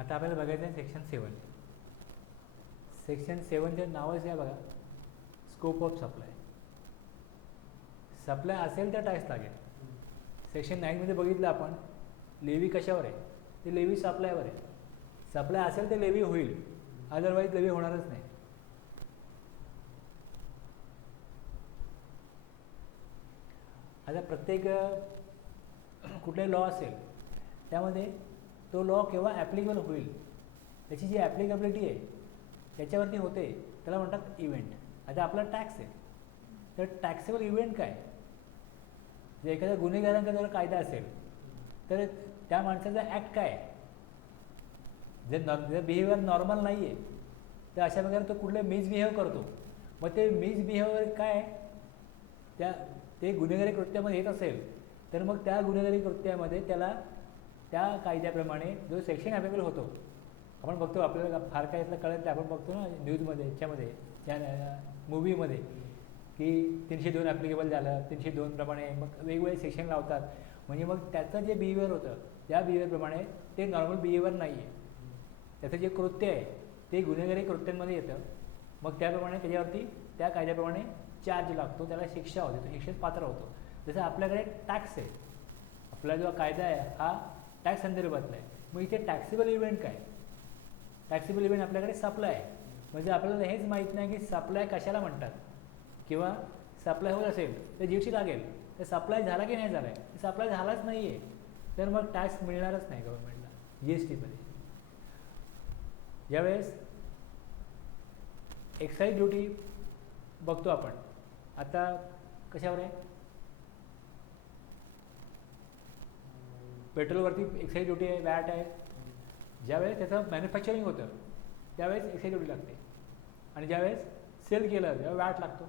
आता आपल्याला बघायचं आहे सेक्शन 7. सेक्शन 7चं नावच आहे बघा, स्कोप ऑफ सप्लाय. सप्लाय असेल तर टॅक्स लागेल. सेक्शन 9मध्ये बघितलं आपण लेवी कशावर आहे, ते लेवी सप्लायवर आहे. सप्लाय असेल तर लेवी होईल, अदरवाईज लेवी होणारच नाही. आता प्रत्येक कुठलाही लॉ असेल त्यामध्ये तो लॉ केव्हा ॲप्लिकेबल होईल, त्याची जी ॲप्लिकेबिलिटी आहे त्याच्यावरती होते, त्याला म्हणतात इव्हेंट. आता आपला टॅक्स आहे, तर टॅक्सेबल इव्हेंट काय? जर एखाद्या गुन्हेगारांचा जर कायदा असेल तर त्या माणसाचा ॲक्ट काय आहे? जर बिहेवियर नॉर्मल नाही आहे तर अशा प्रकारे तो कुठलं मिसबिहेव करतो. मग ते मिसबिहेवियर काय ते गुन्हेगारी कृत्यामध्ये येत असेल तर मग त्या गुन्हेगारी कृत्यामध्ये त्याला त्या कायद्याप्रमाणे जो सेक्शन ॲप्लिकेबल होतो. आपण बघतो, आपल्याला फार काय यातलं कळत नाही, आपण बघतो ना न्यूजमध्ये, याच्यामध्ये, त्या मूवीमध्ये की 302 ॲप्लिकेबल झालं, 302 प्रमाणे मग वेगवेगळे सेक्शन लावतात. म्हणजे मग त्याचं जे बिहेवियर होतं त्या बिहेवियरप्रमाणे ते नॉर्मल बिहेवियर नाही आहे. त्याचं जे कृत्य आहे ते गुन्हेगारी कृत्यांमध्ये येतं. मग त्याप्रमाणे त्याच्यावरती त्या कायद्याप्रमाणे चार्ज लागतो, त्याला शिक्षा होते, तो शिक्षेस पात्र होतो. जसं आपल्याकडे टॅक्स आहे, आपला जो कायदा आहे हा टॅक्स संदर्भातला आहे. मग इथे टॅक्सेबल इव्हेंट काय? टॅक्सेबल इव्हेंट आपल्याकडे सप्लाय आहे. म्हणजे आपल्याला हेच माहीत नाही की सप्लाय कशाला म्हणतात, किंवा सप्लाय होत असेल तर जीएसटी लागेल, तर सप्लाय झाला की नाही झाला आहे, सप्लाय झालाच नाही आहे तर मग टॅक्स मिळणारच नाही गव्हर्नमेंटला जी एस टीमध्ये. ज्यावेळेस एक्साईज ड्युटी बघतो आपण, आता कशावर आहे, पेट्रोलवरती एक्साईज ड्युटी आहे, वॅट आहे. ज्यावेळेस त्याचं मॅन्युफॅक्चरिंग होतं त्यावेळेस एक्साईज ड्युटी लागते, आणि ज्यावेळेस सेल केलं तेव्हा वॅट लागतो.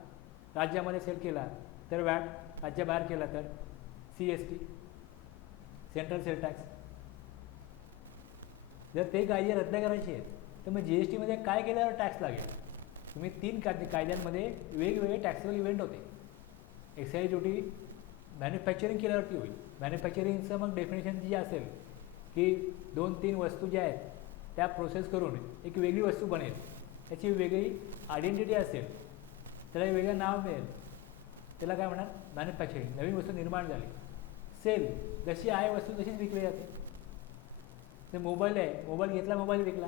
राज्यामध्ये सेल केला तर वॅट, राज्याबाहेर केला तर CST, सेंट्रल सेल टॅक्स. जर ते कायदे रद्द करायचे आहेत तर मग GSTमध्ये काय केल्यावर टॅक्स लागेल? तुम्ही 3 कायद्यांमध्ये वेगवेगळे टॅक्सेबल इव्हेंट होते. एक्साईज ड्युटी मॅन्युफॅक्चरिंग केल्यावरती होईल. मॅन्युफॅक्चरिंगचं मग डेफिनेशन जी असेल की 2-3 वस्तू ज्या आहेत त्या प्रोसेस करून एक वेगळी वस्तू बनेल, त्याची वेगळी आयडेंटिटी असेल, त्याला वेगळं नाव मिळेल, त्याला काय म्हणणार? मॅन्युफॅक्चरिंग. नवीन वस्तू निर्माण झाली. सेल, जशी आहे वस्तू तशीच विकली जाते. तर मोबाईल आहे, मोबाईल घेतला, मोबाईल विकला,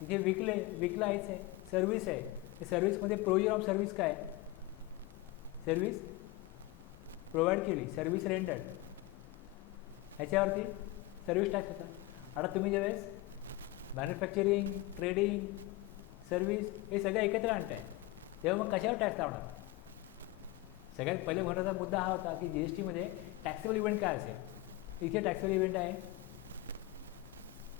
तिथे विकला आहेच आहे. सर्व्हिस आहे, तर सर्व्हिसमध्ये प्रोव्हिजन ऑफ सर्व्हिस काय? सर्व्हिस प्रोव्हाइड केली, सर्व्हिस रेंडर्ड, ह्याच्यावरती सर्व्हिस टॅक्स होता. आता तुम्ही ज्यावेळेस मॅन्युफॅक्चरिंग, ट्रेडिंग, सर्व्हिस हे सगळं एकत्र आणताय तेव्हा मग कशावर टॅक्स लावणार? सगळ्यात पहिले महत्त्वाचा मुद्दा हा होता की GSTमध्ये टॅक्सेबल इव्हेंट काय असेल. इथे टॅक्सेबल इव्हेंट आहे,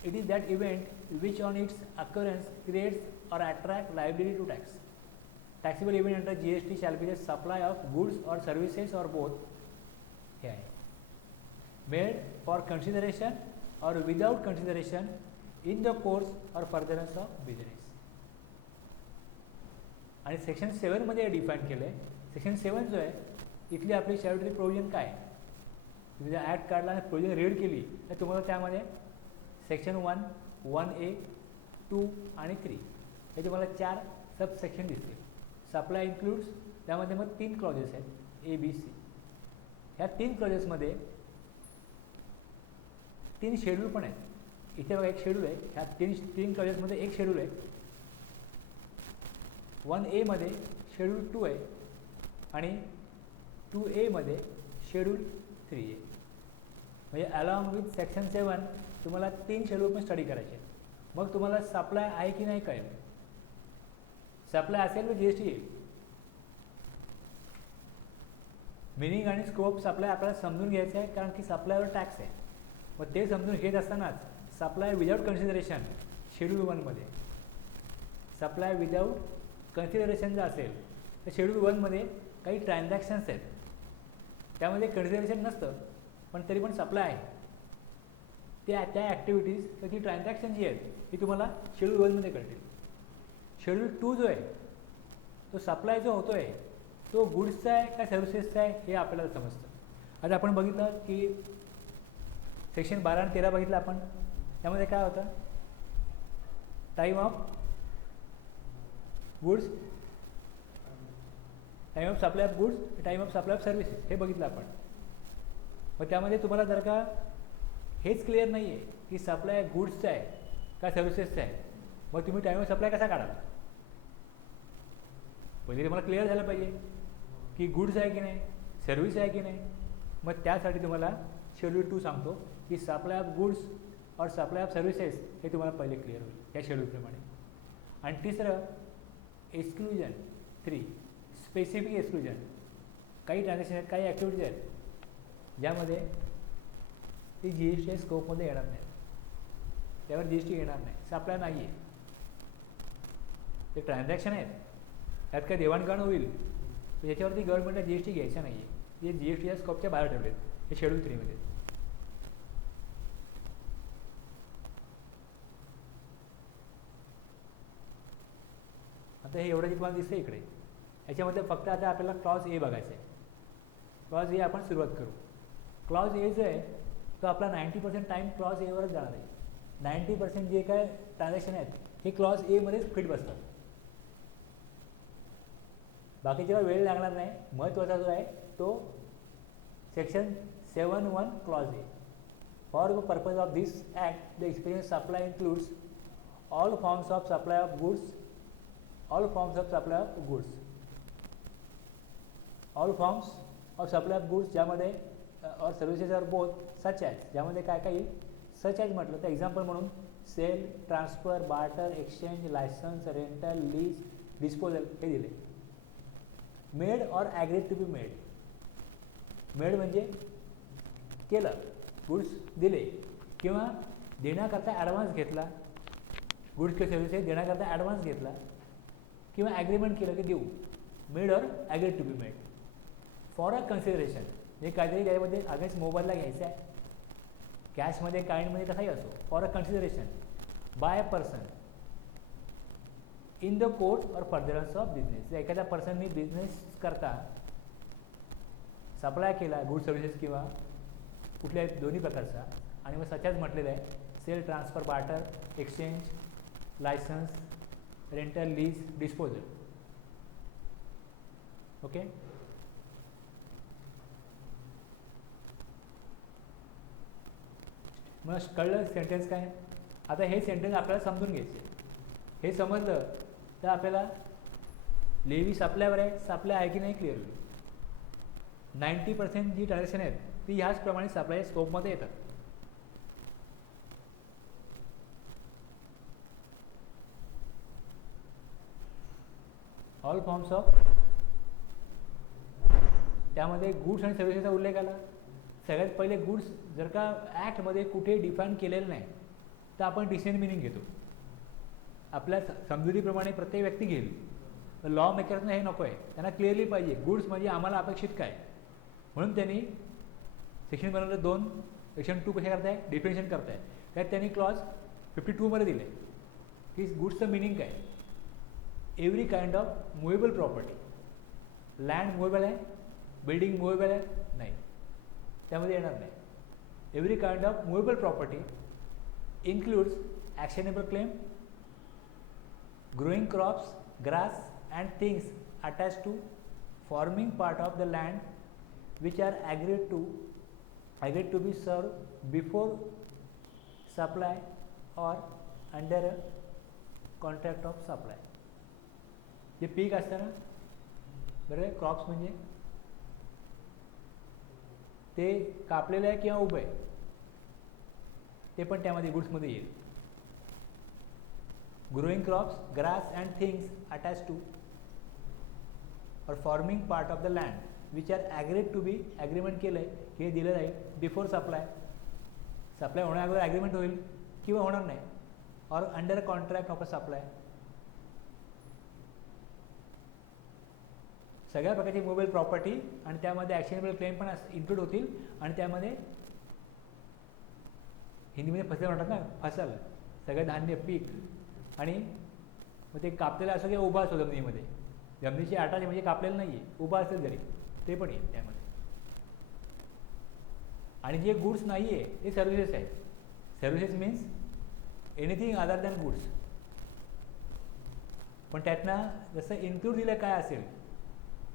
it is that event which on its occurrence creates or attract liability to tax. Taxable event under GST shall be the supply of goods or services or both, हे आहे, made for consideration or without consideration in the course or furtherance of business. आणि section 7मध्ये define केलं आहे. Section 7 जो आहे इथली आपली स्टॅट्युटरी प्रोव्हिजन काय? तुम्ही जर ॲक्ट काढला आणि प्रोव्हिजन रीड केली तर तुम्हाला त्यामध्ये सेक्शन 1, 1A, 2 आणि 3 हे तुम्हाला 4 सब सेक्शन दिसतील. सप्लाय इन्क्लूड्स, त्यामध्ये मग 3 क्लॉजेस आहेत, ABC. ह्या 3 क्लॉजेसमध्ये 3 शेड्यूल पण आहेत. इथे बघा एक शेड्यूल आहे, ह्या 3 क्लॉजेसमध्ये एक शेड्यूल आहे. 1A मध्ये शेड्यूल 2 आहे आणि 2A मध्ये शेड्यूल 3 आहे. म्हणजे अलॉंग विथ सेक्शन 7 तुम्हाला 3 शेड्यूल पण स्टडी करायचे. मग तुम्हाला सप्लाय आहे की नाही कळेल. सप्लाय असेल तर GST येईल. मिनिंग आणि स्कोप सप्लाय आपल्याला समजून घ्यायचं आहे, कारण की सप्लायवर टॅक्स आहे. मग ते समजून घेत असतानाच सप्लाय विदाऊट कन्सिडरेशन शेड्यूल 1मध्ये, सप्लाय विदाऊट कन्सिडरेशन जर असेल तर शेड्यूल 1मध्ये काही ट्रान्झॅक्शन्स आहेत त्यामध्ये कन्सिडरेशन नसतं, पण तरी पण सप्लाय आहे. त्या ॲक्टिव्हिटीज, त्याची ट्रान्झॅक्शन जी आहेत ती तुम्हाला शेड्यूल 1मध्ये कळतील. शेड्यूल 2 जो आहे तो सप्लाय जो होतो आहे तो गुड्सचा आहे का सर्व्हिसेसचा आहे हे आपल्याला समजतं. आता आपण बघितलं की सेक्शन 12 आणि 13 बघितलं आपण, त्यामध्ये काय होतं, time of goods, time of supply of goods, time of supply of services हे बघितलं आपण. मग त्यामध्ये तुम्हाला जर का हेच क्लिअर नाही आहे की सप्लाय गुड्सचा आहे का सर्व्हिसेसचा आहे, मग तुम्ही टाईम ऑफ सप्लाय कसा काढाल. पहिले तुम्हाला क्लिअर झालं पाहिजे की गुड्स आहे की नाही, सर्व्हिस आहे की नाही. मग त्यासाठी तुम्हाला शेड्यूल 2 सांगतो की सप्लाय ऑफ गुड्स और सप्लाय ऑफ सर्व्हिसेस हे तुम्हाला पहिले क्लिअर होईल त्या शेड्यूलप्रमाणे. आणि तिसरं एक्सक्लुजन 3, स्पेसिफिक एक्सक्लुजन. काही ट्रान्झॅक्शन आहेत, काही ॲक्टिव्हिटीज आहेत ज्यामध्ये ती GST स्कोपमध्ये येणार नाही, त्यावर GST येणार नाही, सप्लाय नाही आहे. ते ट्रान्झॅक्शन आहेत, त्यात काय देवाणघेवाण होईल, तर याच्यावरती गव्हर्नमेंटला GST घ्यायचा नाही आहे. हे GSTच्या स्कोपच्या बाहेर ठेवलेत हे शेड्यूल 3 मध्ये. आता हे एवढं जे तुम्हाला दिसतं इकडे, याच्यामध्ये फक्त आता आपल्याला क्लॉज ए बघायचं आहे. क्लॉज ए आपण सुरुवात करू. क्लॉज ए जो आहे तो आपला 90% टाईम क्लॉज एवरच जाणार आहे. 90% जे काय ट्रान्झॅक्शन आहेत हे क्लॉज ए मध्येच फिट बसतात. बाकीच्या वेळ लागणार नाही. महत्त्वाचा जो आहे तो section 7(1) clause A. For the purpose of this act the experience supply includes all forms of supply of goods, all forms of supply of goods, all forms of supply of goods ज्यामध्ये or services are both such as, ज्यामध्ये काय काय येईल, such as म्हटलं तर example म्हणून sale, transfer, barter, exchange, licence, rental, lease, disposal हे दिले. Made or agreed to be made. Made म्हणजे केलं, गुड्स दिले किंवा देण्याकरता ॲडव्हान्स घेतला, गुड्स किंवा सर्व्हिसेस देण्याकरता ॲडव्हान्स घेतला किंवा ॲग्रीमेंट केलं की देऊ. Made or agreed to be made. For a consideration हे काहीतरी त्याच्यामध्ये अगेन्स्ट मोबाईलला घ्यायचं आहे, कॅशमध्ये काइंडमध्ये कसाही असो. For a consideration by a person in the course or furtherance of business. जर एखाद्या पर्सननी बिझनेस करता सप्लाय केला गुड सर्व्हिसेस किंवा कुठल्या दोन्ही प्रकारचा, आणि मग सच्याच म्हटलेलं आहे sale, transfer, barter, exchange, licence, rental, lease, disposal. Okay. मग कळलं सेंटेन्स काय. आता हे सेंटेन्स आपल्याला समजून घ्यायचे. हे समजलं तर आपल्याला लेवी सप्लायवर आहे, सप्लाय आहे की नाही क्लिअर होईल. 90% जी ट्रान्झॅक्शन आहेत ती ह्याचप्रमाणे सप्लाय स्कोपमध्ये येतात. ऑल फॉर्म्स ऑफ, त्यामध्ये गुड्स आणि सर्व्हिसेसचा उल्लेख आला. सगळ्यात पहिले गुड्स जर का ॲक्टमध्ये कुठे डिफाईन केलेलं नाही तर आपण डिसिजन मिनिंग घेतो. आपल्या समजुतीप्रमाणे प्रत्येक व्यक्ती घेईल. तर लॉ मेकर्सना हे नको आहे, त्यांना क्लिअरली पाहिजे गुड्स म्हणजे आम्हाला अपेक्षित काय. म्हणून त्यांनी सेक्शन 2 सेक्शन 2 कशा करताय, डिफिनेशन करताय. त्यात त्यांनी क्लॉज 52 मध्ये दिले की गुड्सचं मिनिंग काय. Every kind of movable property. Land movable आहे, बिल्डिंग मुवेबल आहे नाही, त्यामध्ये येणार नाही. Every kind of movable property includes actionable claim, growing crops, grass and things attached to forming part of the land which are agreed to be served before supply or under a contract of supply. जे पीक असतं ना, बरोबर, crops म्हणजे ते कापलेलं आहे किंवा उभं आहे ते पण त्यामध्ये गुड्समध्ये येईल. Growing crops, grass and things attach to or forming part of the land which are agreed to be, agreement केलं आहे हे दिलं जाईल बिफोर सप्लाय. सप्लाय होण्याअगोदर ॲग्रीमेंट होईल किंवा होणार नाही. Or under contract of a supply. सगळ्या प्रकारची मोबाईल प्रॉपर्टी आणि त्यामध्ये ॲक्शनेबल क्लेम पण इन्क्लूड होतील. आणि त्यामध्ये हिंदीमध्ये फसल म्हणतात ना, फसल सगळं धान्य पीक, आणि मग ते कापलेलं असो किंवा उभा असो जमिनीमध्ये, जमिनीची आटा म्हणजे कापलेलं नाही आहे, उभा असेल जरी ते पण येईल त्यामध्ये. आणि जे गुड्स नाही आहे ते सर्व्हिसेस आहेत. Services means anything other than goods. पण त्यातनं जसं इन्क्लूड दिलं काय असेल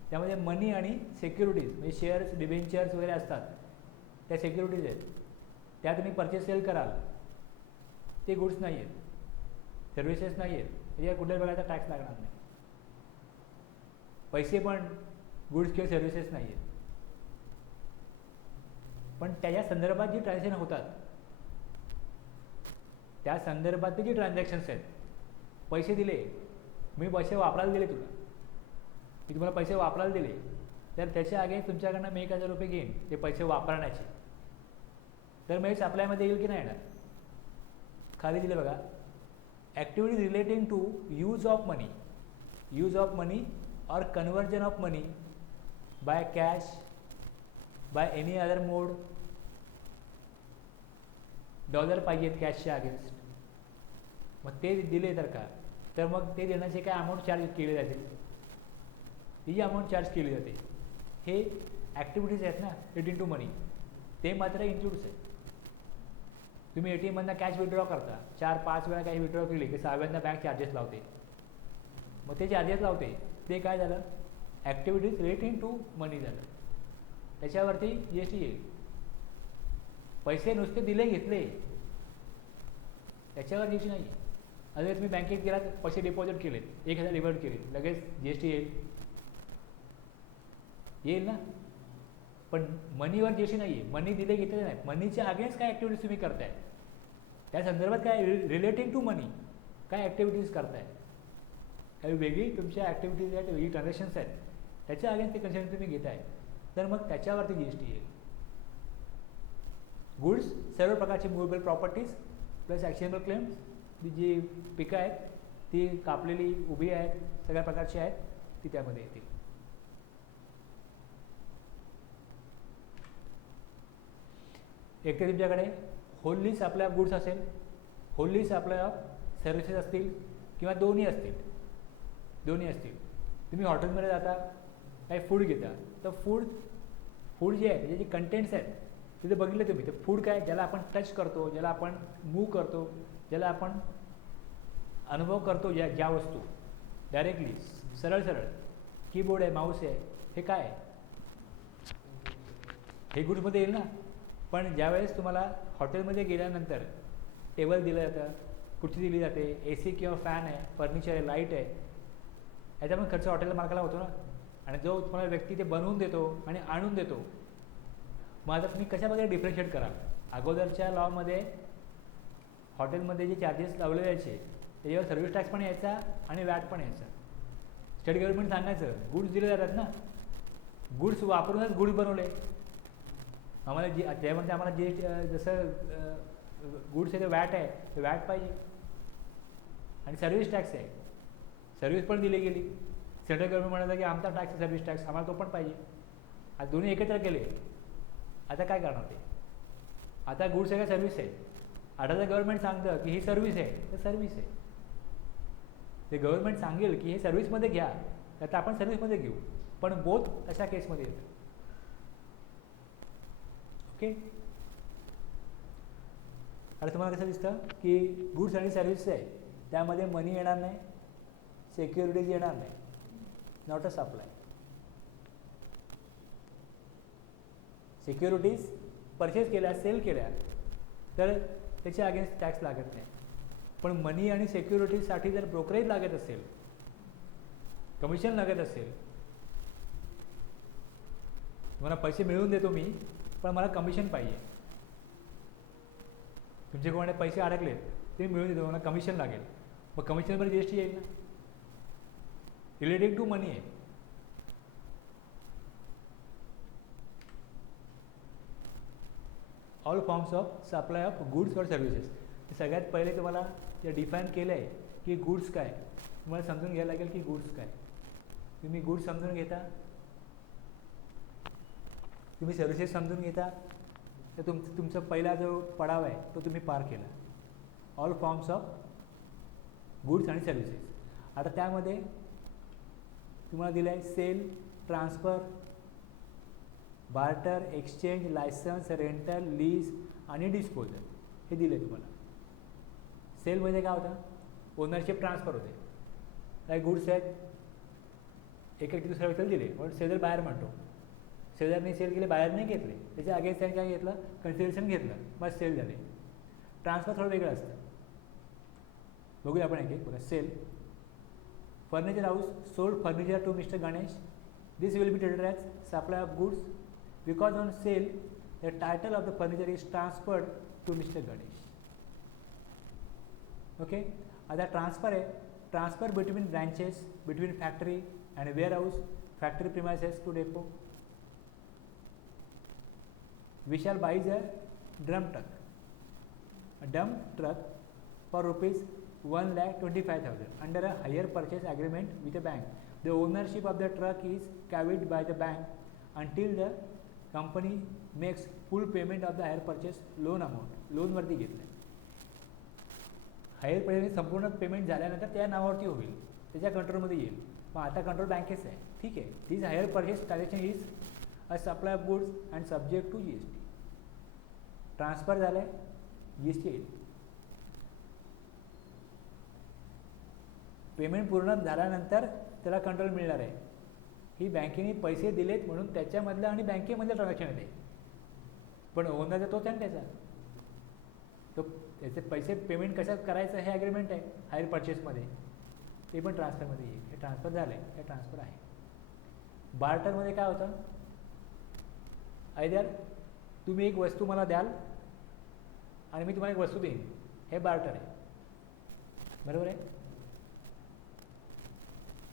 त्यामध्ये मनी आणि सिक्युरिटीज म्हणजे शेअर्स डिबेंचर्स वगैरे असतात त्या सिक्युरिटीज आहेत, त्या तुम्ही परचेस सेल कराल ते गुड्स नाही आहेत, सर्व्हिसेस नाही आहेत, त्याच्यावर कुठल्याच प्रकारचा टॅक्स लागणार नाही. पैसे पण गुड्स किंवा सर्व्हिसेस नाही आहेत. पण त्याच्या संदर्भात जी ट्रान्झॅक्शन होतात त्या संदर्भातले जे ट्रान्झॅक्शन्स आहेत, पैसे दिले, मी पैसे वापरायला दिले तुला, मी तुम्हाला पैसे वापरायला दिले, तर त्याच्या अगेन्स्ट तुमच्याकडनं मी 1,000 रुपये घेईन ते पैसे वापरण्याचे, तर मग सप्लायमध्ये येईल की नाही येणार. खाली दिले बघा, activities relating to use of money or conversion of money by cash by any other mode. Dollar पाहिजेत कॅशच्या अगेन्स्ट, मग ते दिले तर मग ते देण्याचे काय अमाऊंट चार्ज केले जाते, ती जी अमाऊंट चार्ज केली जाते हे ॲक्टिव्हिटीज आहेत ना रिलेटिंग टू मनी, ते मात्र इन्क्लूड्स आहेत. तुम्ही ATMमधनं कॅश विड्रॉ करता, 4-5 वेळा कॅश विड्रॉ केली की 6व्यांदा बँक चार्जेस लावते, मग ते चार्जेस लावते ते काय झालं, ॲक्टिव्हिटीज रिलेटिंग टू मनी झालं, त्याच्यावरती GST येईल. पैसे नुसते दिले घेतले त्याच्यावर GST नाही. अगर तुम्ही बँकेत गेलात, पैसे डिपॉझिट केले, 1,000 डिपॉझिट केले, लगेच GST येईल ना. पण मनीवर GST नाही आहे, मनी दिले घेतले नाही, मनीच्या अगेन्स्ट काय ॲक्टिव्हिटीज तुम्ही करताय, त्या संदर्भात काय रिलेटिंग टू मनी काय ॲक्टिव्हिटीज करताय, काही वेगळी तुमच्या ॲक्टिव्हिटीज आहेत, वेगळी ट्रान्झॅक्शन्स आहेत, त्याच्या अगेन्स्ट ते कन्सेशन तुम्ही घेताय, तर मग त्याच्यावरती GST येईल. गुड्स सर्व प्रकारची movable properties plus actionable claims, जी पिकं आहेत ती कापलेली उभी आहेत सगळ्या प्रकारची आहेत ती त्यामध्ये येतील. एक तर तुमच्याकडे होल्ली सप्लाय ऑफ गुड्स असेल, होल्ली सप्लाय ऑफ सर्व्हिसेस असतील किंवा दोन्ही असतील. तुम्ही हॉटेलमध्ये जाता, काही फूड घेता, तर फूड जे आहे त्याचे जे कंटेंट्स आहेत तिथे बघितले तुम्ही, ते फूड काय, ज्याला आपण टच करतो, ज्याला आपण मूव्ह करतो, ज्याला आपण अनुभव करतो, ज्या वस्तू डायरेक्टली सरळ कीबोर्ड आहे, माऊस आहे, हे काय आहे, हे गुड्समध्ये येईल ना. पण ज्यावेळेस तुम्हाला हॉटेलमध्ये गेल्यानंतर टेबल दिलं जातं, खुर्ची दिली जाते, AC किंवा फॅन आहे, फर्निचर आहे, लाईट आहे, याचा पण खर्च हॉटेल मालकाला होतो ना. आणि जो तुम्हाला व्यक्ती ते बनवून देतो आणि आणून देतो, मग आता तुम्ही कशाप्रकारे डिफरन्शिएट कराल. अगोदरच्या लॉमध्ये हॉटेलमध्ये जे चार्जेस लावले जायचे त्याच्यावर सर्व्हिस टॅक्स पण यायचा आणि वॅट पण यायचा. स्टेट गव्हर्नमेंट सांगायचं गुड्स दिले जातात ना, गुड्स वापरूनच गुड्स बनवले, आम्हाला त्यामध्ये आम्हाला जसं गुड्स आहे ते वॅट आहे, ते वॅट पाहिजे, आणि सर्व्हिस टॅक्स आहे, सर्व्हिस पण दिली गेली. सेंट्रल गव्हर्नमेंट म्हणाला की आमचा टॅक्स आहे सर्व्हिस टॅक्स, आम्हाला तो पण पाहिजे. आता दोन्ही एकत्र केले, आता काय करणार ते. आता गुड्स आहे का सर्व्हिस आहे, आता जर गव्हर्नमेंट सांगतं की ही सर्व्हिस आहे तर सर्व्हिस आहे, ते गव्हर्नमेंट सांगेल की हे सर्व्हिसमध्ये घ्या तर आपण सर्व्हिसमध्ये घेऊ, पण बोथ अशा केसमध्ये येतं. ओके, आता तुम्हाला कसं दिसतं की गुड्स आणि सर्व्हिस आहे त्यामध्ये मनी येणार नाही, सिक्युरिटीज येणार नाही, not a supply. Securities purchase केल्या, सेल केल्या तर त्याच्या अगेन्स्ट टॅक्स लागत नाही. पण मनी आणि सिक्युरिटीजसाठी जर ब्रोकरेज लागत असेल, कमिशन लागत असेल, तुम्हाला पैसे मिळवून देतो मी पण मला कमिशन पाहिजे, तुमचे कोणाने पैसे अडकले ते मिळवून देतो, मला कमिशन लागेल, मग कमिशनवर GST येईल ना. रिलेटिंग टू मनी आहे. All forms of supply of goods or services. सगळ्यात पहिले तुम्हाला जे डिफाईन केलं आहे की गुड्स काय, तुम्हाला समजून घ्यायला लागेल की गुड्स काय. तुम्ही गुड्स समजून घेता, तुम्ही सर्व्हिसेस समजून घेता, तर तुमचा पहिला जो पडाव आहे तो तुम्ही पार केला. ऑल फॉर्म्स ऑफ गुड्स आणि सर्व्हिसेस. आता त्यामध्ये तुम्हाला दिलं आहे sale, transfer, barter, exchange, licence, rental, lease आणि डिस्पोजल, हे दिले तुम्हाला. सेलमध्ये काय होतं, ओनरशिप ट्रान्सफर होते. काही गुड्स आहेत एक दुसऱ्या व्यक्तीला दिले, पण सेलर बाहेर म्हणतो, सेलरने सेल केले, बाहेर नाही घेतले, त्याच्या अगेन्स्ट त्याने काय घेतलं, कन्सिडरेशन घेतलं, मग सेल झाले. ट्रान्सफर थोडं वेगळं असतं. बघूया आपण एक बघा. Sale furniture house sold furniture to mister Ganesh. This will be treated as supply of goods because on sale the title of the furniture is transferred to mister Ganesh. Okay. आता ट्रान्सफर आहे, transfer between branches, between factory and warehouse, factory premises to depot. Vishal buys a drum truck, dump truck for rupees 1,25,000 under a hire purchase agreement with a bank. The ownership of the truck is carried by the bank until the company makes full payment of the hire purchase loan amount. Loan वरती घेतलं, higher purchase संपूर्ण payment झाल्यानंतर त्या नावावरती होईल, त्याच्या कंट्रोलमध्ये येईल. मग आता कंट्रोल बँकेच आहे. ठीक आहे. This hire purchase transaction is a supply of goods and subject to GST. Transfer झालं आहे, GST येईल. पेमेंट पूर्ण झाल्यानंतर त्याला कंट्रोल मिळणार आहे. ही बँकेने पैसे दिलेत म्हणून त्याच्यामधलं आणि बँकेमधलं ट्रान्झॅक्शन आहे, पण ओनरचा तोच आहे ना त्याचा, तो त्याचे पैसे पेमेंट कशात करायचं हे ॲग्रीमेंट आहे हायर परचेसमध्ये, ते पण ट्रान्सफरमध्ये येईल. हे ट्रान्सफर झालं आहे, हे ट्रान्सफर आहे. बार्टरमध्ये काय होतं, आयदर तुम्ही एक वस्तू मला द्याल आणि मी तुम्हाला एक वस्तू देईन, हे बार्टर आहे. बरोबर आहे.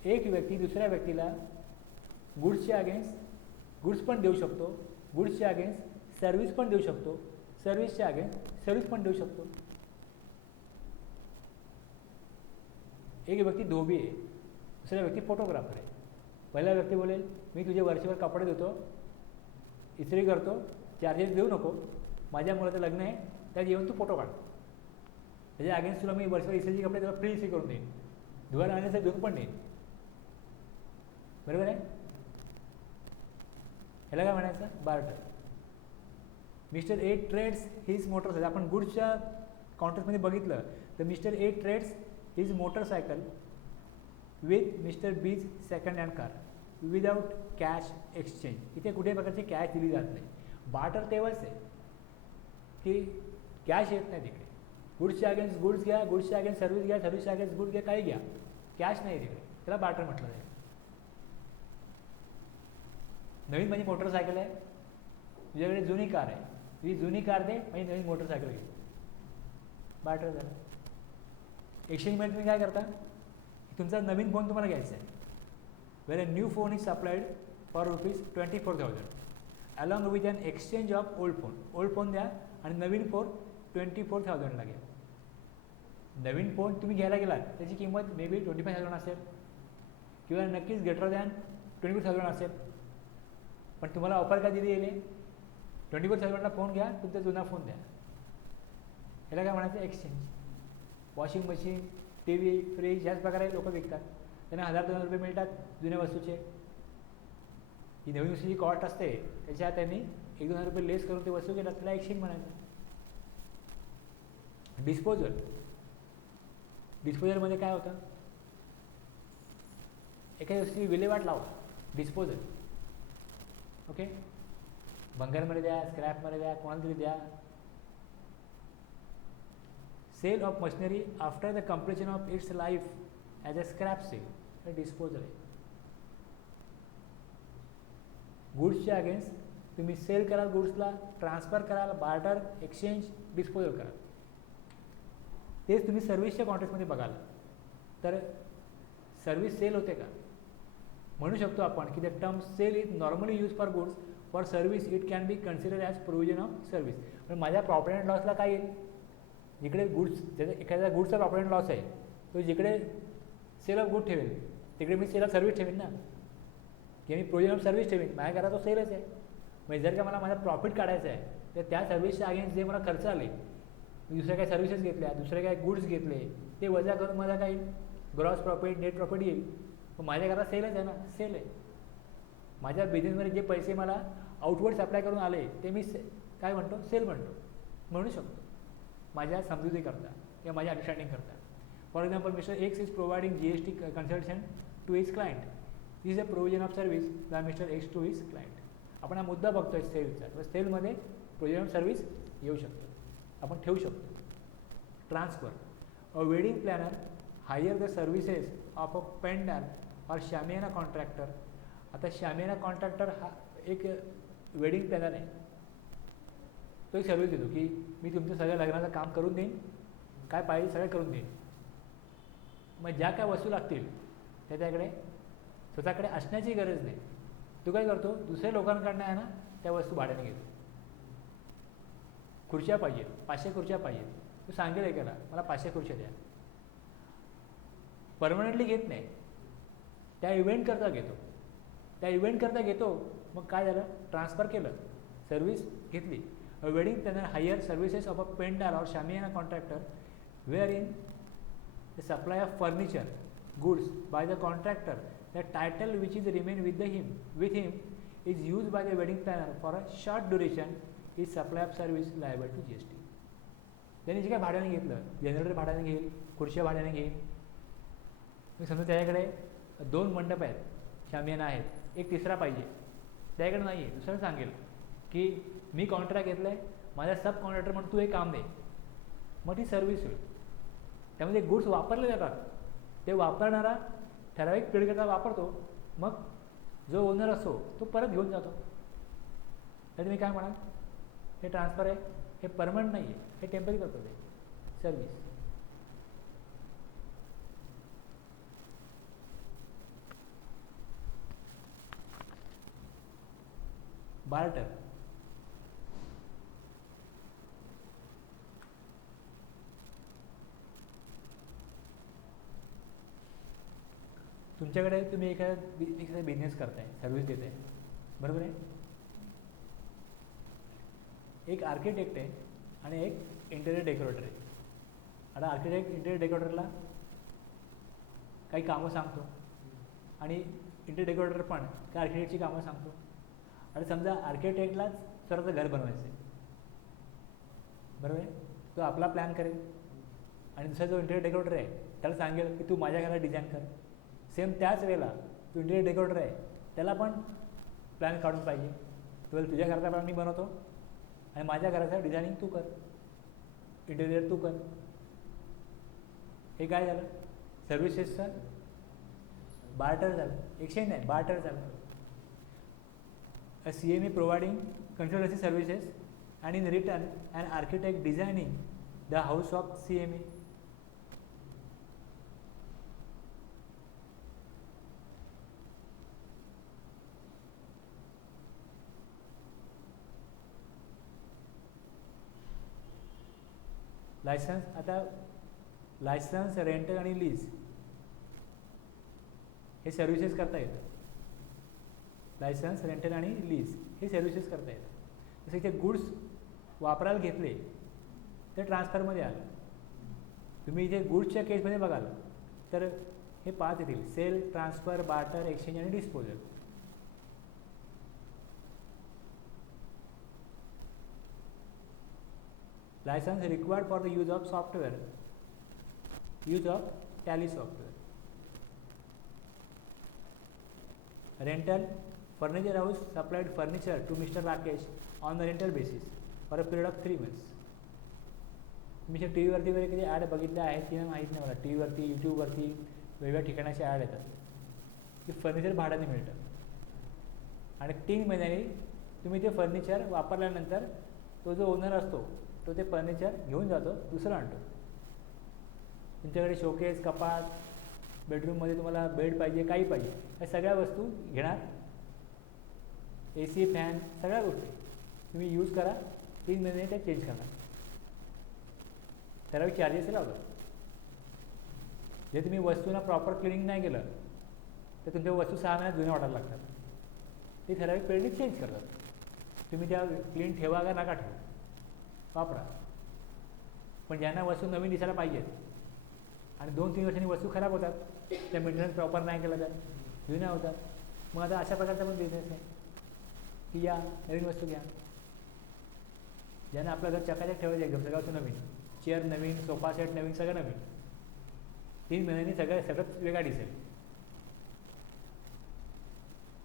एक व्यक्ती दुसऱ्या व्यक्तीला गुड्सच्या अगेन्स्ट गुड्स पण देऊ शकतो, गुड्सच्या अगेन्स्ट सर्व्हिस पण देऊ शकतो, सर्व्हिसच्या अगेन्स्ट सर्व्हिस पण देऊ शकतो. एक व्यक्ती धोबी आहे, दुसरा व्यक्ती फोटोग्राफर आहे. पहिला व्यक्ती बोलेल मी तुझे वर्षभर कपडे देतो, इस्त्री करतो, चार्जेस देऊ नको, माझ्या मुलाचं लग्न आहे त्यात येऊन तू फोटो काढ, त्याच्या अगेन्स्ट तुला मी वर्षभर इस्त्रीचे कपडे तुला फ्री इस्त्री करून देईन, धुवायला आणण्याचं धुवून पण देईन. बरोबर आहे. ह्याला काय म्हणायचं, barter. Mister A trades his motorcycle. आपण गुड्सच्या काउंटर्समध्ये बघितलं तर mister A trades his motorcycle with mister B's second hand car without cash exchange. इथे कुठेही प्रकारची कॅश दिली जात नाही. बार्टर तेव्हाच आहे की कॅश येत नाही तिकडे. गुड्सच्या अगेन्स्ट गुड्स घ्या, गुड्सच्या अगेन्स्ट सर्व्हिस घ्या, सर्व्हिसच्या अगेन्स्ट गुड्स घ्या, काही घ्या, कॅश नाही तिकडे. त्याला बार्टर म्हटलं जाईल. नवीन माझी मोटरसायकल आहे, तुझ्याकडे जुनी कार आहे, तुझी जुनी कार दे म्हणजे नवीन मोटरसायकल घे, बार्टर झालं. एक्सचेंजमध्ये तुम्ही काय करता, तुमचा नवीन फोन तुम्हाला घ्यायचा आहे, where a new phone is supplied for ₹24,000 along with an exchange of old phone. Old phone द्या आणि नवीन फोन 24,000 लागेल. नवीन फोन तुम्ही घ्यायला गेलात त्याची किंमत मे बी 25,000 असेल किंवा नक्कीच ग्रेटर दॅन 24,000 असेल, पण तुम्हाला ऑफर काय दिली गेली, 24,000ला फोन घ्या, तुमचा जुना फोन द्या. ह्याला काय म्हणायचं, exchange. Washing machine, T V, fridge ह्याच प्रकारे लोक विकतात, त्यांना ₹1,000-2,000 मिळतात जुन्या वस्तूचे. ही नवीन वस्तूची कॉस्ट असते त्याच्यात त्यांनी ₹1,000-2,000 लेस करून ते वस्तू घेतात, त्याला एक्सचेंज म्हणायचं. डिस्पोजल. डिस्पोजलमध्ये काय होतं, एखाद्या वस्तूची विल्हेवाट लावा, डिस्पोजल. ओके. भंगारमध्ये द्या, स्क्रॅपमध्ये द्या, कोणाला तरी द्या. Sale of machinery after the completion of its life as a scrap sale, हे डिस्पोजल आहे. गुड्सच्या अगेन्स्ट तुम्ही सेल कराल, गुड्सला ट्रान्सफर कराल, बार्टर, एक्सचेंज, डिस्पोजल कराल. तेच तुम्ही सर्व्हिसच्या कॉन्ट्रॅक्टमध्ये बघाल तर सर्व्हिस सेल होते का, म्हणू शकतो आपण की the term sale is normally use for goods, for service it can be consider as provision of service. पण माझ्या प्रॉफिट अँड लॉसला काय येईल, जिकडे गुड्स, ज्याचा एखाद्या गुड्सचा प्रॉफिट अँड लॉस आहे तो जिकडे सेल ऑफ गुड ठेवेल तिकडे मी सेल ऑफ सर्व्हिस ठेवेन ना, की मी प्रोव्हिजन ऑफ सर्व्हिस ठेवेन. माझ्या घरात तो सेलच आहे. म्हणजे जर का मला माझा प्रॉफिट काढायचा आहे तर त्या सर्व्हिसच्या अगेन्स्ट जे मला खर्च आले, मी दुसऱ्या काही सर्व्हिसेस घेतल्या, दुसरे काही गुड्स घेतले, ते वजा करून मला काही ग्रॉस प्रॉफिट, नेट प्रॉफिट येईल. पण माझ्या घरात सेलच आहे ना, सेल आहे. माझ्या बिझनेसमध्ये जे पैसे मला आउटवर्ड सप्लाय करून आले ते मी काय म्हणतो, सेल म्हणतो, म्हणू शकतो. माझ्या समजुती करता किंवा माझ्या अंडरस्टँडिंग करता. For example mister X is providing GST consultation to his client. This is a provision of service by mister X to his client. आपण हा मुद्दा बघतोय सेलचा, तर सेलमध्ये प्रोव्हिजन ऑफ सर्व्हिस येऊ शकतो, आपण ठेवू शकतो. Transfer. A wedding planner hire the services of a pandal or shamiana contractor. आता शामियाना कॉन्ट्रॅक्टर हा एक वेडिंग प्लॅनर आहे. तो एक सर्व्हिस देतो की मी तुमचं सगळ्या लग्नाचं काम करून देईन, काय पाहिजे सगळं करून देईन. मग ज्या काय वस्तू लागतील त्या त्याकडे स्वतःकडे असण्याची गरज नाही. तो काय करतो, दुसऱ्या लोकांकडनं आहे ना त्या वस्तू भाड्याने घेतो. खुर्च्या पाहिजे, 500 खुर्च्या पाहिजेत, तो सांगेल एकाला मला 500 खुर्च्या द्या. परमनंटली घेत नाही, त्या इव्हेंटकरता घेतो. त्या इव्हेंटकरता घेतो. मग काय झालं, ट्रान्सफर केलं, सर्व्हिस घेतली. A wedding planner hire services of a pandal or shamiana contractor where in the supply of furniture goods by the contractor. The title which is remain with him is use by the wedding planner for a short duration is supply of service liable to GST. त्यांनी जे काय भाड्याने घेतलं, generator भाड्याने घेईल, खुर्च्या भाड्याने घेईल. मी समजा त्याच्याकडे 2 मंडप आहेत, शामियाना आहेत, एक तिसरा पाहिजे, त्याकडे नाही आहे, दुसरं सांगेल की मी कॉन्ट्रॅक्ट घेतलं आहे, माझा सब कॉन्ट्रॅक्टर म्हणून तू हे काम दे. मग ती सर्व्हिस होईल. त्यामध्ये गुड्स वापरले जातात, ते वापरणारा ठराविक पिरियडकरता वापरतो, मग जो ओनर असतो तो परत घेऊन जातो. तर तुम्ही काय म्हणाल, हे ट्रान्सफर आहे, हे परमनंट नाही आहे, हे टेम्पररी करतो ते सर्व्हिस. बार्टर. तुमच्याकडे तुम्ही एखादा बिझनेस करताय, सर्व्हिस देताय, बरोबर आहे. एक आर्किटेक्ट आहे आणि एक इंटेरियर डेकोरेटर आहे. आता आर्किटेक्ट इंटेरियर डेकोरेटरला काही कामं सांगतो आणि इंटेरियर डेकोरेटर पण त्या आर्किटेक्टची कामं सांगतो. आणि समजा आर्किटेक्टलाच स्वतःचं घर बनवायचं आहे, बरोबर आहे. तो आपला प्लॅन करेल आणि दुसरा जो इंटेरियर डेकोरेटर आहे त्याला सांगेल की तू माझ्या घरात डिझाईन कर. सेम त्याच वेळेला तो इंटेरियर डेकोरेटर आहे, त्याला पण प्लॅन काढून पाहिजे. तुझ्या घराचा प्लॅन मी बनवतो आणि माझ्या घराचं डिझायनिंग तू कर, इंटेरियर तू कर. हे काय झालं, सर्व्हिसेसचं बार्टर झालं, एक्सचेंज नाही, बार्टर झालं. A CME providing consultancy services and in return an architect designing the house of CME. Licence. आता लायसन्स, रेंटल आणि लीज हे सर्व्हिसेस करता येतं. लायसन्स, रेंटल आणि लीज हे सर्व्हिसेस करता येतात. जसे ते गुड्स वापरायला घेतले ते ट्रान्सफरमध्ये आलं. तुम्ही इथे गुड्सच्या केसमध्ये बघाल तर हे 5 येतील: सेल, ट्रान्सफर, बार्टर, एक्सचेंज आणि disposal. Licence required for the use of software, use of Tally software. Rental, furniture house supplied furniture to mister Rakesh on the rental basis for a period of 3 months. मी T व्हीवरती वगैरे कधी add बघितल्या आहेत की नाही माहीत नाही मला. टी व्हीवरती, यूट्यूबवरती वेगवेगळ्या ठिकाणाचे ॲड येतात की फर्निचर भाड्याने मिळतं आणि 3 महिन्यांनी तुम्ही ते फर्निचर वापरल्यानंतर तो जो ओनर असतो तो ते फर्निचर घेऊन जातो, दुसरं आणतो. तुमच्याकडे शोकेस, कपाट, बेडरूममध्ये तुम्हाला बेड पाहिजे, काही पाहिजे, या सगळ्या वस्तू घेणार. AC, फॅन, सगळ्या गोष्टी तुम्ही यूज करा, 3 महिने ते चेंज करणार. ठराविक चार्जेस लावतात. जे तुम्ही वस्तूंना प्रॉपर क्लिनिंग नाही केलं तर तुमच्या वस्तू 6 महिन्यात जुन्या वाटायला लागतात. ते ठराविक पिरियडने चेंज करतात. तुम्ही त्या क्लीन ठेवा का नका ठेवा, वापरा. पण ज्यांना वस्तू नवीन दिसायला पाहिजेत आणि 2-3 वर्षांनी वस्तू खराब होतात, त्या मेंटेनन्स प्रॉपर नाही केलं तर जुन्या होतात. मग आता अशा प्रकारचा पण बिझनेस आहे की या नवीन वस्तू घ्या. ज्यांना आपलं घर चकाचक ठेवायचं एकदम सगळं नवीन चेअर नवीन, सोफा सेट नवीन, सगळं नवीन. 3 महिन्यांनी सगळं सेटअप वेगळा दिसेल.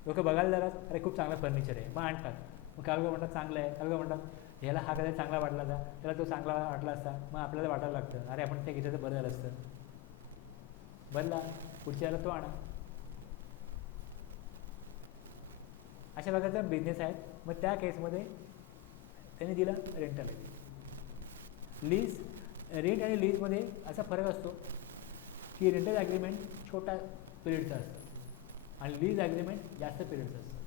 लोक बघायला जातात, अरे खूप चांगलं फर्निचर आहे, मग आणतात. मग काय लोक म्हणतात चांगलं आहे, काय लोक म्हणतात ह्याला हा कदाचित चांगला वाटला असता, त्याला तो चांगला वाटला असता. मग आपल्याला वाटायला लागतं अरे आपण ते घेतलं तर बरं झालं असतं. बदला, पुढच्या याला तो आणा. अशा प्रकारचा बिझनेस आहेत. मग त्या केसमध्ये त्यांनी दिला रेंटल आहे. लीज, रेंट आणि लीजमध्ये असा फरक असतो की रेंटल ॲग्रीमेंट छोटा पिरियडचा असतं आणि लीज ॲग्रीमेंट जास्त पिरियडचं असतं.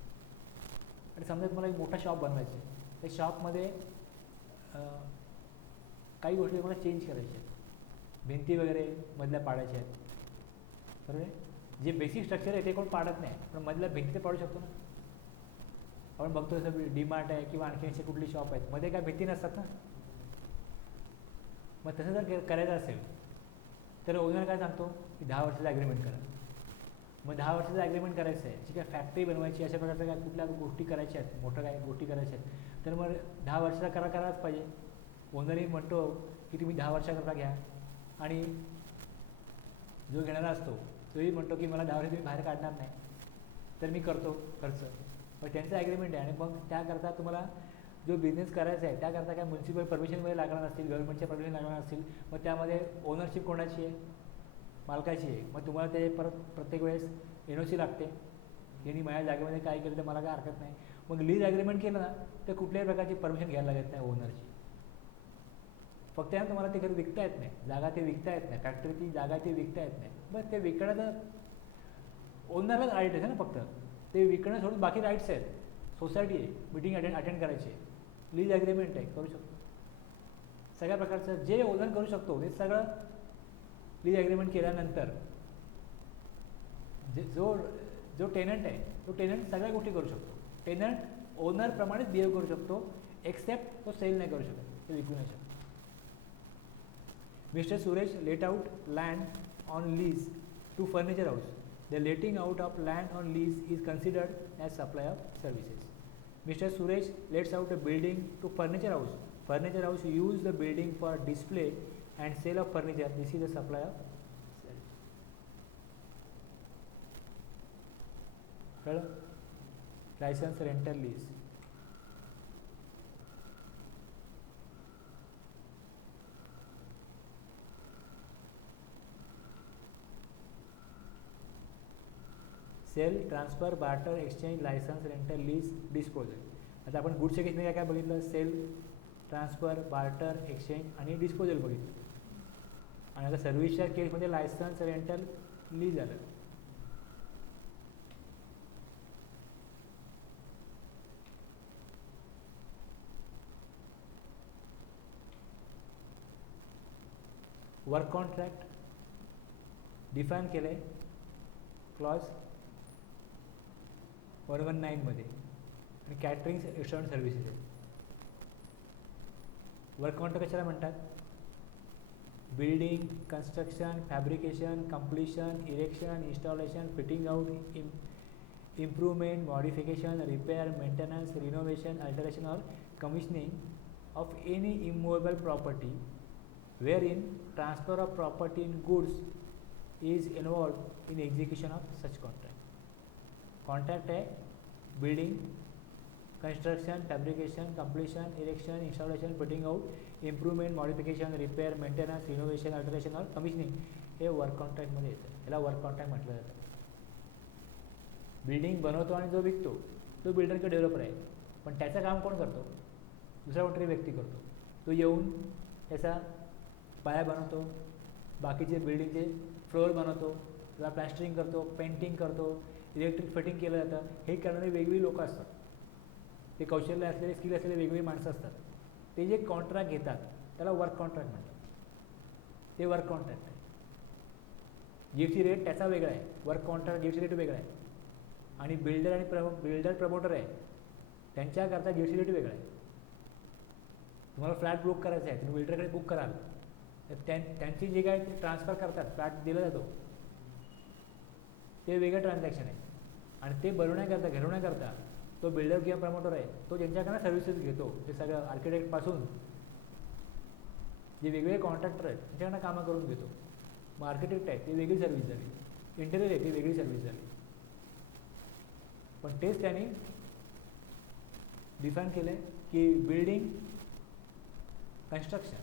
आणि समजा तुम्हाला एक मोठा शॉप बनवायचा आहे, त्या शॉपमध्ये काही गोष्टी तुम्हाला चेंज करायच्या आहेत, भिंती वगैरे मधल्या पाडायच्या आहेत, बरोबर आहे. जे बेसिक स्ट्रक्चर आहे ते कोण पाडत नाही, पण मधल्या भिंती ते पाडू शकतो ना. आपण बघतो जसं डीमार्ट आहे किंवा आणखी असे कुठली शॉप आहेत, मध्ये काय भिंती नसतात ना. मग तसं जर करायचं असेल तर ओनर काय सांगतो की 10 वर्षाचा ॲग्रीमेंट करा. मग 10 वर्षाचं ॲग्रीमेंट करायचं आहे, जी काय फॅक्टरी बनवायची, अशा प्रकारच्या काय कुठल्या गोष्टी करायच्या आहेत, मोठं काय गोष्टी करायच्या आहेत, तर मग 10 वर्षाचा करायलाच पाहिजे. ओनरही म्हणतो की तुम्ही 10 वर्षाकरता घ्या, आणि जो घेणारा असतो तोही म्हणतो की मला 10 वर्ष तुम्ही बाहेर काढणार नाही, तर मी करतो खर्च. मग त्यांचं ॲग्रीमेंट आहे. आणि मग त्याकरता तुम्हाला जो बिझनेस करायचा आहे त्याकरता काय म्युन्सिपल परमिशन वगैरे लागणार असतील, गव्हर्नमेंटच्या परमिशन लागणार असतील. मग त्यामध्ये ओनरशिप कोणाची आहे, मालकाची आहे. मग तुम्हाला ते परत प्रत्येक वेळेस NOC लागते, यांनी माझ्या जागेमध्ये काय केलं तर मला काय हरकत नाही. मग लीज ॲग्रीमेंट केलं ना तर कुठल्याही प्रकारची परमिशन घ्यायला लागत नाही ओनरची. फक्त त्यानं तुम्हाला ते घर विकता येत नाही, जागा ते विकता येत नाही, फॅक्टरीची जागा ते विकता येत नाही. बस ते विकण्याचं ओनरलाच राईट आहे ना, फक्त ते विकणं सोडून बाकी राईट्स आहेत. सोसायटी आहे, मिटिंग अटेंड करायची आहे, लीज ॲग्रीमेंट आहे, करू शकतो. सगळ्या प्रकारचं जे ओनर करू शकतो ते सगळं लीज ॲग्रीमेंट केल्यानंतर जो टेनंट आहे तो टेनंट सगळ्या गोष्टी करू शकतो. टेनंट ओनरप्रमाणेच बिहेव करू शकतो, एक्सेप्ट तो सेल नाही करू शकत, ते विकू नाही शकत. Mr. Suresh let out land on lease to furniture house. The letting out of land on lease is considered as supply of services. Mr. Suresh lets out a building to furniture house. Furniture house use the building for display and sale of furniture. This is the supply of service. कळलं? License, rental, lease. Sale, transfer, barter, exchange, licence, rental, lease, disposal. आता आपण गुडच्या केसमध्ये काय बघितलं, sale, transfer, barter, exchange आणि disposal बघितलं. आणि आता सर्व्हिसच्या केसमध्ये लायसन्स, रेंटल, लीज आलं. वर्क कॉन्ट्रॅक्ट डिफाईन केलं आहे क्लॉज 119 मध्ये, आणि कॅटरिंग रेस्टॉरंट सर्व्हिसेस आहेत. वर्क कॉन्ट्रॅक्ट कशाला म्हणतात? Building, construction, fabrication, completion, erection, installation, fitting out, improvement, modification, repair, maintenance, renovation, alteration or commissioning of any immovable property wherein transfer of property and goods is involved in execution of such contract. Contract है building, construction, fabrication, completion, erection, installation, fitting out, improvement, modification, repair, maintenance, renovation, alteration or commissioning हे work कॉन्ट्रॅक्टमध्ये येतं. याला work contract म्हटलं जातं. Building बनवतो आणि जो विकतो तो बिल्डर किंवा डेव्हलपर आहे, पण त्याचं काम कोण करतो? दुसरा कोणतरी व्यक्ती करतो. तो येऊन त्याचा पाया बनवतो, बाकीचे बिल्डिंगचे फ्लोअर बनवतो, त्याला प्लॅस्टरिंग करतो, पेंटिंग करतो, इलेक्ट्रिक फिटिंग केलं जातं. हे करणारे वेगवेगळी लोक असतात, ते कौशल्य असलेले, स्किल असलेले वेगवेगळी माणसं असतात. ते जे कॉन्ट्रॅक्ट घेतात त्याला वर्क कॉन्ट्रॅक्ट म्हणतात. ते वर्क कॉन्ट्रॅक्ट आहे. GFC रेट त्याचा वेगळा आहे, वर्क कॉन्ट्रॅक्ट GFC रेट वेगळा आहे. आणि बिल्डर आणि प्रमोटर आहे त्यांच्याकरता GFC रेट वेगळा आहे. तुम्हाला फ्लॅट बुक करायचा आहे, तुम्ही बिल्डरकडे बुक कराल तर त्यांची जे काय ट्रान्सफर करतात, फ्लॅट दिला जातो, ते वेगळं ट्रान्झॅक्शन आहे. आणि ते बनवण्याकरता, घडवण्याकरता तो बिल्डर किंवा प्रमोटर आहे, तो ज्यांच्याकडनं सर्व्हिसेस घेतो, ते सगळं आर्किटेक्टपासून जे वेगवेगळे कॉन्ट्रॅक्टर आहेत त्यांच्याकडनं कामं करून घेतो. मग आर्किटेक्ट आहे ती वेगळी सर्व्हिस झाली, इंटेरियर आहे ती वेगळी सर्व्हिस झाली. पण तेच त्यांनी डिफाईन केलं आहे की बिल्डिंग कन्स्ट्रक्शन,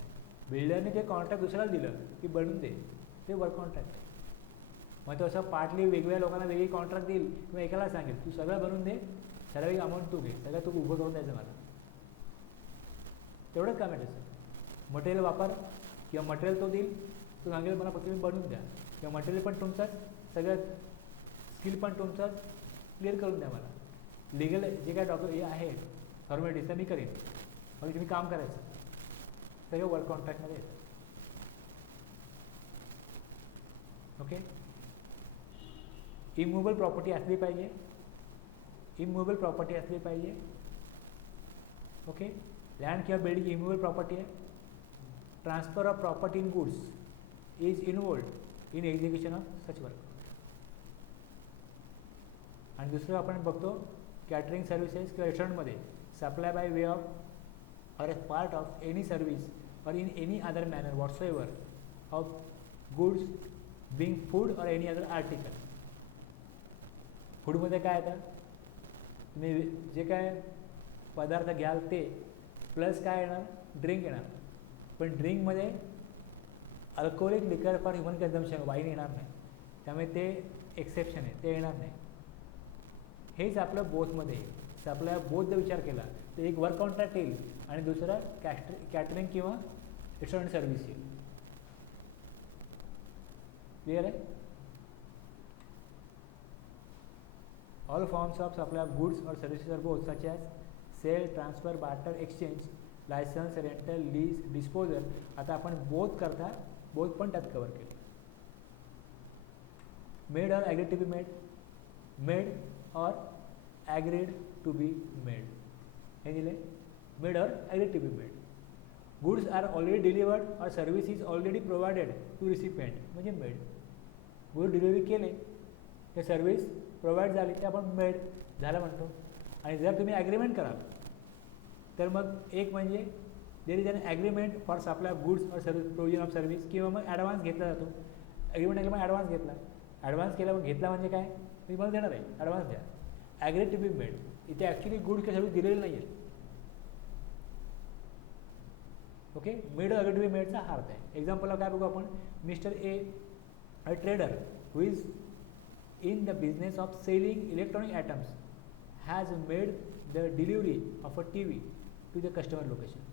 बिल्डरने ते कॉन्ट्रॅक्ट दुसऱ्याला दिलं की बनवून दे, ते वर्क कॉन्ट्रॅक्ट. मग तो असं पार्टली वेगवेगळ्या लोकांना वेगळी कॉन्ट्रॅक्ट देईल किंवा एकाला सांगेल तू सगळं बनवून दे, ठराविक अमाऊंट तू घे, सगळं तू उभं करून द्यायचं मला, तेवढंच काम आहे त्याचं. मटेरियल वापर किंवा मटेरियल तो देईल, तो सांगेल मला फक्त तुम्ही बनवून द्या, किंवा मटेरियल पण तुमचंच, सगळं स्किल पण तुमचंच, क्लिअर करून द्या मला. लिगल जे काय हे आहे फॉर्मॅलिटीज तर मी करेन, मग तुम्ही काम करायचं, सगळं वर्क कॉन्ट्रॅक्टमध्ये येतं. ओके. इमूव्हेबल प्रॉपर्टी असली पाहिजे, इमूव्हेबल प्रॉपर्टी असली पाहिजे. ओके. लँड किंवा बिल्डिंग इमूव्हेबल प्रॉपर्टी आहे. Transfer of property in goods is involved in execution of such work. आणि दुसरं आपण बघतो कॅटरिंग सर्व्हिसेस किंवा रेस्टॉरंटमध्ये supply by way of or as part of any service or in any other manner whatsoever of goods being food or any other article. फूडमध्ये काय येतं, तुम्ही जे काय पदार्थ घ्याल ते प्लस काय येणार, ड्रिंक येणार. पण ड्रिंकमध्ये अल्कोहोलिक लिकर फॉर ह्युमन कन्झम्पशन वाईन येणार नाही, त्यामुळे ते एक्सेप्शन आहे, ते येणार नाही. हेच आपलं बोथमध्ये येईल. आपल्या बोथ जर विचार केला तर एक वर्क कॉन्ट्रॅक्ट येईल आणि दुसरं कॅटरिंग किंवा रेस्टॉरंट सर्व्हिस येईल. क्लिअर आहे. All forms of supply of goods or services are both such as sale, transfer, barter, exchange, licence, rental, lease, disposal. आता आपण बोथ करता, बोथ पण त्यात कवर केले. Made or agreed to be made, made or agreed to be made हे दिले. Made or agreed to be made. Goods are already delivered or service is already provided to recipient म्हणजे made. Good delivery केले, ते service provide झाली ते आपण made झालं म्हणतो. आणि जर तुम्ही ॲग्रीमेंट कराल तर मग एक म्हणजे there is an agreement for supply of goods or service, provision of service, किंवा मग ॲडव्हान्स घेतला जातो. ॲग्रीमेंट केलं मग ॲडव्हान्स घेतला, ॲडव्हान्स केला मग घेतला म्हणजे काय, मी मला देणार आहे ॲडव्हान्स द्या. ॲग्रीड टू बी मेड, इथे ॲक्च्युली गुड किंवा सर्व्हिस दिलेली नाही आहे. ओके. मेड ॲग्रीड टू बी मेडचा हा अर्थ आहे. एक्झाम्पलला काय बघू आपण, mister A a trader who is in the business of selling electronic items has made the delivery of a TV to the customer location.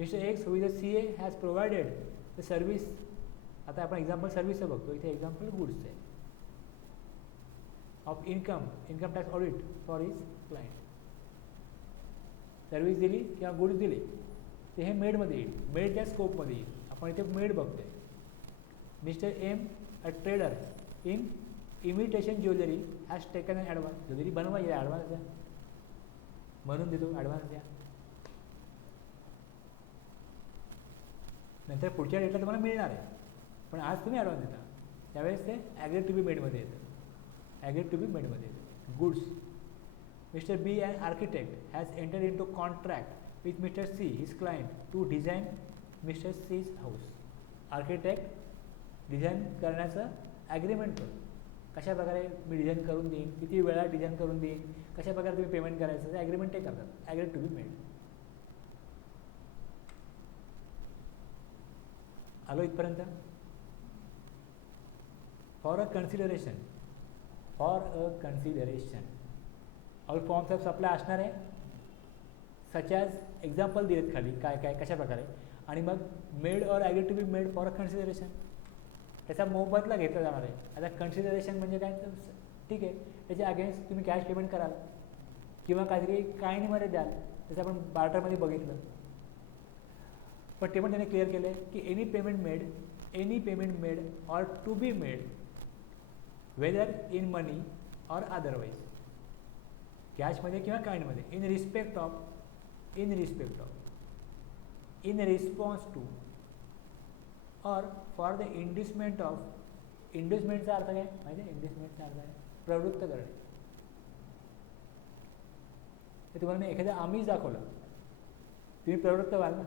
Mr. X who is a CA has provided the service. आता आपण example सर्व्हिसचं बघतो, इथे example गुड्सचं आहे. Of income tax audit for his client. Service दिली किंवा goods दिले ते हे मेडमध्ये येईल, मेडच्या स्कोपमध्ये येईल. आपण इथे मेड बघतोय. Mister M a trader in imitation jewellery has taken an advance. Jewellery बनवायची ॲडव्हान्स द्या, म्हणून देतो ॲडव्हान्स द्या. नंतर पुढच्या डेटला तुम्हाला मिळणार आहे, पण आज तुम्ही ॲडव्हान्स देता, त्यावेळेस ते ॲग्रीड टू बी मेडमध्ये येतं. ॲग्रीड टू बी मेडमध्ये येतं. Goods. Mister B and architect has entered in to contract with mister C his client to design mister C's house. Architect design करण्याचं ॲग्रीमेंट करून, कशा प्रकारे मी डिझाईन करून देईन, किती वेळा डिझाईन करून देईन, कशा प्रकारे तुम्ही पेमेंट करायचं, ते ॲग्रीमेंट ते करतात. Agreed to be made. आलो इथपर्यंत. For a consideration, for a consideration all forms of supply असणार आहे. सच ॲज एक्झाम्पल दिलेत खाली काय काय कशा प्रकारे, आणि मग made or agreed to be made for a consideration त्याचा मोबदला घेतला जाणार आहे. आता कन्सिडरेशन म्हणजे काय, तर ठीक आहे त्याच्या अगेन्स्ट तुम्ही कॅश पेमेंट कराल किंवा काहीतरी कायनीमध्ये द्याल, जसं आपण बार्टरमध्ये बघितलं. पण ते पण त्याने क्लिअर केलं आहे की any payment made or to be made whether in money or otherwise, कॅशमध्ये किंवा काइंडमध्ये, in response to or for the inducement of. इंड्युसमेंटचा अर्थ काय माहिती आहे, इंड्युसमेंटचा अर्थ आहे प्रवृत्त करणे. हे तुम्हाला मी एखाद्या आमिष दाखवलं, तुम्ही प्रवृत्त व्हाल ना,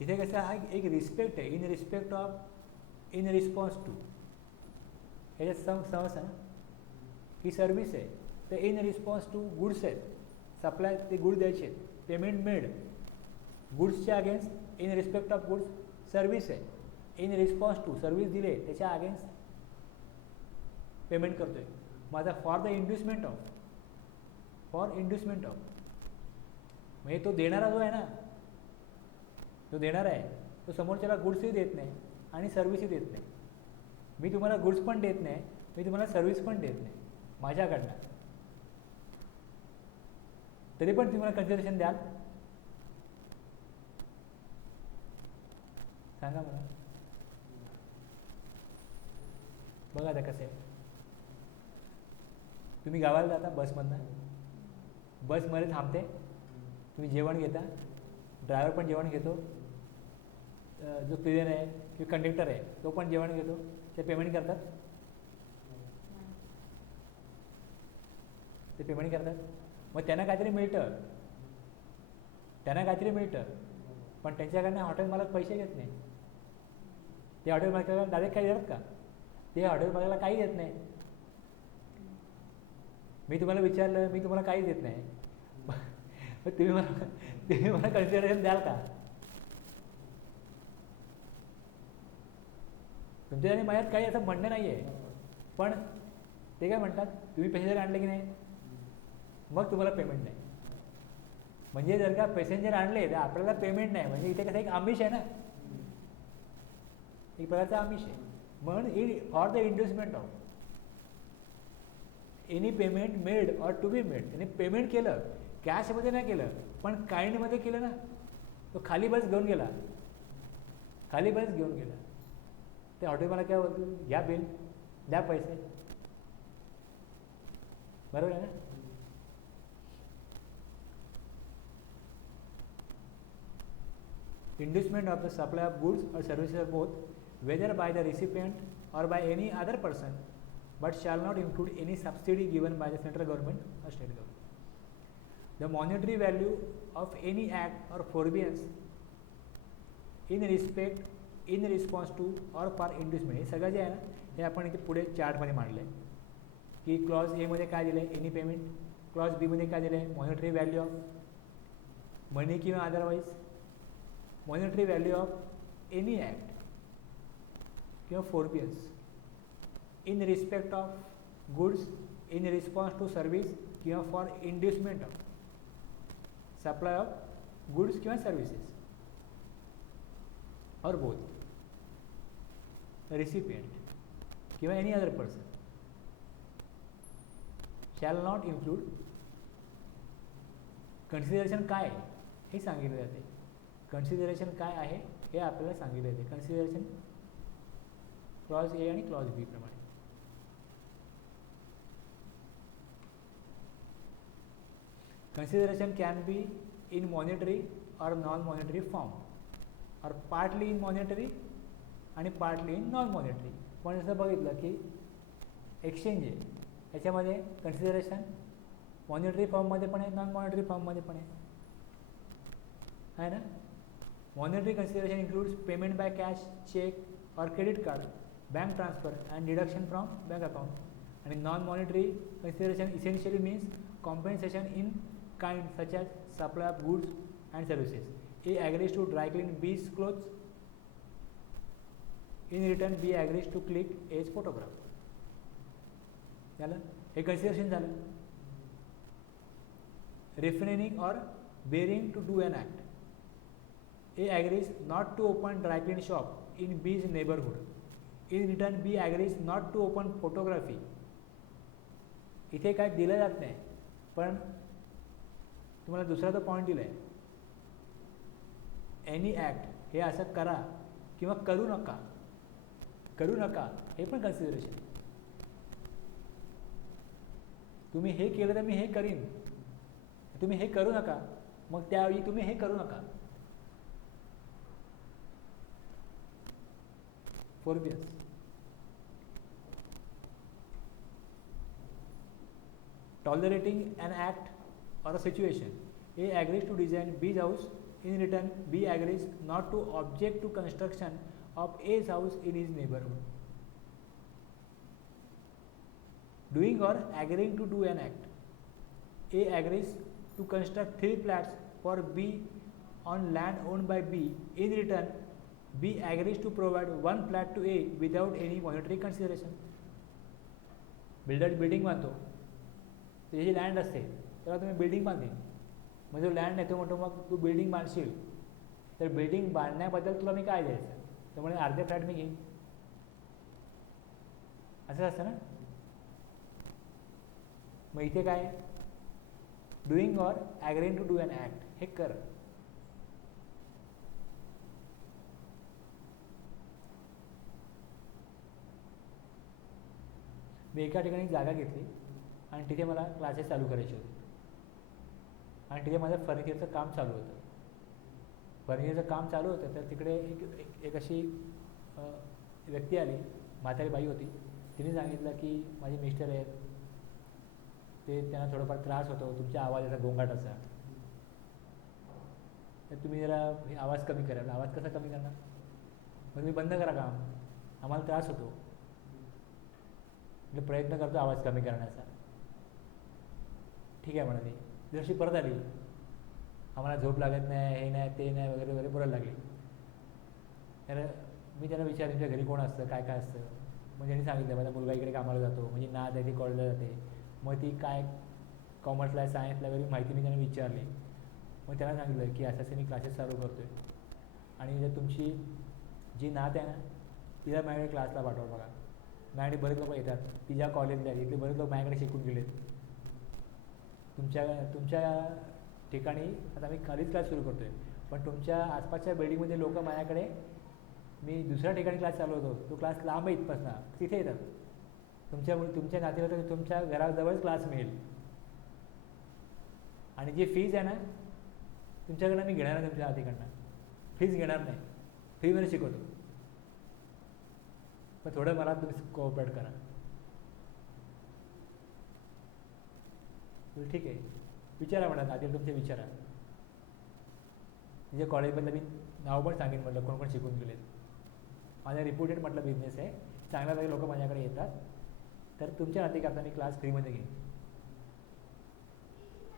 इथे कसं हा एक रिस्पेक्ट आहे, in respect of, in response to, ह्याच्यात समज आहे ना, ही सर्व्हिस आहे. तर इन रिस्पॉन्स टू गुड्स आहेत, सप्लाय ते गुड द्यायचे आहेत, पेमेंट मेड गुड्सच्या against, in respect of goods. Service आहे, इन रिस्पॉन्स टू सर्व्हिस दिले त्याच्या अगेन्स्ट पेमेंट करतोय. माझा for the inducement of, for inducement of म्हणजे तो देणारा जो आहे ना, तो देणारा आहे, तो समोरच्याला गुड्सही देत नाही आणि सर्व्हिसही देत नाही. मी तुम्हाला गुड्स पण देत नाही, मी तुम्हाला सर्व्हिस पण देत नाही माझ्याकडनं, तरी पण तुम्हाला कन्सिडरेशन द्याल? सांगा मला. बघा आता कसं आहे. तुम्ही गावाला जाता बसमधनं, बसमध्ये थांबते, तुम्ही जेवण घेता, ड्रायव्हर पण जेवण घेतो, जो क्लिअर आहे किंवा कंडक्टर आहे तो पण जेवण घेतो, ते पेमेंट करतात, ते पेमेंट करतात. मग त्यांना काहीतरी मिळतं, त्यांना काहीतरी मिळतं, पण त्यांच्याकडनं हॉटेल मालक पैसे घेत नाही. ते हॉटेल मालकाला डायरेक्ट काही देतात का? ते हॉटेल मालकाला काही देत नाही. मी तुम्हाला विचारलं, मी तुम्हाला काहीच देत नाही, तुम्ही मला कन्सिडरेशन द्याल का? तुमच्या आणि माझ्यात काही असं म्हणणं नाही आहे, पण ते काय म्हणतात, तुम्ही पॅसेंजर आणले की नाही मग तुम्हाला पेमेंट नाही. म्हणजे जर का पॅसेंजर आणले तर आपल्याला पेमेंट नाही, म्हणजे इथे कसं एक आमिष आहे ना, एक प्रकारचा आमिष आहे. म्हणून for the inducement of any payment made or to be made, त्याने पेमेंट केलं, कॅशमध्ये नाही केलं पण काइंडमध्ये केलं ना, तो खाली बस घेऊन गेला, खाली बस घेऊन गेला. ते हॉटेल मला काय बोलतो, घ्या बिल, द्या पैसे, बरोबर आहे ना. Inducement of the supply of goods or services or both, whether by the recipient or by any other person, but shall not include any subsidy given by the central government or state government. The monetary value of any act or forbearance in respect, in response to or for inducement, हे सगळं जे आहे ना हे आपण इथे पुढे चार्टमध्ये मांडलं आहे की क्लॉज ए मध्ये काय दिलं आहे, एनी पेमेंट, क्लॉज बी मध्ये काय दिलं आहे, मॉनिटरी व्हॅल्यू ऑफ मनी किंवा otherwise, monetary value of any act किंवा forbearance in respect of goods, in response to service किंवा for inducement of supply of goods किंवा सर्व्हिसेस और बोथ, recipient किंवा any other person shall not include. Consideration काय आहे हे सांगितले जाते, consideration काय आहे हे आपल्याला सांगितले जाते. कन्सिडरेशन क्लॉज ए आणि क्लॉज बी प्रमाणे. Consideration can be in monetary or non-monetary form, or partly in monetary आणि पार्टली इन नॉन मॉनिटरी. पण जसं बघितलं की एक्सचेंज आहे याच्यामध्ये कन्सिडरेशन मॉनिटरी फॉर्ममध्ये पण आहे, नॉन मॉनिटरी फॉर्ममध्ये पण आहे ना. Monetary consideration includes payment by cash, cheque or credit card, bank transfer and deduction from bank account. आणि non monetary consideration essentially means compensation in kind such as supply of goods and services. A agrees to dry clean B's clothes, in return B agrees to click as photograph. झालं, हे consideration झालं. refraining or bearing to do an act. A agrees not to open dry clean shop in B's neighborhood. In return B agrees not to open photography. इथे काय दिलं जात नाही, पण तुम्हाला दुसरा तो पॉईंट दिलाय, एनी ॲक्ट हे असं करा किंवा करू नका, करू नका हे पण कन्सिडरेशन. तुम्ही हे केलं तर मी हे करीन, तुम्ही हे करू नका मग त्यावेळी तुम्ही हे करू नका. फोरबियन्स. Tolerating an act or a situation. A agrees to design B's house In return, B agrees not to object to construction of A's house in his neighborhood. Doing or agreeing to do an act. A agrees to construct 3 flats for B on land owned by B. In return, B agrees to provide 1 flat to A without any monetary consideration. Building बांधतो, त्याची land असते, त्याला तुम्ही building बांधली, मग जो land आहे तो म्हणतो मग तू बिल्डिंग बांधशील, तर बिल्डिंग बांधण्याबद्दल तुला मी काय द्यायचं, त्यामुळे अर्धे फ्लॅट मी घेईन, असं असतं ना. मग इथे काय, doing or agreeing to do an act, हे कर. मी एका ठिकाणी जागा घेतली आणि तिथे मला क्लासेस चालू करायचे होते आणि तिथे माझं फर्निचरचं काम चालू होतं. फर्निचरचं काम चालू होतं तर तिकडे एक अशी व्यक्ती आली, म्हातारी बाई होती. तिने सांगितलं की माझे मिस्टर आहेत, ते त्यांना थोडाफार त्रास होतो तुमच्या आवाजाचा, गोंगाटाचा, तर तुम्ही जरा आवाज कमी कराल. आवाज कसा कमी करणार, मग तुम्ही बंद करा काम, आम्हाला त्रास होतो. म्हणजे प्रयत्न करतो आवाज कमी करण्याचा. ठीक आहे म्हणाली. जशी परत आली, आम्हाला झोप लागत नाही, हे नाही ते नाही वगैरे वगैरे बोलायला लागली. तर मी त्यांना विचारलं तुमच्या घरी कोण असतं, काय काय असतं. मग त्यांनी सांगितलं माझा मुलगा इकडे कामाला जातो, म्हणजे नात आहे ती कॉलेजला जाते. मग ती काय कॉमर्सला आहे, सायन्सला वगैरे माहिती मी त्यांना विचारली. मग त्यांना सांगितलं की असं असं मी क्लासेस चालू करतो आहे आणि जर तुमची जी नात आहे ना तिला माझ्याकडे क्लासला पाठवा. बघा माझ्याकडे बरेच लोक येतात, ती ज्या कॉलेजला आहे तिथले बरेच लोक माझ्याकडे शिकून गेलेत. तुमच्या ठिकाणी आता मी खालीच क्लास सुरू करतो आहे, पण तुमच्या आसपासच्या बिल्डिंगमध्ये लोक माझ्याकडे, मी दुसऱ्या ठिकाणी क्लास चालवतो, तो क्लास लांब आहे इथपासून, तिथे येतात. तुमच्या नातीला तर तुमच्या घराजवळच क्लास मिळेल. आणि जी फीज आहे ना तुमच्याकडनं मी घेणार नाही, तुमच्या नातीकडनं फीज घेणार नाही, फ्रीमध्ये शिकवतो. पण थोडं मला तुम्ही कोऑपरेट करा. ठीक आहे, विचारा म्हणा नातीला तुमचे, विचारा. म्हणजे कॉलेजमधलं मी नाव पण सांगेन, म्हटलं कोण कोण शिकून गेलेत. माझा रिपोर्टेड म्हटलं बिझनेस आहे, चांगल्या लोक माझ्याकडे येतात, तर तुमच्या नातीकरता मी क्लास फ्रीमध्ये घेईन.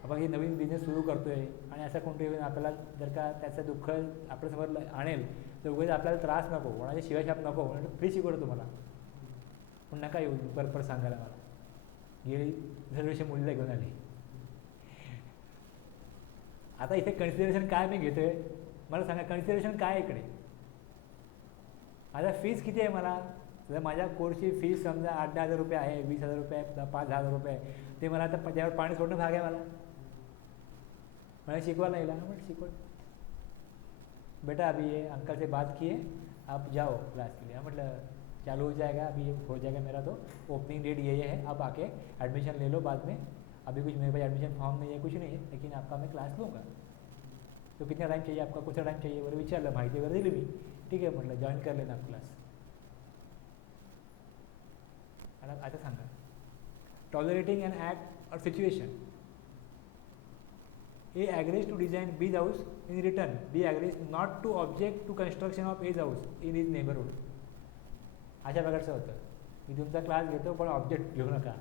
आपण हे नवीन बिझनेस सुरू करतो आहे आणि असं कोणतं आपल्याला जर का त्याचं दुःख आपल्यासमोर आणेल तर उगाच आपल्याला त्रास नको, कोणाची शिवाशाप नको, म्हणून फ्री शिकवतो तुम्हाला. पण नका येऊ परपर सांगायला मला, गेली दरवर्षी मुलीला घेऊन आली. आता इथे कन्सिडरेशन काय मी घेतो आहे मला सांगा, कन्सिडरेशन काय इकडे. आता फीज किती आहे मला, जर माझ्या कोर्सची फीज समजा 8-10 हजार रुपये आहे, 20,000 रुपये, 5,000 रुपये, ते मला आता त्यावर पाणी सोडणं भाग आहे. मला शिकवायला येईल ना, म्हटलं शिकव बेटा, अभी ये अंकल से बात किए, आप जाओ क्लास के लिए. म्हटलं चालू हो जाएगा, अभी हो जाएगा मेरा, तो ओपनिंग डेट ये है, आप आके एडमिशन ले लो बाद में. अभी कुछ मेरे पास एडमिशन फॉर्म नहीं है, कुछ नहीं है, लेकिन आपका मैं क्लास लूँगा. तो कितना टाइम चाहिए आपका, कुछ टाइम चाहिए वगैरे विचारलं, माहिती वगैरे दिली मी. ठीक आहे म्हटलं, जॉईन कर लेना आप क्लास. आता सांगा, टॉलरेटिंग अन ॲक्ट और situation. A agrees to design B's house. In return, B agrees not to object to construction of A's house in his neighborhood. अशा प्रकारचं होतं, मी तुमचा क्लास घेतो पण ऑब्जेक्ट घेऊ नका.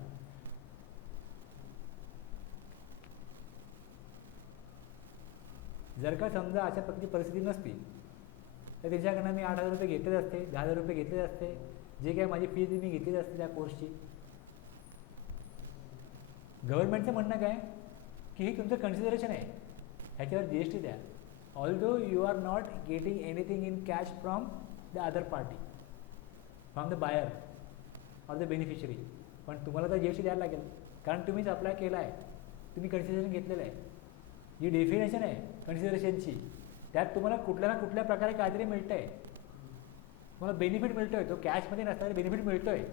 जर का समजा अशा प्रकारची परिस्थिती नसती तर त्याच्याकडनं मी 8,000 रुपये घेतलेच असते, 10,000 रुपये घेतलेच असते, जे काय माझी फीज मी घेतलीच असते त्या कोर्सची. गव्हर्नमेंटचं म्हणणं काय की हे तुमचं कन्सिडरेशन आहे, ह्याच्यावर GST द्या. Although you are not getting anything in cash from the other party, from the buyer or the beneficiary, पण तुम्हाला तर GST द्यायला लागेल, कारण तुम्हीच अप्लाय केला आहे, तुम्ही कन्सिडरेशन घेतलेलं आहे. जी डेफिनेशन आहे कन्सिडरेशनची, त्यात तुम्हाला कुठल्या ना कुठल्या प्रकारे काहीतरी मिळतं आहे, तुम्हाला बेनिफिट मिळतो आहे, तो कॅशमध्ये नसताना बेनिफिट मिळतो आहे,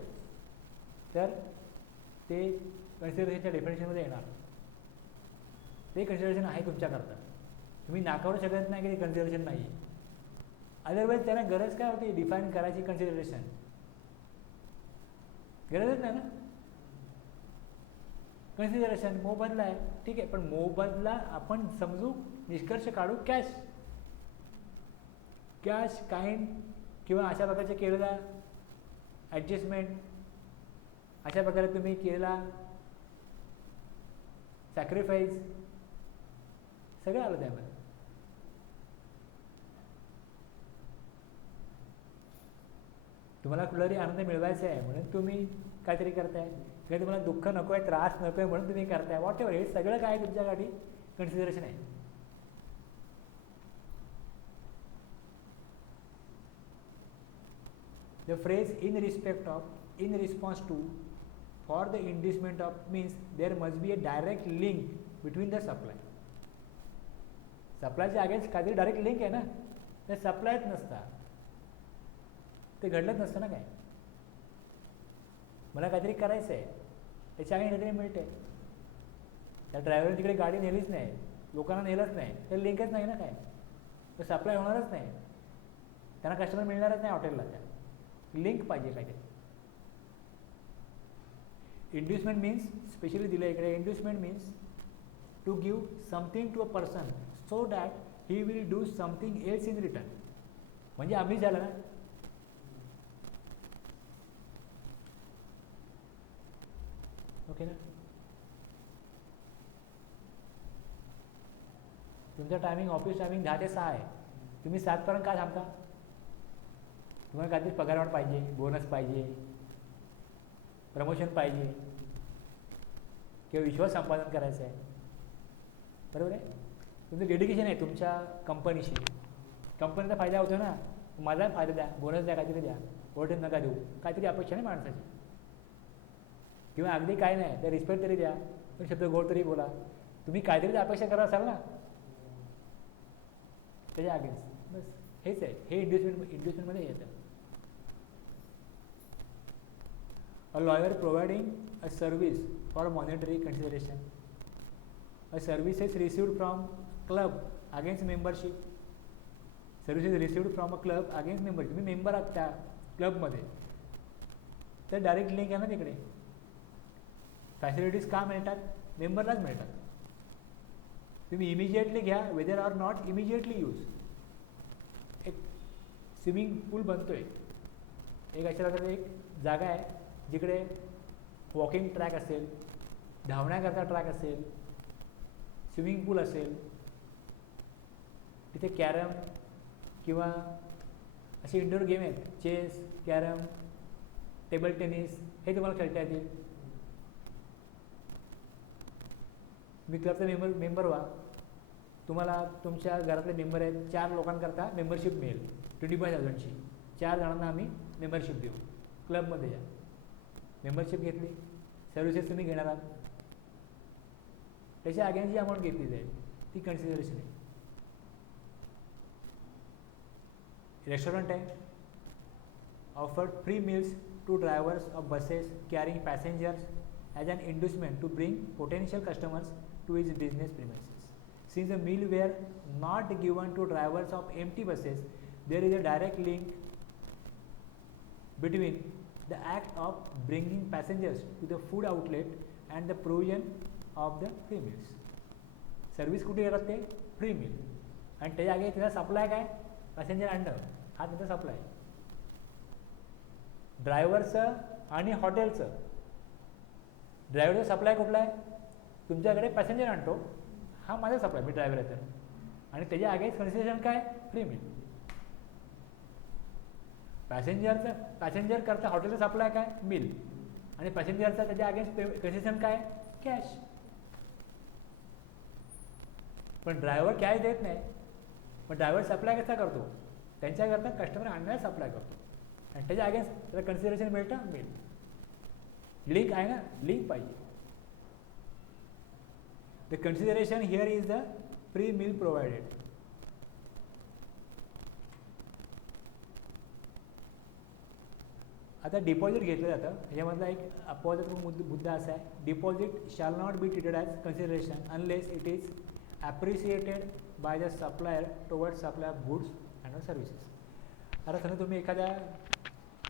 तर ते कन्सिडरेशनच्या डेफिनेशनमध्ये येणार. ते कन्सिडरेशन आहे तुमच्याकरता, तुम्ही नाकारू शकत नाही की ते कन्सिडरेशन नाही. अदरवाईज त्यांना गरज काय होती डिफाईन करायची कन्सिडरेशन, गरजच नाही ना. कन्सिडरेशन मोबदला आहे, ठीक आहे, पण मोबदला आपण समजू, निष्कर्ष काढू कॅश, कॅश काइंड किंवा अशा प्रकारचे केलेला ॲडजस्टमेंट, अशा प्रकारे तुम्ही केलेला सॅक्रिफाईस, सगळं आलं त्यामध्ये. तुम्हाला कुठलातरी आनंद मिळवायचा आहे म्हणून तुम्ही काहीतरी करताय, किंवा तुम्हाला दुःख नको आहे, त्रास नको आहे म्हणून तुम्ही करताय, वॉट एव्हर, हे सगळं काय तुमच्यासाठी कन्सिडरेशन आहे. The phrase in respect of, in response to, for the inducement of means there must be a direct link between the supply. सप्लायच्या अगेन्स्ट काहीतरी डायरेक्ट लिंक आहे ना, ते सप्लायच नसता, ते घडलंच नसतं ना. काय मला काहीतरी करायचं आहे, त्याच्या आगे काहीतरी मिळते, त्या ड्रायव्हरने तिकडे गाडी नेलीच नाही, लोकांना नेलंच नाही, तर लिंकच नाही ना. काय तर सप्लाय होणारच नाही, त्यांना कस्टमर मिळणारच नाही हॉटेलला. त्या लिंक पाहिजे काहीतरी. इंड्युसमेंट मीन्स, स्पेशली दिलं इकडे, inducement means to give something to a person so that he will do something else in return. म्हणजे आम्ही झालं ना, ओके ना. तुमचं टायमिंग, ऑफिस टायमिंग 10 ते 6 आहे, तुम्ही 7 पर्यंत काय थांबता? तुम्हाला काहीतरी पगारवाढ पाहिजे, बोनस पाहिजे, प्रमोशन पाहिजे, किंवा विश्वास संपादन करायचं आहे, बरोबर आहे. तुमचं डेडिकेशन आहे तुमच्या कंपनीशी, कंपनीचा फायदा होतो ना, माझा फायदा द्या, बोनस द्या, काहीतरी द्या, ओव्हरटाईम नका देऊ, काहीतरी अपेक्षा नाही माणसाची. किंवा अगदी काय नाही, त्या रिस्पेक्ट तरी द्या, पण शब्द गोड तरी बोला, तुम्ही काहीतरी अपेक्षा करत असाल ना त्याच्या अगेन्स्ट. बस हेच आहे, हे इंड्युसमेंटमध्ये येतं. A lawyer providing a service for monetary consideration. A service is received from club against membership. Service is received from a club against membership. तुम्ही मेंबर आहात त्या क्लबमध्ये, तर डायरेक्ट लिंक आहे ना तिकडे. फॅसिलिटीज का मिळतात? मेंबरलाच मिळतात. तुम्ही इमिजिएटली घ्या, whether or not immediately use. एक स्विमिंग पूल बनतोय, एक अशा प्रकारे एक जागा आहे जिकडे वॉकिंग ट्रॅक असेल, धावण्याकरता ट्रॅक असेल, स्विमिंग पूल असेल, तिथे कॅरम किंवा असे इंडोर गेम आहेत, चेस, कॅरम, टेबल टेनिस, हे तुम्हाला खेळता येतील. तुम्ही क्लबचा मेंबर व्हा, तुम्हाला तुमच्या घरातले मेंबर आहेत 4 लोकांकरता मेंबरशिप मिळेल 25,000ची. 4 जणांना आम्ही मेंबरशिप देऊ. क्लबमध्ये या, मेंबरशिप घेतली, सर्व्हिसेस तुम्ही घेणार आहात, त्याच्या अगेन्स्ट जी अमाऊंट घेतली जाईल ती कन्सिडरेशन आहे. रेस्टॉरंट आहे, offered free meals to drivers of buses carrying passengers as an inducement to bring potential customers to his business premises. Since the meal were not given to drivers of empty buses, there is a direct link between the act of bringing passengers to the food outlet and the provision of the free meals. Service कुठे येतात ते? Free meal. आणि त्याच्या आगे त्याचा supply काय? Passenger आणणं, हा त्याचा सप्लाय. ड्रायव्हरचं आणि हॉटेलचं, ड्रायव्हरचा सप्लाय कुठला आहे? तुमच्याकडे पॅसेंजर आणतो, हा माझा सप्लाय, मी ड्रायव्हर आहे तर, आणि त्याच्या अगेन्स्ट कन्सिडरेशन काय? Free meal. पॅसेंजर करता हॉटेलचा सप्लाय काय? मिल. आणि पॅसेंजरचा त्याच्या अगेन्स्ट कन्सिडरेशन काय? कॅश. पण ड्रायव्हर कॅश देत नाही, पण ड्रायव्हर सप्लाय कसा करतो? त्यांच्याकरता कस्टमर आणण्यास सप्लाय करतो, आणि त्याच्या अगेन्स्ट त्याला कन्सिडरेशन मिळतं, मिल. लिंक आहे ना, लिंक पाहिजे. The consideration here is the free meal provided. आता डिपॉझिट घेतलं जातं, ह्यामधला एक अपवादात्मक मुद्दा असा आहे, deposit shall not be treated as consideration unless it is appreciated by the supplier towards supply of goods and services. आता समजा तुम्ही एखाद्या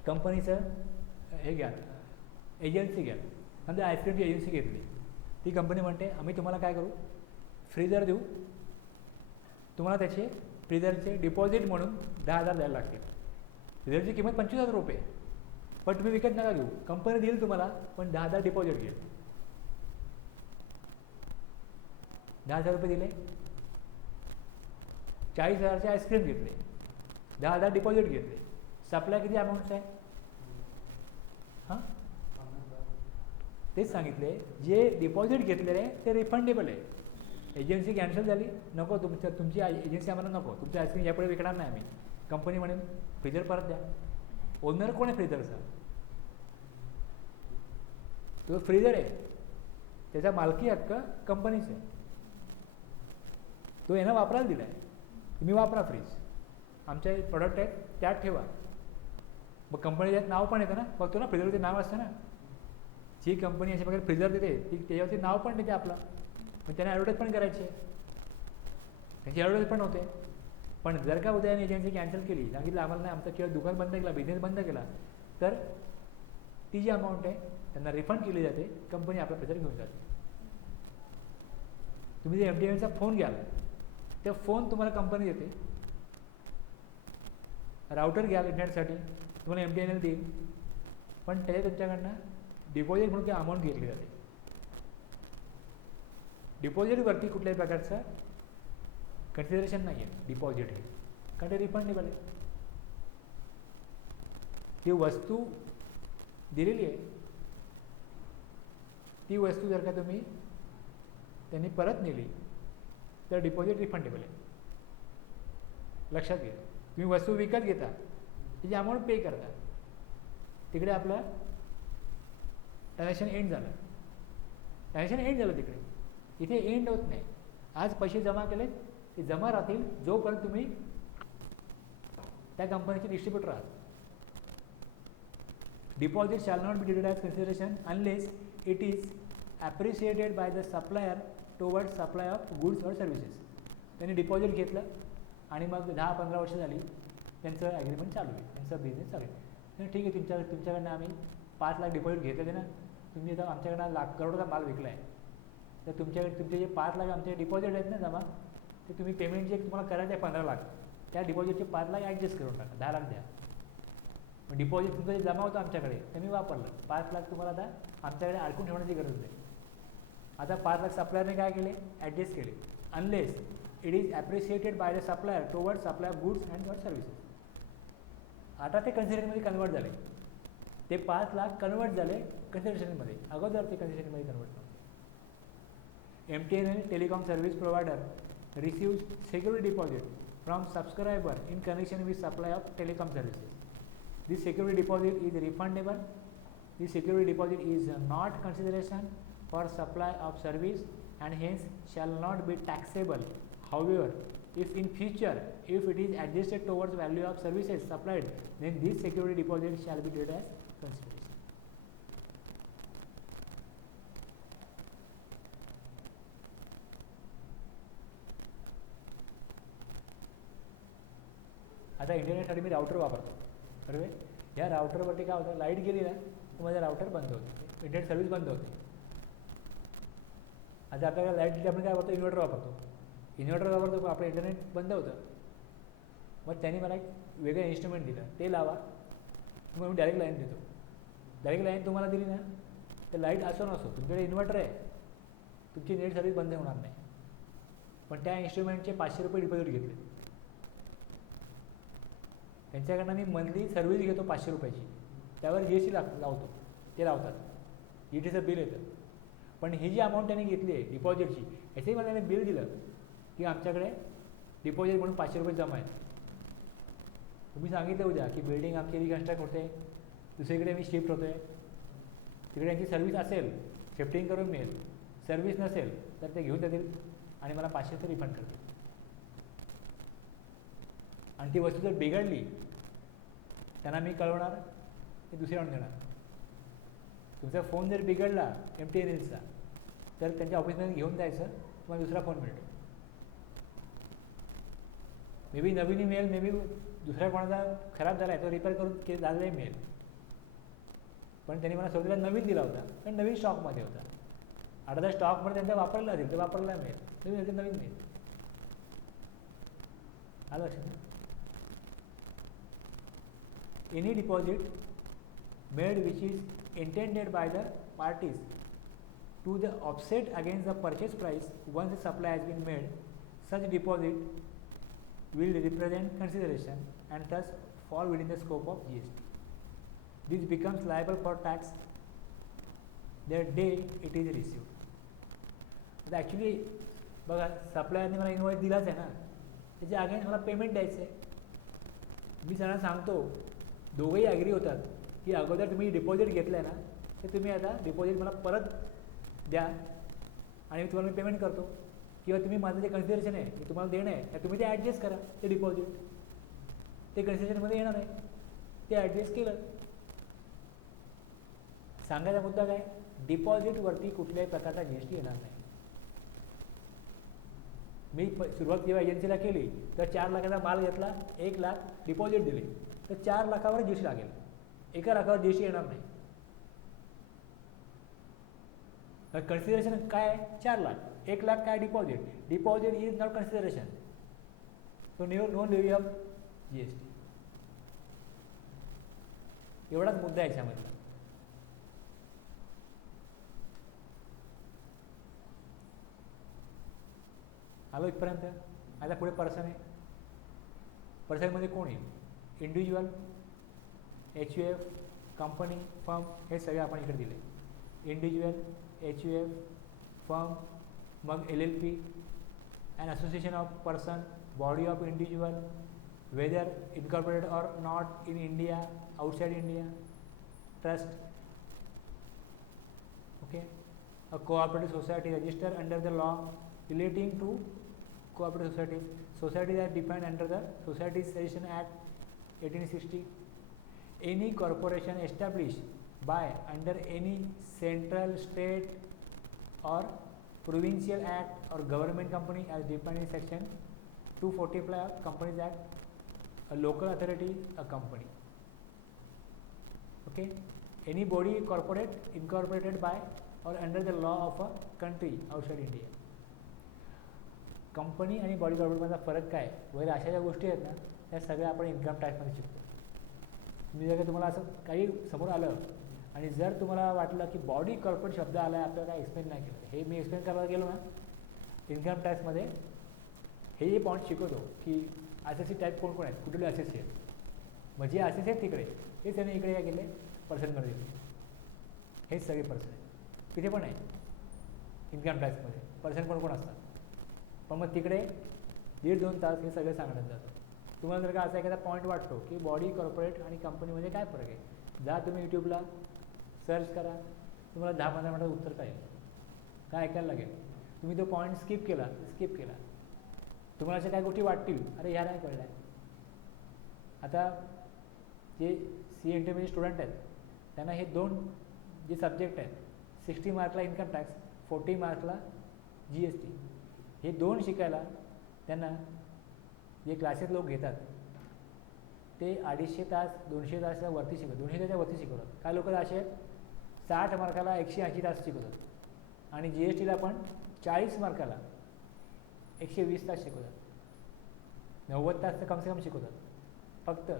कंपनीचं हे घ्या, एजन्सी घ्या, समजा आईस्क्रीमची एजन्सी घेतली, ती कंपनी म्हणते आम्ही तुम्हाला काय करू? फ्रीजर देऊ, तुम्हाला त्याचे फ्रीजरचे डिपॉझिट म्हणून 10,000 द्यायला लागतील. फ्रीजरची किंमत 25,000 रुपये, पण तुम्ही विकत नका घेऊ, कंपनी देईल तुम्हाला, पण 10,000 डिपॉझिट घेईल. 10,000 रुपये दिले, 40,000चे आईस्क्रीम घेतले, 10,000 डिपॉझिट घेतले. सप्लाय किती अमाऊंट्स आहे? हां, तेच सांगितले, जे डिपॉझिट घेतलेले आहे ते रिफंडेबल आहे. एजन्सी कॅन्सल झाली, नको तुमची एजन्सी आम्हाला नको, तुमचं आईस्क्रीम यापुढे विकणार नाही आम्ही. कंपनी म्हणेन फ्रीजर परत द्या. ओनर कोण आहे फ्रीजरचा? तो फ्रीजर आहे, त्याचा मालकी हक्क कंपनीचा आहे. तो यांना वापरायला दिला आहे, तुम्ही वापरा फ्रीज, आमचे प्रोडक्ट आहेत त्यात ठेवा. मग कंपनी त्यात नाव पण येतं ना, बघतो ना फ्रीजरवरती नाव असतं ना, जी कंपनी अशा प्रकारे फ्रीजर देते ती त्याच्यावरती नाव पण देते आपलं, मग त्यांना ॲडव्हर्टाईज पण करायची, त्यांची ॲडव्हर्टाईज पण होते. पण जर का उद्या एजन्सी कॅन्सल केली, सांगितलं आम्हाला नाही, आमचं किंवा दुकान बंद केला, बिझनेस बंद केला, तर ती जी अमाऊंट आहे त्यांना रिफंड केली जाते, कंपनी आपला फ्रीजर घेऊन जाते. तुम्ही जे MTNLचा फोन घ्याल, ते फोन तुम्हाला कंपनी देते. राउटर घ्याल इंटरनेटसाठी, तुम्हाला MTNL देईल, पण त्याच्या तुमच्याकडनं डिपॉझिट म्हणून काही अमाऊंट घेतली जाते. डिपॉझिटवरती कुठल्याही प्रकारचं कन्सिडरेशन नाही आहे डिपॉझिट हे, कारण ते रिफंडेबल आहे. ही वस्तू दिलेली आहे, ती वस्तू जर का तुम्ही त्यांनी परत नेली तर डिपॉझिट रिफंडेबल आहे. लक्षात घ्या, तुम्ही वस्तू विकत घेता, त्याची अमाऊंट पे करता, तिकडे आपलं ट्रान्झॅक्शन एंड झालं, तिकडे. इथे एंड होत नाही. आज पैसे जमा केले, ते जमा राहतील जोपर्यंत तुम्ही त्या कंपनीचे डिस्ट्रीब्युटर आहात. Deposit shall not be deeded as consideration unless it is appreciated by the supplier toward supply of goods or services. त्यांनी डिपॉझिट घेतलं आणि मग 10-15 वर्ष झाली त्यांचं ॲग्रीमेंट चालू आहे, त्यांचा बिझनेस चालू आहे. ठीक आहे, तुमच्याकडनं आम्ही 5 लाख डिपॉझिट घेतले ना, तुम्ही आता आमच्याकडनं लाख करोडचा माल विकला आहे, तर तुमचे जे 5 लाख आमचे डिपॉझिट आहेत ना जमा, ते तुम्ही पेमेंट जे तुम्हाला करायचं आहे 15 लाख, त्या डिपॉझिटचे 5 लाख ॲडजस्ट करून टाका, 10 लाख द्या. मग डिपॉझिट तुमचं जे जमा होतं आमच्याकडे ते मी वापरलं, 5 लाख तुम्हाला आता आमच्याकडे अडकून ठेवण्याची गरज नाही. आता 5 लाख सप्लायरने काय केले? ॲडजस्ट केले. Unless it is appreciated by the supplier toward supply of goods and or services. आता ते कन्सिडरेशनमध्ये कन्वर्ट झाले, ते 5 लाख कन्वर्ट झाले कन्सिडरेशनमध्ये, अगोदर ते कन्सिडरेशनमध्ये कन्वर्ट नव्हते. MTNL telecom service provider receives security deposit from subscriber in connection with supply of telecom services. This security deposit is refundable. This security deposit is not consideration for supply of service and hence shall not be taxable. However, if in future if it is adjusted towards value of services supplied, then this security deposit shall be treated as consideration. आता इंटरनेटसाठी मी router वापरतो, बरोबर. या राउटरवरती काय होतं, light गेली ना तर माझं राउटर बंद होतं, इंटरनेट सर्व्हिस बंद होते. आता आपल्याला लाईट गेली, आपण काय वापरतो, इन्व्हर्टर वापरतो, आपलं इंटरनेट बंद होतं. मग त्यांनी मला एक वेगळं इन्स्ट्रुमेंट दिलं, ते लावा, मग मी डायरेक्ट लाईन देतो. डायरेक्ट लाईन तुम्हाला दिली ना तर लाईट असो नसो, तुमच्याकडे इन्व्हर्टर आहे, तुमची नेट सर्व्हिस बंद होणार नाही. पण त्या इन्स्ट्रुमेंटचे 500 रुपये डिपॉझिट घेतले, त्यांच्याकडनं मी मंथली सर्व्हिस घेतो 500 रुपयाची, त्यावर GST लावतो, ते लावतात, GSTचं बिल येतं. पण ही जी अमाऊंट त्यांनी घेतली आहे डिपॉझिटची, याचंही मला त्याने बिल दिलं की आमच्याकडे डिपॉझिट म्हणून 500 रुपये जमा आहेत. तुम्ही सांगितलं उद्या की बिल्डिंग आमची रिकन्स्ट्रक्ट होते, दुसरीकडे मी शिफ्ट होतो आहे, तिकडे यांची सर्व्हिस असेल शिफ्टिंग करून मिळेल, सर्व्हिस नसेल तर ते घेऊन जातील आणि मला 500 ते रिफंड करतील. आणि ती वस्तू जर बिघडली त्यांना मी कळवणार, ते दुसरे आणून देणार. तुमचा फोन जर बिघडला MTNLचा तर त्यांच्या ऑफिसमध्ये घेऊन जायचं, तुम्हाला दुसरा फोन मिळतो. मे बी नवीनही मिळेल, मे बी दुसऱ्या कोणाचा खराब झाला आहे तो रिपेअर करून झालेलाही मिळेल. पण त्यांनी मला सुरुवातीला नवीन दिला होता, पण नवीन स्टॉकमध्ये होता. आता स्टॉकमध्ये त्यांचा वापरला असेल तर वापरला मिळेल, नवीन मिळेल. आलं लक्षात ना. Any deposit made which is intended by the parties to the offset against the purchase price once the supply has been made, such deposit will represent consideration and thus fall within the scope of GST. This becomes liable for tax the day it is received. आता actually बघा, सप्लायरने मला invoice दिलाच आहे ना, त्याच्या against मला payment द्यायचं आहे. मी त्यांना सांगतो, दोघंही ॲग्री होतात की अगोदर तुम्ही डिपॉझिट घेतलं आहे ना, तर तुम्ही आता डिपॉझिट मला परत द्या आणि मी तुम्हाला पेमेंट करतो, किंवा तुम्ही माझं जे कन्सिडरेशन आहे ते तुम्हाला देणं आहे, तुम्ही ते ॲडजस्ट करा. ते डिपॉझिट ते कन्सिडरेशनमध्ये येणार आहे, ते ॲडजस्ट केलं. सांगायचा मुद्दा काय, डिपॉझिटवरती कुठल्याही प्रकारचा GST येणार नाही. मी सुरुवात जेव्हा एजन्सीला केली तर 4 लाखाचा माल घेतला, 1 लाख डिपॉझिट दिले, तर 4 लाखावर GST लागेल, 1 लाखावर GST येणार नाही. कन्सिडरेशन काय, 4 लाख, 1 लाख काय deposit. Deposit is not consideration, so no levy of GST. एवढाच मुद्दा आहे याच्यामधला. आलो इथपर्यंत. आता पुढे पर्सन आहे. पर्सनमध्ये कोण आहे, इंडिव्हिज्युअल, HUF, कंपनी, फर्म, हे सगळे आपण इकडे दिले. इंडिव्हिज्युअल, HUF, फर्म, मग LLP, an association of person, body of individual, whether incorporated or not in India, outside India, trust, okay. A cooperative society register under the law relating to cooperative societies. Societies are defined under the Societies Registration Act 1860. Any corporation established by under any central, state or provincial act or government company as defined in section 245 of Companies Act. A local authority, a company. Okay. Any body corporate incorporated by or under the law of a country outside India. Company आणि body कॉर्पोरेटमधला फरक काय वगैरे अशा ज्या गोष्टी आहेत ना, त्या सगळ्या आपण इन्कम टॅक्समध्ये शिकतो. मी जर का तुम्हाला असं काही समोर आलं आणि जर तुम्हाला वाटलं की बॉडी कॉर्पोरेट शब्द आला आहे, आपल्याला काय एक्सप्लेन नाही केलं, हे मी एक्सप्लेन करायला गेलो ना इन्कम टॅक्समध्ये, हे जे पॉईंट शिकवतो की असेसी टाईप कोण कोण आहेत, कुठले असेसी आहेत, म्हणजे असेसी आहेत तिकडे, हेच त्याने इकडे काय केले, पर्सनकडे दिले. हेच सगळे पर्सन आहेत. तिथे पण आहे इन्कम टॅक्समध्ये पर्सन कोण कोण असतात, पण मग तिकडे 1.5-2 तास हे सगळं सांगण्यात जातं. तुम्हाला जर का असा एखादा पॉईंट वाटतो की बॉडी कॉर्पोरेट आणि कंपनीमध्ये काय फरक आहे, जा तुम्ही यूट्यूबला सर्च करा, तुम्हाला 10-15 मिनिटात उत्तर काय काय ऐकायला लागेल. तुम्ही तो पॉईंट स्किप केला, तुम्हाला अशा काय गोष्टी वाटतील, अरे ह्या नाही कळल्या. आता जे CA स्टुडंट आहेत त्यांना हे 2 जे सब्जेक्ट आहेत, 60 मार्कला इन्कम टॅक्स, 40 मार्कला GST, हे 2 शिकायला त्यांना जे क्लासेस लोक घेतात ते 250 तास 200 तासाच्या वरती शिकवतात, 200 तासाच्या वरती शिकवतात. काय लोक असे 60 मार्काला 180 तास शिकवतात, आणि GSTला पण 40 मार्काला 120 तास शिकवतात, 90 तास तर कमसे कम शिकवतात. फक्त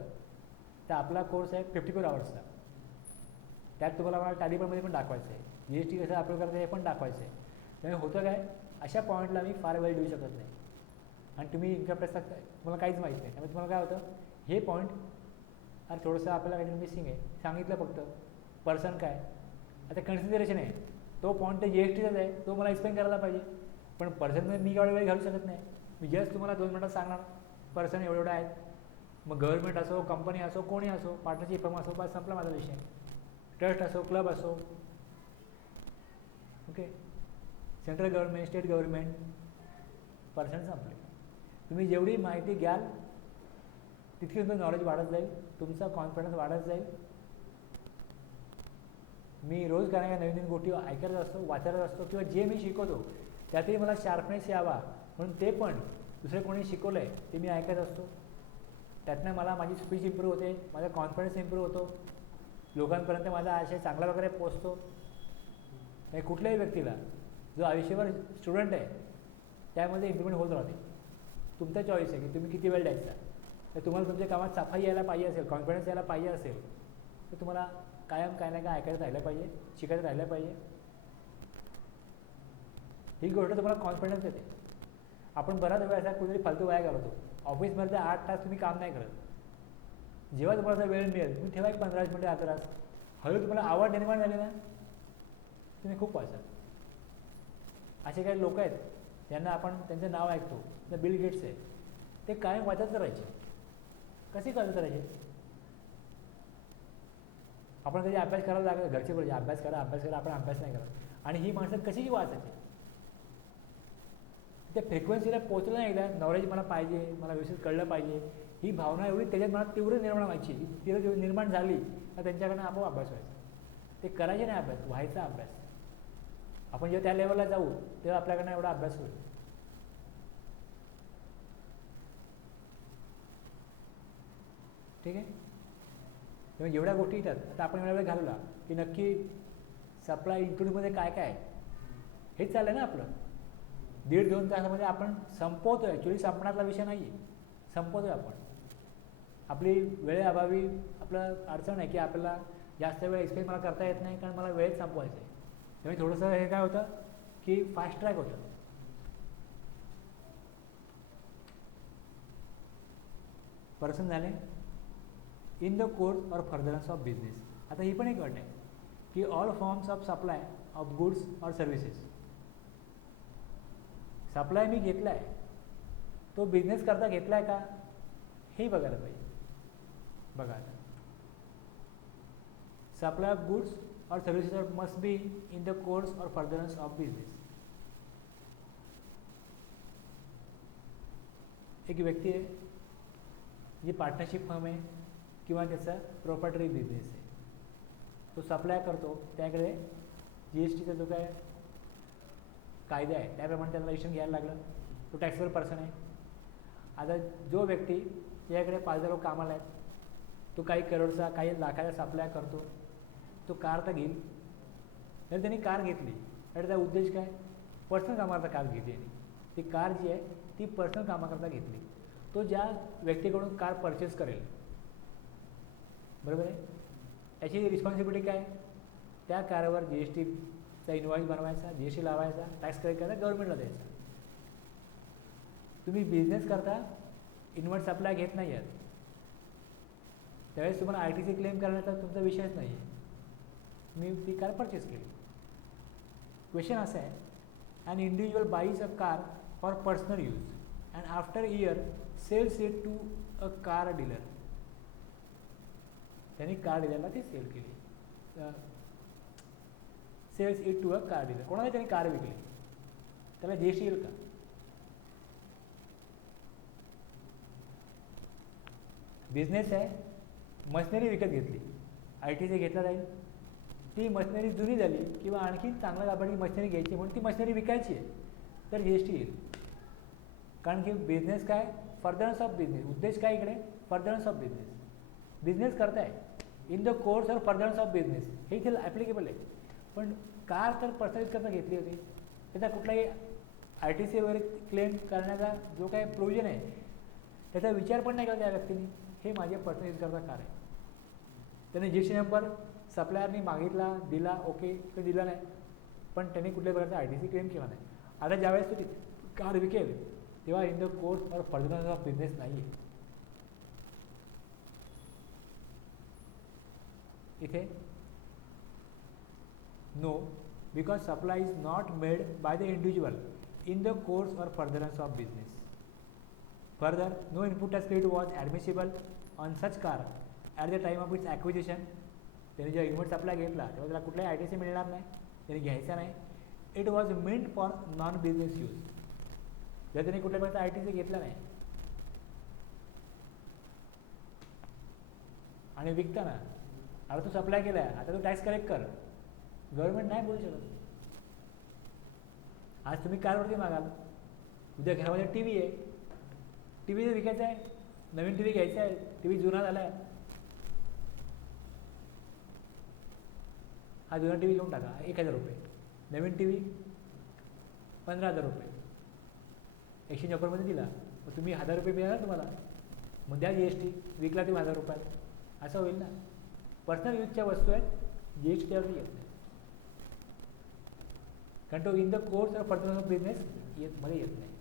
तर आपला कोर्स आहे 54 आवर्सचा, त्यात तुम्हाला मला टॅलीमध्ये पण दाखवायचं आहे, GST कसं अप्लाय करायचं हे पण दाखवायचं आहे. त्यामुळे होतं काय, अशा पॉईंटला मी फार वेळ देऊ शकत नाही, आणि तुम्ही इन्कम टॅक्सचा तुम्हाला काहीच माहीत नाही. त्यामुळे तुम्हाला काय होतं, हे पॉईंट अरे थोडंसं आपल्याला काहीतरी मिसिंग आहे, सांगितलं फक्त पर्सन काय, आता कन्सिडरेशन आहे, तो पॉईंट तर GSTचाच आहे, तो मला एक्सप्लेन करायला पाहिजे, पण पर्सनमध्ये मी एवढा वेळ घालू शकत नाही. मी जस्ट तुम्हाला 2 मिनिटात सांगणार पर्सन एवढे आहेत, मग गव्हर्नमेंट असो, कंपनी असो, कोणी असो, पार्टनरशिप फर्म असो, बस संपला माझा विषय. ट्रस्ट असो, क्लब असो, okay, central government, state government, person संपले. तुम्ही जेवढी माहिती घ्याल तितकी तुमचं नॉलेज वाढत जाईल, तुमचा कॉन्फिडन्स वाढत जाईल. मी रोज काय नवीन गोष्टी ऐकत असतो, वाचत असतो, किंवा जे मी शिकवतो त्यातही मला शार्पनेस यावा म्हणून ते पण दुसरे कोणी शिकवलं आहे ते मी ऐकत असतो. त्यातनं मला माझी स्पीच इम्प्रूव्ह होते, माझा कॉन्फिडन्स इम्प्रूव्ह होतो, लोकांपर्यंत माझा आशय चांगला वगैरे पोचतो. कुठल्याही व्यक्तीला जो आयुष्यभर स्टुडंट आहे त्यामध्ये इम्प्रूव्हमेंट होत राहते. तुमचा चॉईस आहे की तुम्ही किती वेळ द्यायचा. तर तुम्हाला तुमच्या कामात सफाई यायला पाहिजे असेल, कॉन्फिडन्स यायला पाहिजे असेल, तर तुम्हाला कायम काय ना काय ऐकायला राहिलं पाहिजे, शिकायला राहिलं पाहिजे. ही गोष्ट तुम्हाला कॉन्फिडन्स देते. आपण बराच वेळ असा कुठेतरी फालतू वाया घालवतो. ऑफिसमध्ये 8 तास तुम्ही काम नाही करत. जेव्हा तुम्हाला वेळ मिळेल तुम्ही ठेवा एक 15 मिनिटं अर्धा तास. हळू तुम्हाला आवड निर्माण झाली ना, तुम्ही खूप वाचाल. असे काही लोक आहेत ज्यांना आपण त्यांचं नाव ऐकतो, तर बिल गेट्स आहे, ते कायम वाचत राहायचे. कसे वाचत राहायचे? आपण कधी अभ्यास करायला लागलं, घरचे बोलायचे अभ्यास करा अभ्यास करा, आपण अभ्यास नाही करत. आणि ही माणसं कशी वाचायची? त्या फ्रिक्वेन्सीला पोचलं नाही एकदा, नॉलेज मला पाहिजे, मला व्यवस्थित कळलं पाहिजे, ही भावना एवढी त्याच्यात मला तीव्र निर्माण व्हायची, तीव्र निर्माण झाली तर त्यांच्याकडनं आपोआप अभ्यास व्हायचा. ते करायचे नाही अभ्यास, व्हायचा अभ्यास. आपण जेव्हा त्या लेवलला जाऊ तेव्हा आपल्याकडनं एवढा अभ्यास होईल. ठीक आहे. तेव्हा जेवढ्या गोष्टी येतात, आता आपण एवढा वेळ घालवला की नक्की सप्लाय इन्क्लूडमध्ये काय काय हेच चाललं ना आपलं. 1.5-2 तासामध्ये आपण संपवतोय. ॲक्च्युली संपण्याचा विषय नाही आहे, संपवतोय आपण. आपली वेळेअभावी आपलं अडचण आहे की आपल्याला जास्त वेळ एक्सप्लेन मला करता येत नाही, कारण मला वेळेत संपवायचं आहे. त्यामुळे थोडंसं हे काय होतं की फास्ट ट्रॅक होतं. पर्सन झाले in the course or furtherance of business. आता ही पण एक अट आहे की all forms of supply of goods or services. Supply मी घेतला आहे, तो बिझनेस करता घेतला आहे का हे बघायला पाहिजे. बघा आता, supply of goods or services must be in the course or furtherance of business. एक व्यक्ती आहे जी पार्टनरशिप फर्म आहे किंवा त्याचा प्रॉपर्टरी बिझनेस आहे, तो सप्लाय करतो, त्याकडे GSTचा जो काय कायदा आहे त्याप्रमाणे त्याला रजिस्ट्रेशन घ्यायला लागलं, तो टॅक्सेबल पर्सन आहे. आता जो व्यक्ती याकडे 5,000 लोक कामाला आहेत, तो काही करोडचा काही लाखाचा सप्लाय करतो, तो कार तर घेईल. तर त्यांनी कार घेतली तर त्याचा उद्देश काय? पर्सनल कामाकरता कार घेतली आहे. ती कार जी आहे ती पर्सनल कामाकरता घेतली. तो ज्या व्यक्तीकडून कार परचेस करेल, बरोबर आहे, याची रिस्पॉन्सिबिलिटी काय? त्या कारवर GSTचा इनवॉइस बनवायचा, GST लावायचा, टॅक्स कलेक्ट करायचा, गव्हर्नमेंटला द्यायचा. तुम्ही बिझनेस करता, इनवर्ट सप्लाय घेत नाही आहात, त्यावेळेस तुम्हाला ITC क्लेम करण्याचा तुमचा विषयच नाही आहे. मी ती कार परचेस केली. क्वेश्चन असा आहे, an individual buys a car for personal use and after year sells it to a car dealer. त्यांनी कार डीलरला ती सेल केली, sells it to a car dealer. कोणाला त्यांनी कार विकली, त्याला GST येईल का? बिझनेस आहे, मशिनरी विकत घेतली, ITC घेतला जाईल. ती मशिनरी जुनी झाली किंवा आणखी चांगल्या दाबाची मशिनरी घ्यायची म्हणून ती मशिनरी विकायची आहे, तर GST येईल. कारण की बिझनेस काय? फर्दरन्स ऑफ बिझनेस. उद्देश काय इकडे? फर्दरन्स ऑफ बिझनेस. बिझनेस करताय in the course or furtherance of business, हे इथे ॲप्लिकेबल आहे. पण कार तर पर्सनल करता घेतली होती, त्याचा कुठलाही ITC वगैरे क्लेम करण्याचा जो काही प्रोविजन आहे त्याचा विचार पण नाही केला त्या व्यक्तीने. हे माझे पर्सनल यूज करता कार आहे. त्याने GST नंबर सप्लायरनी मागितला, दिला, ओके, तो दिला नाही, पण त्याने कुठल्या प्रकारचा ITC क्लेम केला नाही. आता ज्यावेळेस तो कार विकेल तेव्हा in the course or furtherance of business नाही आहे. इथे no, because supply is not made by the individual in the course or furtherance of business. Further, no input tax credit was admissible on such car at the time of its acquisition. त्याने जेव्हा invert supply घेतला तेव्हा त्याला कुठलाही ITC मिळणार नाही, त्याने घ्यायचा नाही. It was meant for non business use. जर त्याने कुठल्या प्रकारचा ITC घेतला नाही आणि विकताना आता तू सप्लाय केला आहे, आता तू टॅक्स कलेक्ट कर, गव्हर्नमेंट नाही बोलू शकत. आज तुम्ही कारवरती मागाल, उद्या घरामध्ये TV आहे, TV जर विकायचा आहे, नवीन TV घ्यायचा आहे, TV जुना झाला आहे, हा जुना TV घेऊन टाका 1,000 रुपये, नवीन TV 15,000 रुपये, 100 मध्ये दिला, मग तुम्ही 1000 रुपये मिळणार तुम्हाला, मग द्या GST, विकला तुम्ही 1000 रुपयात, असं होईल ना. पर्सनल यूजच्या वस्तू आहेत, GST त्यावरती येत नाही, कारण तो in the course of personal business मध्ये येत नाही.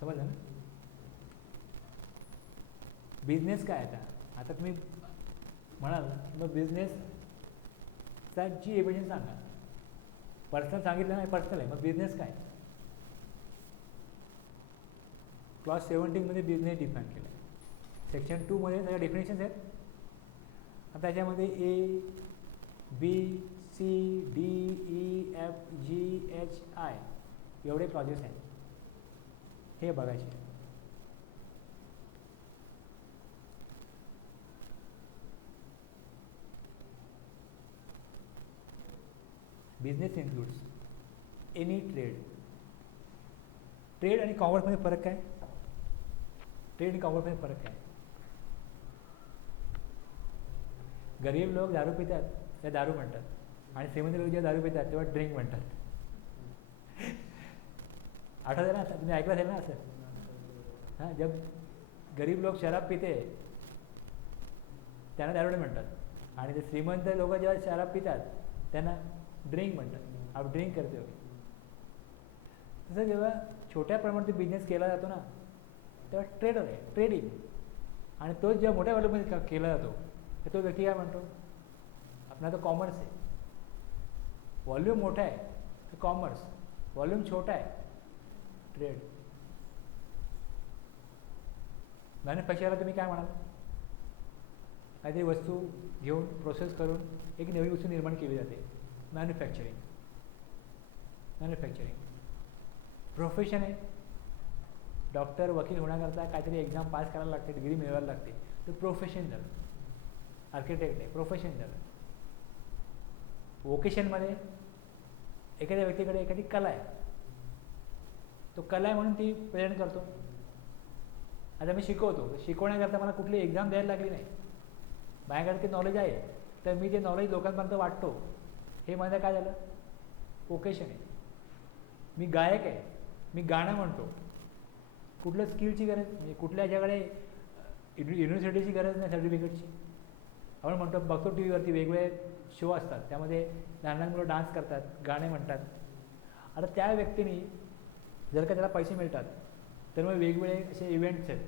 समजलं ना. बिझनेस काय आता तुम्ही म्हणाल मग बिझनेसचा जी एव्हिडन्स सांगा. पर्सनल सांगितलं नाही, पर्सनल आहे, मग बिझनेस काय. क्लॉज 17 मध्ये बिझनेस डिफाईन केला आहे. सेक्शन 2 मध्ये सगळ्या डेफिनेशन्स आहेत. आता त्याच्यामध्ये A, B, C, D, E, F, G, H, I एवढे क्लॉजेस आहेत, हे बघायचे. Business includes any trade. Trade आणि कॉमर्समध्ये फरक काय. ट्रेड आणि कॉमर्समध्ये फरक काय. गरीब लोक दारू पितात त्या दारू म्हणतात, आणि श्रीमंत लोक जेव्हा दारू पितात तेव्हा ड्रिंक म्हणतात. आठवतं ना, तुम्ही ऐकलं असेल ना असं. हां, जब गरीब लोक शराब पिते त्यांना दारू म्हणतात, आणि ते श्रीमंत लोक जेव्हा शराब पितात त्यांना ड्रिंक म्हणतात. आप ड्रिंक करते हो. तसं जेव्हा छोट्या प्रमाणात बिझनेस केला जातो ना तेव्हा ट्रेडर आहे, ट्रेडिंग. आणि तोच जेव्हा मोठ्या व्हॉल्यूममध्ये केला जातो तर तो व्यक्ती काय म्हणतो, आपला तो कॉमर्स आहे. व्हॉल्यूम मोठा आहे तर कॉमर्स, व्हॉल्यूम छोटा आहे ट्रेड. मॅन्युफॅक्चरला तुम्ही काय म्हणाल, काहीतरी वस्तू घेऊन प्रोसेस करून एक नवी वस्तू निर्माण केली जाते, मॅन्युफॅक्चरिंग. मॅन्युफॅक्चरिंग प्रोफेशन आहे. डॉक्टर वकील होण्याकरता काहीतरी एक्झाम पास करायला लागते, डिग्री मिळवायला लागते, तर प्रोफेशन झालं. आर्किटेक्ट आहे, प्रोफेशन झालं. वोकेशनमध्ये एखाद्या व्यक्तीकडे एखादी कला आहे, तो कला आहे म्हणून ती प्रेझेंट करतो. आता मी शिकवतो, शिकवण्याकरता मला कुठली एक्झाम द्यायला लागली नाही, माझ्याकडे ते नॉलेज आहे, तर मी ते नॉलेज लोकांपर्यंत वाटतो. हे माझं काय झालं, वोकेशन आहे. मी गायक आहे, मी गाणं म्हणतो, कुठलं स्किलची गरज म्हणजे कुठल्या याच्याकडे युनिव्हर्सिटीची गरज नाही सर्टिफिकेटची. आपण म्हणतो, बघतो टी व्हीवरती वेगवेगळे शो असतात, त्यामध्ये लहान लहान मुलं डान्स करतात, गाणे म्हणतात. आता त्या व्यक्तीने जर का त्याला पैसे मिळतात तर मग वेगवेगळे असे इव्हेंट्स आहेत,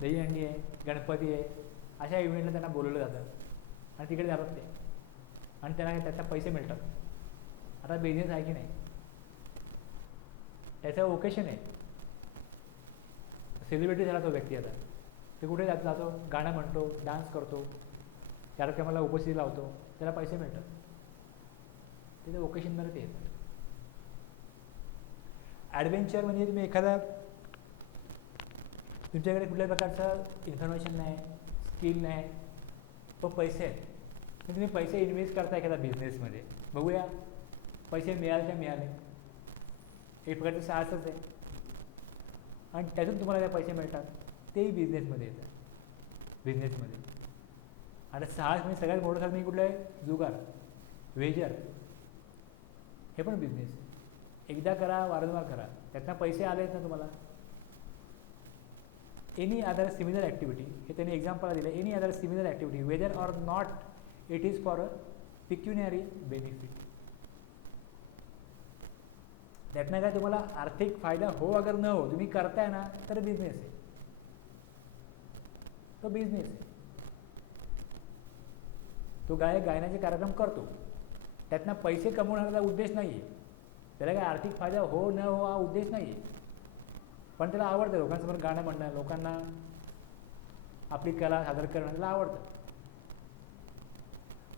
दहीहंडी आहे, गणपती आहे, अशा इव्हेंटला त्यांना बोलवलं जातं आणि तिकडे जातात ते, आणि त्यांना त्याचा पैसे मिळतात. आता बिझनेस आहे की नाही, त्याचं ओकेशन आहे. सेलिब्रिटी झाला तो व्यक्ती, आता ते कुठे जातो, गाणं म्हणतो, डान्स करतो, कार्यक्रमाला उपस्थिती लावतो, त्याला पैसे मिळतात. तिथे ओकेशनमध्ये ते येतात. ॲडव्हेंचर म्हणजे तुम्ही एखादा, तुमच्याकडे कुठल्याही प्रकारचं इन्फॉर्मेशन नाही, स्किल नाही, पण पैसे आहेत, तर तुम्ही पैसे इन्व्हेस्ट करता एखाद्या बिझनेसमध्ये. बघूया पैसे मिळाले तर मिळाले, एक प्रकारचं साहसच आहे, आणि त्यातून तुम्हाला काय पैसे मिळतात, तेही बिझनेसमध्ये येतात. बिझनेसमध्ये आता साहस म्हणजे सगळ्यात मोठं साहस म्हणजे कुठलं आहे, जुगार, वेजर, हे पण बिझनेस आहे. एकदा करा, वारंवार करा, त्यातनं पैसे आलेच ना तुम्हाला. एनी अदर सिमिलर ॲक्टिव्हिटी, हे त्यांनी एक्झाम्पल दिलं. Any other similar activity whether or not it is for a pecuniary benefit. त्यातनं काय तुम्हाला आर्थिक फायदा हो अगर न हो, तुम्ही करताय ना, तर बिझनेस आहे, तो बिझनेस आहे. तो गायक गायनाचे कार्यक्रम करतो, त्यातनं पैसे कमवण्याचा उद्देश नाही आहे, त्याला काय आर्थिक फायदा हो न हो हा उद्देश नाही आहे, पण त्याला आवडतं लोकांसमोर गाणं म्हणणं, लोकांना आपली कला सादर करणं त्याला आवडतं.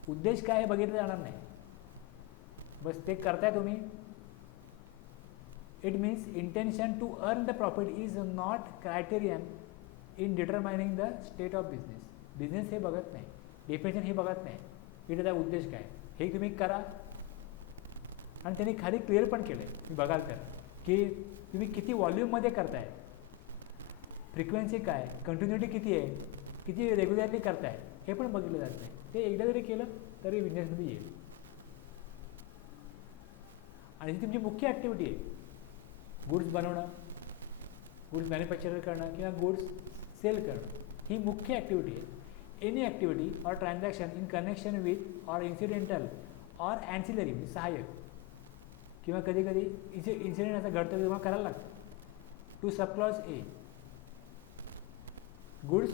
उद्देश काय हे बघितलं जाणार नाही, बस ते करताय तुम्ही. It means intention to earn the profit is not criterion in determining the state of business. Business हे बघत नाही, डेफिनेशन हे बघत नाही की त्याचा उद्देश काय, हे तुम्ही करा. आणि त्यांनी खाली क्लिअर पण केलं आहे, तुम्ही बघाल तर, की तुम्ही किती व्हॉल्यूममध्ये करताय, फ्रिक्वेन्सी काय, कंटिन्युटी किती आहे, किती रेग्युलरली करताय, हे पण बघितलं जात नाही. ते एकदा जरी केलं तरी बिझनेसमध्ये येईल. आणि ही तुमची मुख्य ॲक्टिव्हिटी आहे. गुड्स बनवणं, गुड्स मॅन्युफॅक्चर करणं किंवा गुड्स सेल करणं ही मुख्य ॲक्टिव्हिटी आहे. Any activity or transaction in connection with or incidental or ancillary म्हणजे सहाय्यक किंवा कधी कधी इन्सिडेंट असं घडतं तुम्हाला करायला लागतं. टू सबक्लॉज ए, गुड्स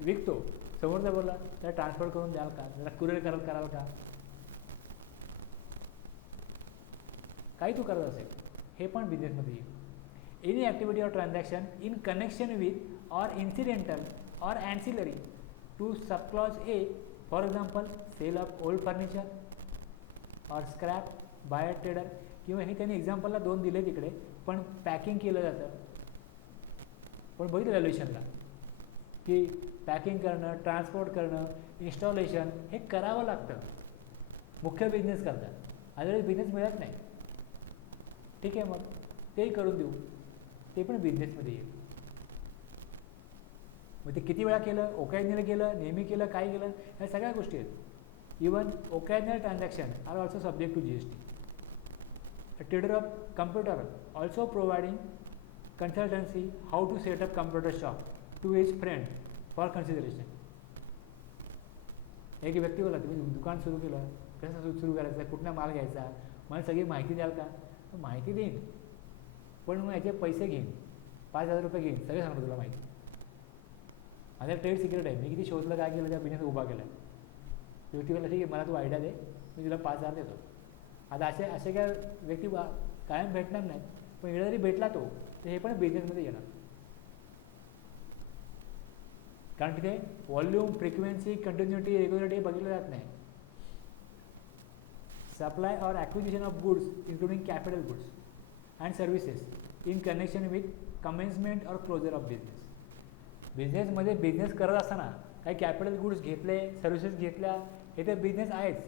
विकतो, समोरचा बोलला त्याला ट्रान्सफर करून द्याल का, जरा कुरिअर कराल का, काही तू करत असेल हे पण बिझनेसमध्ये येईल. Any activity or transaction in connection with or incidental or ancillary to subclause A, for example sale of old furniture or scrap by trader. किंवा हे त्यांनी एक्झाम्पलला 2 दिले तिकडे, पण पॅकिंग केलं जातं. पण बघितलं व्हॅल्युएशनला की पॅकिंग करणं, ट्रान्सपोर्ट करणं, इन्स्टॉलेशन हे करावं लागतं मुख्य बिझनेस करता. अदरवाईज बिझनेस मिळत नाही. ठीक आहे, मग तेही करून देऊ, ते पण बिझनेसमध्ये येईल. मग ते किती वेळा केलं, ओकेजनली केलं, नेहमी केलं, काय केलं, ह्या सगळ्या गोष्टी आहेत. Even occasional transaction are also subject to GST. A trader of computer also providing consultancy how to set up computer shop to his friend for consideration. एक व्यक्ती बोला तुम्ही दुकान सुरू केलं, कसं सुरू करायचं, कुठला माल घ्यायचा, मला सगळी माहिती द्याल का. माहिती देईन, पण मग याचे पैसे घेईन, 5,000 रुपये घेईन, सगळे सांगतो तुला माहिती. माझा ट्रेड सिक्रेट आहे, मी किती शोधलं, काय केलं, त्या बिझनेस उभा केला. व्यक्ती बोला ठीक आहे, मला तू आयडिया दे, मी तुला 5,000 देतो. आता असे काय व्यक्ती कायम भेटणार नाहीत, पण एकदा जरी भेटला तो, तर हे पण बिझनेसमध्ये येणार. कारण तिथे व्हॉल्यूम, फ्रिक्वेन्सी, कंटिन्युटी, रेग्युलरिटी बघितलं जात नाही. Supply or acquisition of goods including capital goods and services in connection with commencement or closure of business. बिझनेसमध्ये बिझनेस करत असताना काही कॅपिटल गुड्स घेतले, सर्व्हिसेस घेतल्या, हे तर बिझनेस आहेच.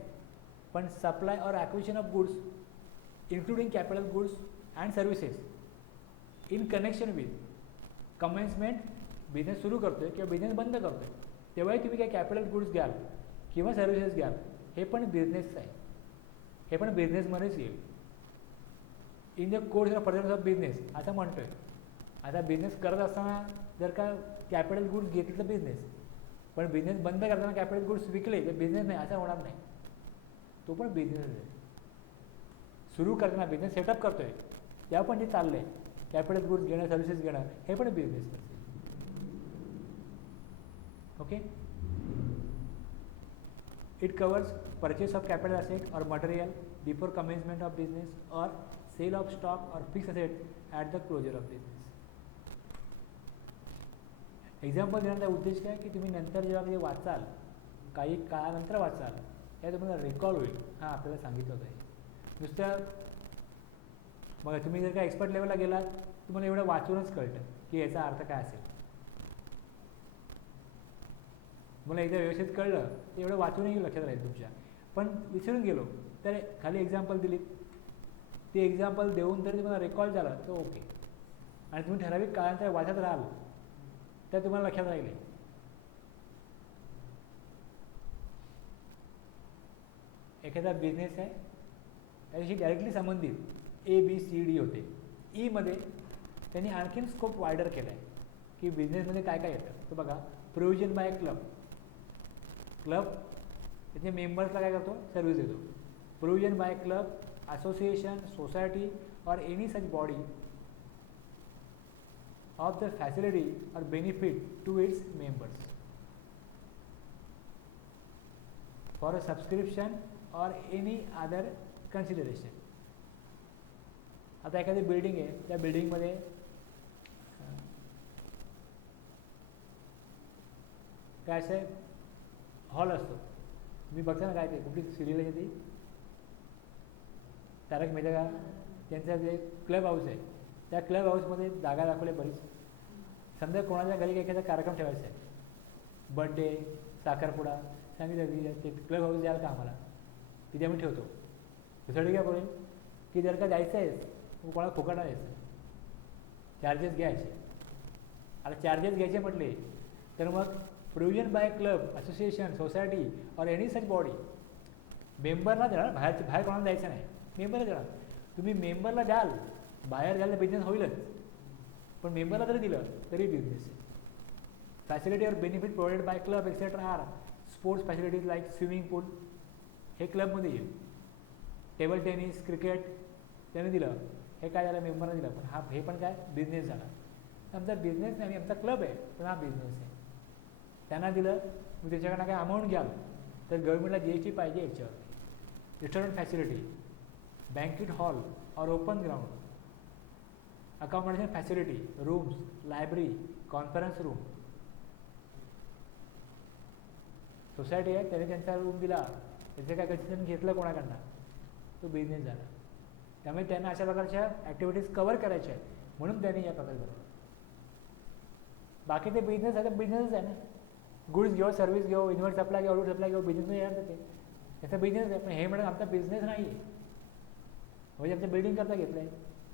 पण supply or acquisition of goods including capital goods and services in connection with commencement, business सुरू करतो आहे किंवा बिझनेस बंद करतो आहे, तेव्हाही तुम्ही काही कॅपिटल गुड्स घ्याल किंवा सर्व्हिसेस घ्याल, हे पण बिझनेस आहे, हे पण बिझनेसमध्येच येईल. In the course of furtherance of business असं म्हणतो आहे. आता बिझनेस करत असताना जर का कॅपिटल गुड्स घेतले तर बिझनेस, पण बिझनेस बंद करताना कॅपिटल गुड्स विकले तर बिझनेस नाही, असं होणार नाही. तो पण बिझनेस आहे. सुरू करताना बिझनेस सेटअप करतो आहे, तेव्हा पण जे चाललं आहे कॅपिटल गुड्स घेणं, सर्व्हिसेस घेणं, हे पण business. Okay, it covers purchase of capital asset or material before commencement of business or sale of stock or fixed asset at the closure of business. Example देण्याचा उद्देश काय की तुम्ही नंतर जेव्हा कधी वाचाल, काही काळानंतर वाचाल, या तुम्हाला रिकॉल होईल, हां आपल्याला सांगितलं होतं. नुसतं मग तुम्ही जर का एक्सपर्ट लेवलला गेलात, तुम्हाला एवढं वाचूनच कळतं की याचा अर्थ काय असेल. मला एकदा व्यवस्थित कळलं तर एवढं वाचूनही लक्षात राहील तुमच्या. पण विसरून गेलो तर खाली एक्झाम्पल दिलीत, ते एक्झाम्पल देऊन जर तुम्हाला रेकॉल झालं तर ओके, आणि तुम्ही ठराविक काळानंतर वाचत राहाल तर तुम्हाला लक्षात राहील. एखादा बिझनेस आहे त्याच्याशी डायरेक्टली संबंधित ABCD होते. ईमध्ये त्यांनी आणखीन स्कोप वायडर केला आहे की बिझनेसमध्ये काय काय येतं. तर बघा, प्रोव्हिजन बाय क्लब, क्लब त्याचे मेंबर्सला काय करतो, सर्व्हिस देतो. Provision by club, association, society or any such body of the facility or benefit to its members for a subscription or any other consideration. आता एखादी बिल्डिंग आहे, त्या बिल्डिंगमध्ये काय असं हॉल असतो, तुम्ही बघता ना काय ते कुठली सिरियल आहे ती तारक मेहता का, त्यांचं जे क्लब हाऊस आहे, त्या क्लब हाऊसमध्ये जागा दाखवली बरीच. समजा कोणाच्या घरी एखादा कार्यक्रम ठेवायचा आहे, बर्थडे, साखरपुडा, सांगितलं ते क्लब हाऊस द्याल का आम्हाला, तिथे आम्ही ठेवतो. दुसरीकडे काय बोलेल की जर का जायचं आहे मग कोणाला फुकटला द्यायचं, चार्जेस घ्यायचे. आता चार्जेस घ्यायचे म्हटले तर मग provision by club, association, society or any such body, मेंबरला देणार, बाहेर कोणाला द्यायचं नाही. मेंबरला देणार. तुम्ही मेंबरला द्याल, बाहेर द्यायला बिझनेस होईलच, पण मेंबरला जरी दिलं तरी बिझनेस आहे. Facility or benefit provided by club etcetera are sports facilities like swimming pool, हे क्लबमध्ये येईल. टेबल टेनिस, क्रिकेट त्याने दिलं, हे काय झालं, मेंबरला दिलं, पण हे पण काय बिझनेस झाला. आमचा बिझनेस नाही, आमचा क्लब आहे पण हा बिझनेस आहे. त्यांना दिलं, मग त्याच्याकडनं काय अमाऊंट घ्याल तर गव्हर्नमेंटला GST पाहिजे याच्यावरती. रेस्टॉरंट फॅसिलिटी, बँकेट हॉल और open ground, accommodation facility, rooms, library, conference room. Society आहे त्याने त्यांचा रूम दिला, त्याचे काय कन्सेशन घेतलं कोणाकडनं, तो बिझनेस झाला. त्यामुळे त्यांना अशा प्रकारच्या ॲक्टिव्हिटीज कव्हर करायच्या आहेत, म्हणून त्यांनी या प्रकारे बनवलं. बाकी ते बिझनेस आहे तर बिझनेसच आहे ना. गुड्स घेऊ, सर्व्हिस घेऊ, इन्व्हर्ट सप्लाय घेऊ, आउटवर्ड सप्लाय घेऊ, बिझनेस येणार ते त्याचा बिझनेस आहे. पण हे म्हणून आमचा बिझनेस नाही आहे, म्हणजे आमच्या बिल्डिंग करता घेतलं आहे,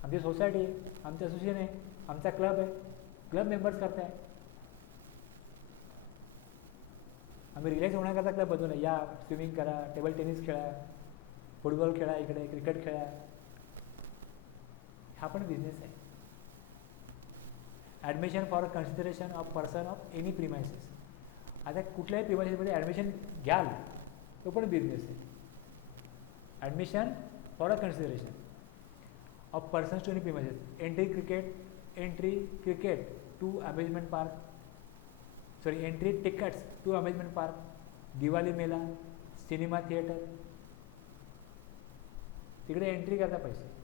आमची सोसायटी आहे, आमचं असोसिएशन आहे, आमचा क्लब आहे, क्लब मेंबर्स करताय. आम्ही रिलॅक्स होण्याकरता क्लब बनवला. या स्विमिंग करा, टेबल टेनिस खेळा, फुटबॉल खेळा, इकडे क्रिकेट खेळा, हा पण बिझनेस आहे. Admission for consideration of person of any premises, आता कुठल्याही प्रिमायसेसमध्ये ॲडमिशन घ्याल तो पण बिझनेस आहे. Admission for a consideration of persons to any premises, entry cricket to amusement park, sorry entry tickets to amusement park, Diwali mela, cinema theatre, तिकडे entry करता पैसे.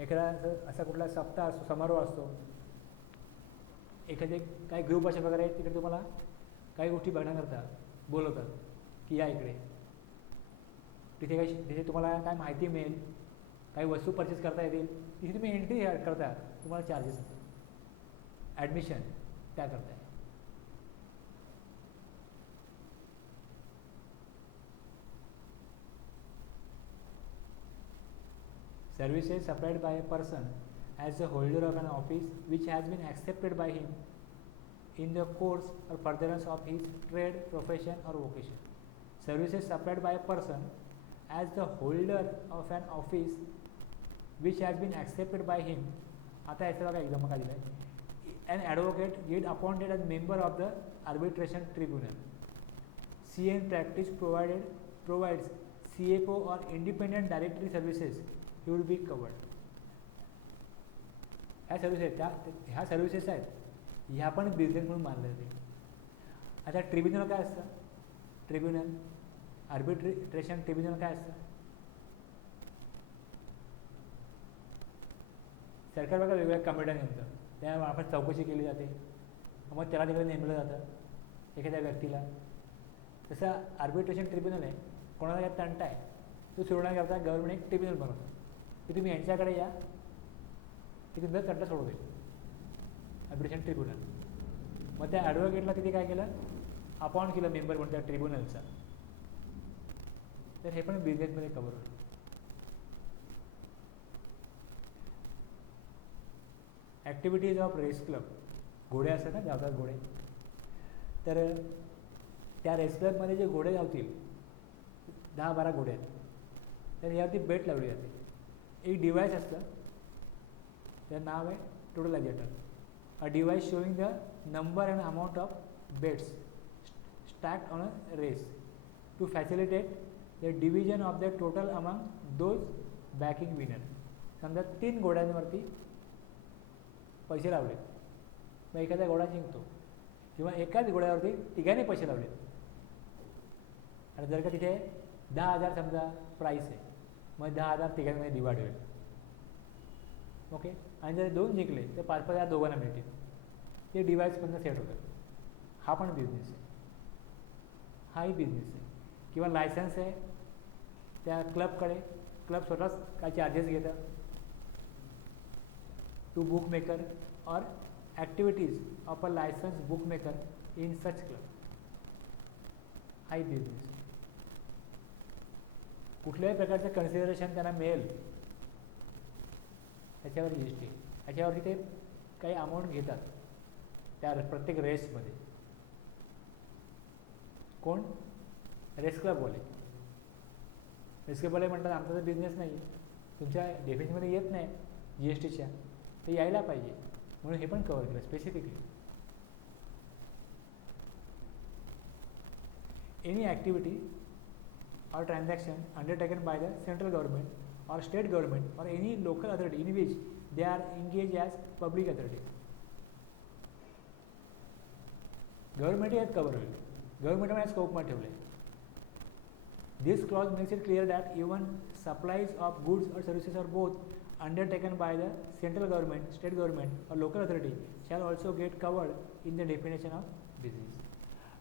एखादा असा कुठला सप्ताह असतो, समारोह असतो, एखादे काही ग्रुप अशा प्रकारे आहेत, तिकडे तुम्हाला काही गोष्टी बघण्याकरता बोलवतात की या इकडे, तिथे तुम्हाला काय माहिती मिळेल, काही वस्तू परचेस करता येतील, तिथे तुम्ही एंट्री करता, तुम्हाला चार्जेस असेल. ॲडमिशन त्या करताय. Services supplied by a person as a holder of an office which has been accepted by him in the course or furtherance of his trade, profession or vocation. Services supplied by a person as the holder of an office which has been accepted by him. आता याचा बघा एकदम का दिला आहे. An advocate get appointed as member of the arbitration tribunal. CN practice provides CFO or independent directory services. He will be covered. ह्या services आहेत, ह्या सर्व्हिसेस आहेत, ह्या पण बिझनेस म्हणून मानले जाते. आता ट्रिब्युनल काय असतं, ट्रिब्युनल आर्बिट्रेशन ट्रिब्युनल काय असतं, सरकार बघा वेगवेगळ्या कमिट्या नेमतं, त्यामार्फत चौकशी केली जाते, मग त्याला तिकडे नेमलं जातं एखाद्या व्यक्तीला. तसं आर्बिट्रेशन ट्रिब्युनल आहे, कोणाला यात तंटा आहे तो सोडवण्याकरता गव्हर्नमेंट एक ट्रिब्युनल बनवतं की तुम्ही यांच्याकडे या, ते तुमचा तंटा सोडवेल, आर्बिट्रेशन ट्रिब्युनल. मग त्या ॲडव्होकेटला तिथे काय केलं, अपॉइंट केलं मेंबर म्हणून त्या ट्रिब्युनलचा. तर हे पण बिझनेसमध्ये कव्हर होईल. ॲक्टिव्हिटीज ऑफ रेस क्लब, घोडे असतात ना, धावतात घोडे, तर त्या रेस क्लबमध्ये जे घोडे धावतील 10-12 घोडे आहेत, तर यावरती बेट लावली जाते. एक डिव्हाइस असतं, त्याचं नाव आहे totalizator. A device showing the number and amount of bets staked on a race to facilitate the division of the total among those backing winner. समजा 3 घोड्यांवरती पैसे लावले, मग एखादा घोडा जिंकतो, किंवा एकाच घोड्यावरती तिघांनी पैसे लावले, आणि जर का तिथे 10,000 समजा प्राईस आहे, मग 10,000 तिघांमध्ये डिवाइड होईल. ओके, आणि जर 2 जिंकले तर 5,000 दोघांना मिळतील. ते डिवाइसमधून सेट होतं. हा पण बिझनेस आहे, हाही बिझनेस आहे. किंवा लायसन्स आहे त्या क्लबकडे, क्लब स्वतःच काय चार्जेस घेतं टू बुक मेकर और activities of a licence book maker in such club. हाही बिझनेस. कुठल्याही प्रकारचं कन्सिडरेशन त्यांना मिळेल त्याच्यावर GST, याच्यावरती ते काही अमाऊंट घेतात त्या प्रत्येक रेसमध्ये. कोण, रिस्केबल आहे. रिस्केबल आहे म्हणतात आमचा तर बिझनेस नाही, तुमच्या डेफिनेशनमध्ये येत नाही जी एस टीच्या, ते यायला पाहिजे म्हणून हे पण कवर केलं specifically. Any activity or transaction undertaken by the central government or state government or any local authority in which they are engaged as public authorities. Government यात कव्हर होईल, गव्हर्नमेंटमध्ये स्कोपमध्ये ठेवले. This clause makes it clear that even supplies of goods or services are both undertaken by the central government, state government or local authority shall also get covered in the definition of business.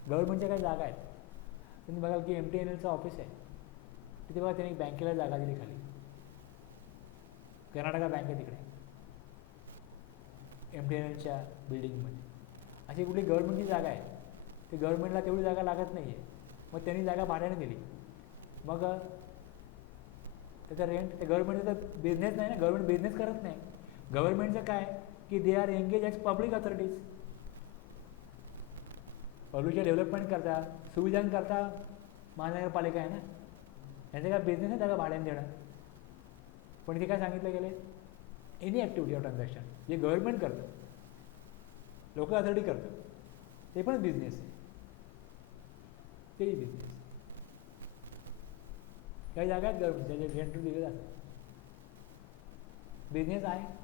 गव्हर्नमेंटच्या काही जागा आहेत, तुम्ही बघाल की MTNLचं office आहे तिथे बघा त्यांनी बँकेला जागा दिली खाली, कर्नाटका बँक आहे तिकडे MTNLच्या बिल्डिंगमध्ये. अशी कुठली गव्हर्नमेंटची जागा आहे, ती गव्हर्नमेंटला तेवढी जागा लागत नाही आहे, मग त्यांनी जागा भाड्याने दिली. मग त्याचा रेंट, ते गव्हर्नमेंटचा तर बिझनेस नाही ना, गव्हर्नमेंट बिझनेस करत नाही. गव्हर्नमेंटचं काय की they are engage as public authorities, पब्लिकच्या डेव्हलपमेंट करता, सुविधांकरता महानगरपालिका आहे ना, यांचं काय बिझनेस आहे जागा भाड्याने देणं. पण इथे काय सांगितलं गेलं, एनी ॲक्टिव्हिटी ऑफ ट्रान्झॅक्शन जे गव्हर्नमेंट करतं, लोकल अथॉरिटी करतं, ते पण बिझनेस आहे, तेही बिझनेस. काही जागा आहेत गव्हर्नमेंटच्या जे रेंट दिले जातात, बिझनेस आहे.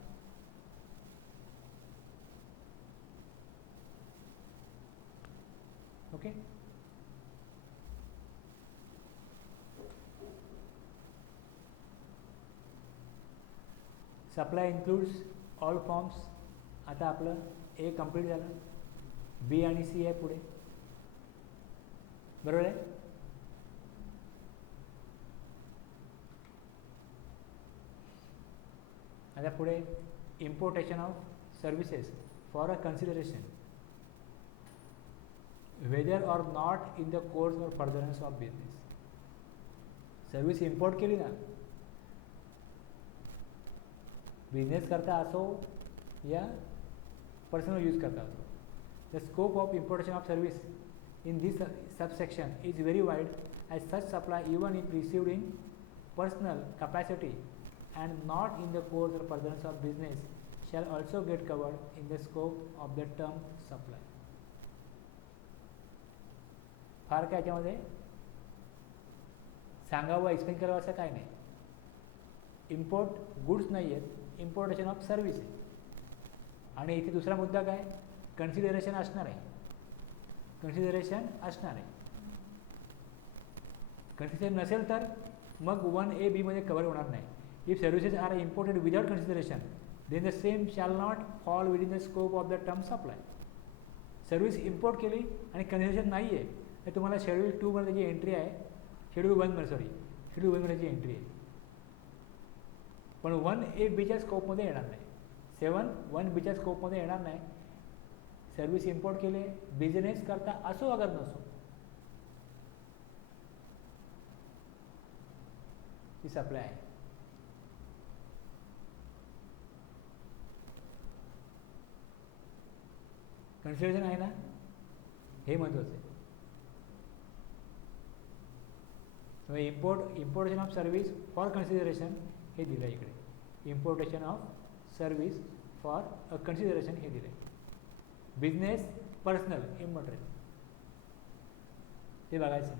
Okay, supply includes all forms. आता आपलं ए कंप्लीट झालं, बी आणि सी आहे पुढे, बरोबर आहे. आता पुढे importation of services for a consideration whether or not in the course or furtherance of business. Service import केली ना, बिझनेस करता असो या पर्सनल यूज करता असो. The scope of importation of service in this subsection is very wide, as such supply even if received in personal capacity and not in the course or furtherance of business shall also get covered in the scope of the term supply. फार काय याच्यामध्ये सांगावं explain करावं असं काय नाही. Import goods नाही आहेत, इम्पोर्टेशन ऑफ सर्व्हिस आहे. आणि इथे दुसरा मुद्दा काय, कन्सिडरेशन असणार आहे, कन्सिडरेशन असणार आहे. कन्सिडरेशन नसेल तर मग 1A मध्ये कव्हर होणार नाही. If services are imported without consideration then the same shall not fall within the scope of the term supply. Service import केली आणि कन्सिडरेशन नाही आहे, तर तुम्हाला शेड्यूल 2 मध्ये त्याची एंट्री आहे, शेड्यूल 1 मध्ये त्याची एंट्री आहे, पण 1A स्कोपमध्ये येणार नाही, 1B स्कोपमध्ये येणार नाही. सर्व्हिस इम्पोर्ट केले, बिझनेस करता असो अगर नसो, ती सप्लाय आहे. कन्सिडरेशन आहे ना, हे महत्त्वाचं आहे. Importation of service for consideration हे दिलं आहे इकडे. Importation of service for a consideration हे दिलं आहे. बिझनेस पर्सनल इम्मटेरियल ते बघायचं.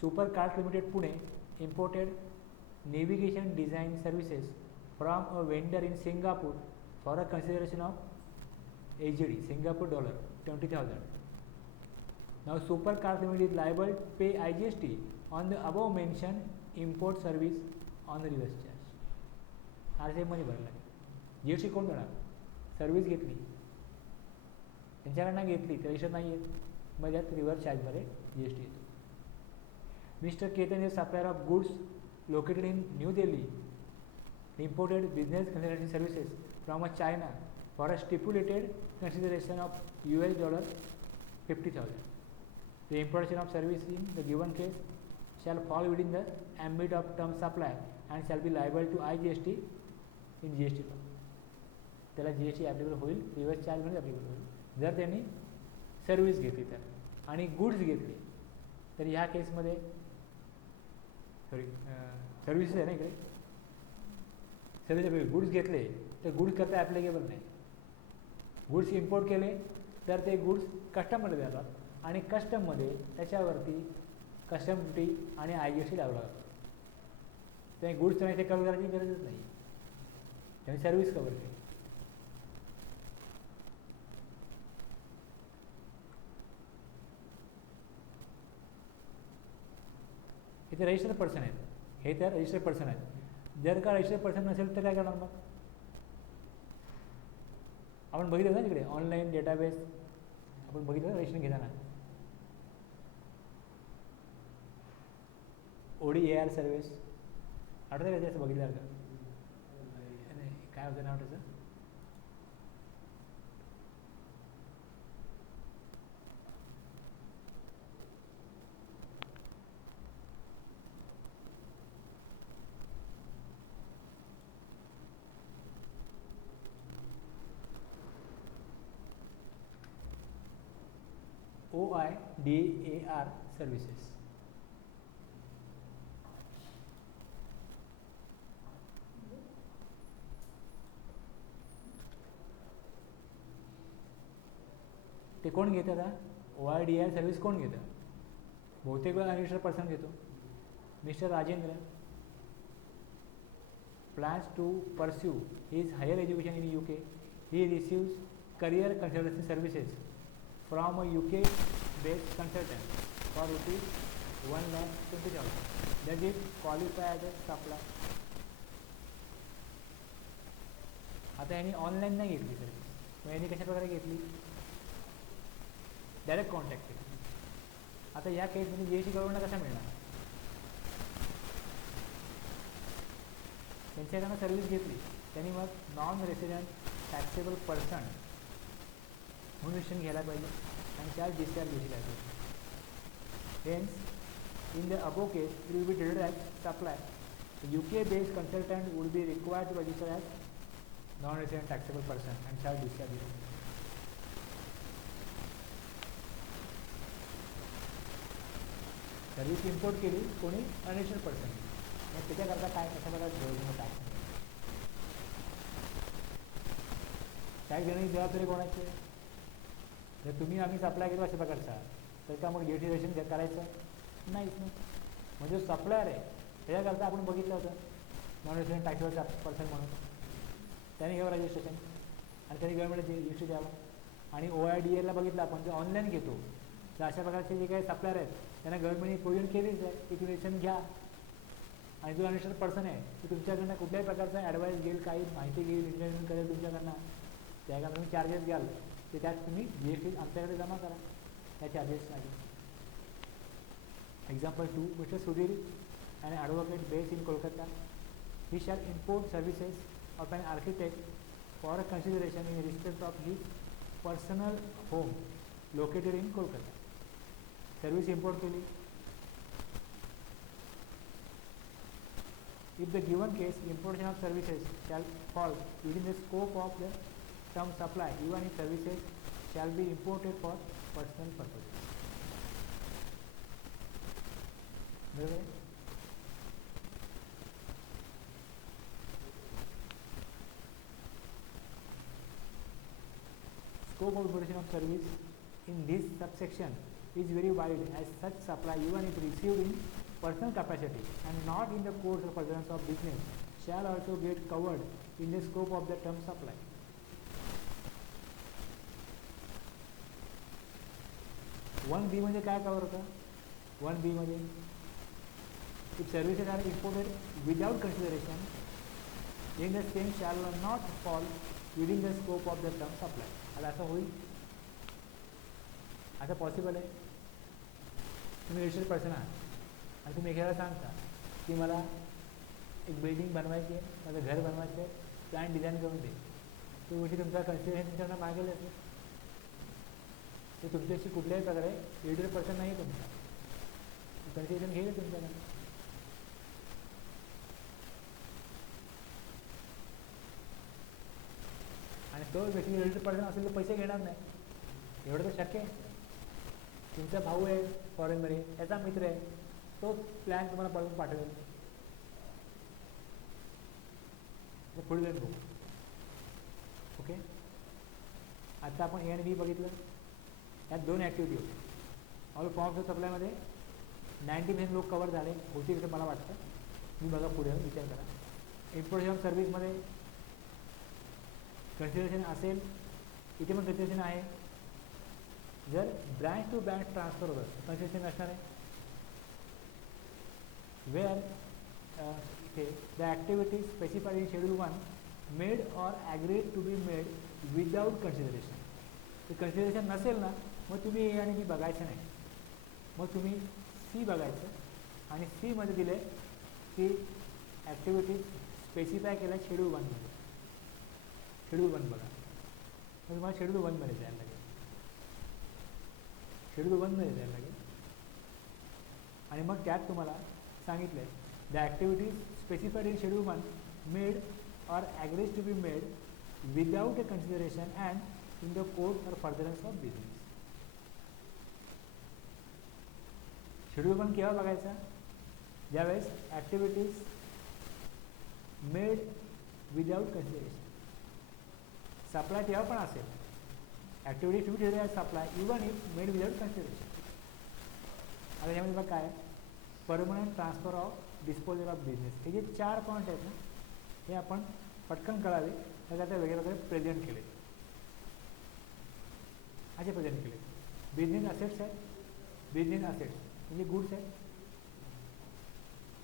Super cars limited Pune imported navigation design services from a vendor in Singapore for a consideration of AGD Singapore dollar 20,000. Now Super Cars Limited is liable to pay IGST on the above mentioned import service on reverse charge. RCM मध्ये भरला आहे. GST कोण देणार? Service घेतली, त्यांच्याकडनं घेतली, register नाही आहेत, मग त्यात रिव्हर्स चार्जमध्ये GST येतो. Mister Ketan is supplier of goods located in new Delhi, imported business consideration services from a China for a stipulated consideration of $50,000. The importation of service in the given case shall fall within the ambit of term supply and shall be liable to IGST in GST law. त्याला GST applicable होईल, reverse चार्जमध्ये applicable होईल जर त्यांनी service घेतली तर. आणि goods घेतले, तर ह्या केसमध्ये सर्व्हिसेस आहे ना इकडे, सर्व्हिस गुड्स घेतले तर गुड्स करता ॲप्लिकेबल नाही. गुड्स इम्पोर्ट केले तर ते गुड्स कस्टममध्ये जातात आणि कस्टममध्ये त्याच्यावरती कस्टम ड्युटी आणि IGST लावला जातो. ते गुड्स त्यांना इथे कव्हर करायची गरजच नाही, त्यांनी सर्व्हिस कव्हर केली. इथे रजिस्टर्ड पर्सन आहेत, हे तर रजिस्टर्ड पर्सन आहेत. जर का रजिस्टर्ड पर्सन नसेल तर काय करणार मग? आपण बघितलं ना तिकडे ऑनलाईन डेटाबेस, आपण बघितलं ना रजिस्ट्रेशन घेताना ODAR सर्व्हिस, आठवतं का त्याचं बघितलं का? काय होतं नाव त्याचं? OIDAR services. ते कोण घेतं आता? OIDAR सर्व्हिस कोण घेतं? बहुतेक वेळा रजिस्टर्ड पर्सन घेतो. Mister Rajendra plans to pursue his higher education in UK. He receives career consultancy services from a UK-based consultant for ₹1,20,000. Does it qualify as a supply? आता यांनी ऑनलाईन नाही घेतली सर्व्हिस, मग यांनी कशा प्रकारे घेतली? डायरेक्ट कॉन्टॅक्ट केली. आता या केसमध्ये GST गव्हर्नमेंटला कसा मिळणार? त्यांच्याकडनं सर्व्हिस घेतली, त्यांनी मग नॉन रेसिडेंट टॅक्सेबल पर्सन म्हणून रजिस्ट्रेशन घ्यायला पाहिजे आणि चार्ज डिस्चार्ज दिली पाहिजे. Hence in the above case it will be treated as supply. UK-based consultant would be required to register as non-resident taxable person and charge discharge दिली. Service import केली कोणी? Unregistered person. मग त्याच्याकरता काय कशा प्रकारे गव्हर्नमेंट टॅक्स टॅक्स देण्याची जबाबदारी कोणाची आहे? जर तुम्ही आम्ही सप्लाय केलो अशा प्रकारचा तर का मग GST रजिस्ट्रेशन करायचं नाहीच नाही. म्हणजे सप्लायर आहे त्याच्याकरता आपण बघितलं होतं नॉन रेसिडेंट टॅक्सेबल पर्सन म्हणून, त्याने घ्यावं रजिस्ट्रेशन आणि त्यांनी गव्हर्नमेंटला GST द्यावं. आणि OIDARला बघितलं आपण जे ऑनलाईन घेतो तर अशा प्रकारचे जे काही सप्लायर आहेत त्यांना गव्हर्नमेंटने प्रोव्हिजन केलीच आहे की तुम्ही रजिस्ट्रेशन घ्या. आणि जो अनरजिस्टर्ड पर्सन आहे तो तुमच्याकडनं कुठल्याही प्रकारचा ॲडवाईस घेईल, काही माहिती घेईल, इंटरव्ह्यू करेल तुमच्याकडनं, त्याकडनं तुम्ही चार्जेस घ्याल ते त्यात तुम्ही GST आमच्याकडे जमा करा त्या चार्जेससाठी. Example 2, mister Sudhir an advocate based in Kolkata. He shall import services of an architect for consideration in respect of his personal home located in Kolkata. Service import केली. If the given case importation of services shall fall within the scope of the term supply, even if services shall be imported for personal purposes. बरोबर आहे? Scope of importation of service in this subsection is very wide, as such supply, even if received in personal capacity and not in the course of furtherance of business, shall also get covered in the scope of the term supply. 1B म्हणजे काय cover होतं? 1B मध्ये if services are imported without consideration, then the same shall not fall within the scope of the term supply. आता असं होईल? असं possible आहे? तुम्ही रजिस्टर्ड पर्सन आहात आणि तुम्ही एखाद्याला सांगता की मला एक बिल्डिंग बनवायची आहे, माझं घर बनवायचं आहे, प्लॅन डिझाईन करून दे. तो गोष्टी तुमचा कन्सिडरेशन तुमच्याकडनं मागेल असेल, ते तुमच्याशी कुठल्याही प्रकारे रजिस्टर्ड पर्सन नाही तुमचा, कन्सिडरेशन घेईल तुमच्याकडनं. आणि तो व्यक्ती रजिस्टर्ड पर्सन असेल तर पैसे घेणार नाही, एवढं तर शक्य आहे. तुमचा भाऊ आहे फॉरेनमध्ये, त्याचा मित्र आहे, तो प्लॅन तुम्हाला बनवून पाठवेल. पुढे जाऊन बघू. ओके, आता आपण ए आणि बी बघितलं. यात 2 ॲक्टिव्हिटी होते. ऑल फॉर्म्स ऑफ सप्लायमध्ये 90% लोक कवर झाले होतील असं मला वाटतं. मी बघा पुढे विचार करा. इम्पोर्टेशन ऑफ सर्व्हिसमध्ये कन्सिडरेशन असेल, इथे पण कन्सिडरेशन आहे. जर ब्रँच टू ब्रँच ट्रान्सफर होतं कन्सिडरेशन असणार आहे. वेअर इथे the activity specified in schedule 1 made or agreed to be made without consideration. ते कन्सिडरेशन नसेल ना, मग तुम्ही ए आणि बी बघायचं नाही. मग तुम्ही सी बघायचं आणि सीमध्ये दिले की ॲक्टिव्हिटीज स्पेसिफाय केल्या शेड्यूल 1मध्ये. शेड्यूल 1 बघा, मग तुम्हाला शेड्यूल 1मध्ये जायला लागेल. शेड्यूल 1मध्ये जायला लागेल आणि मग त्यात तुम्हाला सांगितलं आहे the activities specified in schedule 1 made or agrees to be made without a consideration and in the course or furtherance of business. Schedule 1 केव्हा बघायचा? ज्यावेळेस activities made without consideration. Supply तेव्हा पण असेल, activity to be as supply even if made without consideration. आता यामध्ये बघा काय, permanent transfer of disposal of business. हे जे 4 पॉईंट आहेत ना, हे आपण पटकन कळावे त्याच्यात वेगळे वेगळे प्रेझेंट केले. असे प्रेझेंट केले. बिझनेस असेट्स आहेत, बिझनेस असेट्स म्हणजे गुड्स आहेत.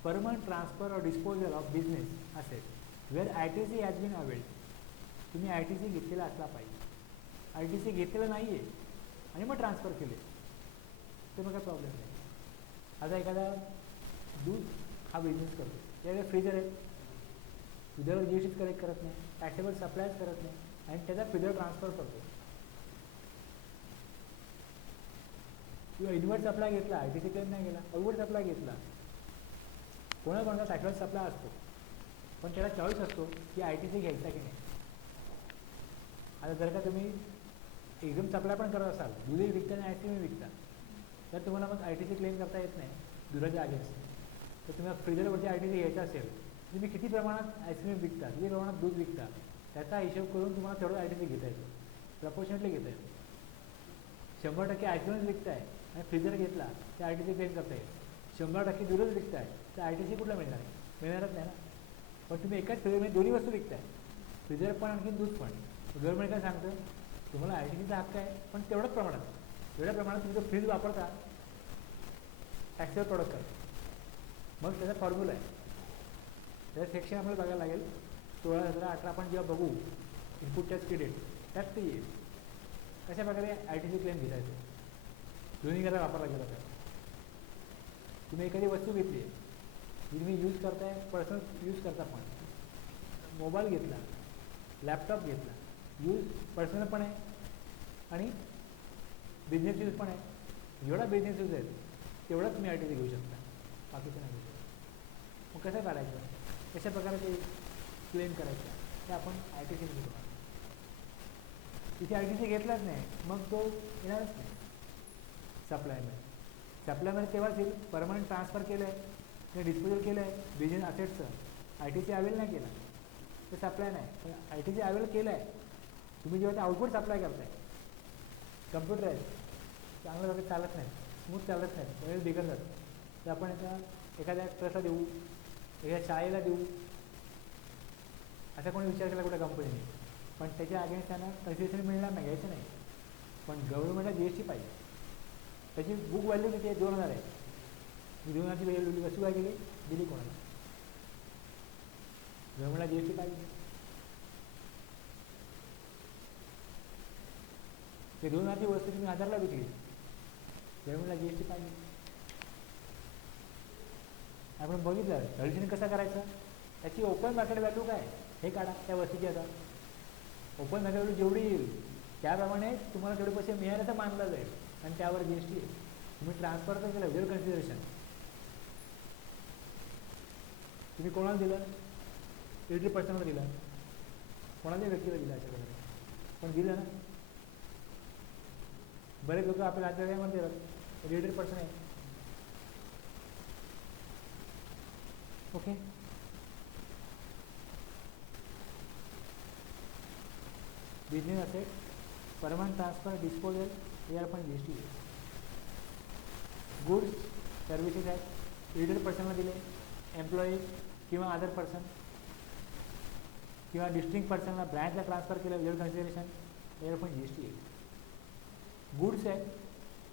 Permanent transfer or disposal of business asset where ITC has been availed. तुम्ही ITC घेतलेला असला पाहिजे. ITC घेतलेलं नाही आहे आणि मग ट्रान्सफर केले तर मग काय प्रॉब्लेम नाही. आता एखादा दूध हा बिझनेस करतो, त्याकडे फ्रीजर आहे, दुधावर GST कलेक्ट करत नाही, टॅक्सेबल सप्लायच करत नाही आणि त्याचा फ्रीजर ट्रान्सफर करतो. किंवा इनवर्ट सप्लाय घेतला, ITC क्लेम नाही गेला, आउटवर्ट सप्लाय घेतला. कोणाकोणाचा टॅक्सेबल सप्लाय असतो पण त्याला चॉईस असतो की ITC घ्यायचा की नाही. आता जर का तुम्ही एकदम सप्लाय पण करत असाल, दूधही विकता आणि आईस्क्रीमही विकता, तर तुम्हाला मग ITC क्लेम करता येत नाही दुधाच्या अगेन्स्ट. तर तुम्हाला फ्रीजरवरती ITC घ्यायचा असेल, तुम्ही किती प्रमाणात आईस्क्रीम विकता, किती प्रमाणात दूध विकता, त्याचा हिशोब करून तुम्हाला तेवढं ITC घेता येतो. प्रपोर्शनेटली घेता येतो. 100% आईस्क्रीमच विकताय आणि फ्रीजर घेतला तर ITC क्लेम करता येईल. 100% दूधच विकताय तर ITC कुठला मिळणार आहे? मिळणारच नाही ना. पण तुम्ही एकाच फ्रीजरमध्ये दोन्ही वस्तू विकताय, फ्रीजर पण आणखी दूध पण. गव्हर्नमेंट काय सांगतं, तुम्हाला ITCचा हक्क आहे पण तेवढ्याच प्रमाणात, एवढ्या प्रमाणात तुम्ही तो फ्रीज वापरता टॅक्सेबल प्रोडक्ट करता. मग त्याचा फॉर्म्युला आहे, त्याचं सेक्शन आपल्याला बघायला लागेल. 16,17,18 आपण जेव्हा बघू इनपुट टॅक्स क्रेडिट, त्यात ते येईल कशा प्रकारे ITC क्लेम घेता येतो. दोन्ही करा वापरला गेला तर तुम्ही एखादी वस्तू घेतली आहे, जी तुम्ही यूज करताय, पर्सनल यूज करता, पण मोबाईल घेतला, लॅपटॉप घेतला, यूज पर्सनल पण आहे आणि बिझनेस यूज पण आहे. जेवढा बिझनेस यूज आहे तेवढाच तुम्ही ITC घेऊ शकता, बाकीचं नाही घेऊ शकता. मग कसं काढायचं, कशा प्रकारे ते क्लेम करायचं ते आपण ITC घेऊ. तिथे ITC घेतलाच नाही मग तो येणारच नाही सप्लायमध्ये. सप्लायमध्ये तेव्हाच येईल परमनंट ट्रान्सफर केलं आहे किंवा डिस्पोजल केलं आहे बिझनेस असेट्सचं, ITC अवेल नाही केला तर सप्लाय नाही. पण ITC अवेल केलं आहे, तुम्ही जेव्हा ते आउटपुट सप्लाय करताय, कम्प्युटर आहे चांगलं वगैरे चालत नाही, स्मूथ चालत नाही, वेळ बिघडतात, तर आपण एखाद्या ट्रस्टला देऊ, एखाद्या शाळेला देऊ, असा कोणी विचार केला कुठल्या कंपनीने, पण त्याच्या अगेन्स्ट त्यांना कन्सेशन मिळणार नाही, घ्यायचं नाही. पण गव्हर्नमेंटला GST पाहिजे. त्याची बुक व्हॅल्यू किती आहे? 2,000 आहे. 2,000ची व्हॅल्यू वस्तू काय केली, दिली कोणाला? गव्हर्नमेंटला GST पाहिजे. ते 2,000ची वस्तू तुम्ही 1,000ला विकली, गव्हर्नमेंटला GST पाहिजे. आपण बघितलं व्हॅल्युएशन कसं करायचं, त्याची ओपन मार्केट व्हॅल्यू काय हे काढा त्या वस्तूची. आता ओपन मार्केट व्हॅल्यू जेवढी येईल त्याप्रमाणे तुम्हाला तेवढे पैसे मिळाल्याचं मानलं जाईल आणि त्यावर GST आहे. तुम्ही ट्रान्सफर तर केलं विदाउट कन्सिडरेशन, तुम्ही कोणाला दिलं? 80% दिलं, कोणाच्या व्यक्तीला दिलं अशा प्रकारे, पण दिलं ना. बरेच लोक आपल्या राज्यामध्ये देतात रिलेटेड पर्सन आहे. Okay, business asset, permanent transfer, disposal, यार पण G S T. Goods services आहेत, रिलेटेड पर्सनला दिले, एम्प्लॉई किंवा अदर पर्सन किंवा डिस्ट्रिक्ट पर्सनला ब्रँचला ट्रान्सफर केलं विदाउट कन्सिडरेशन, यावर पण जी एस टी आहे. गुड्स आहे,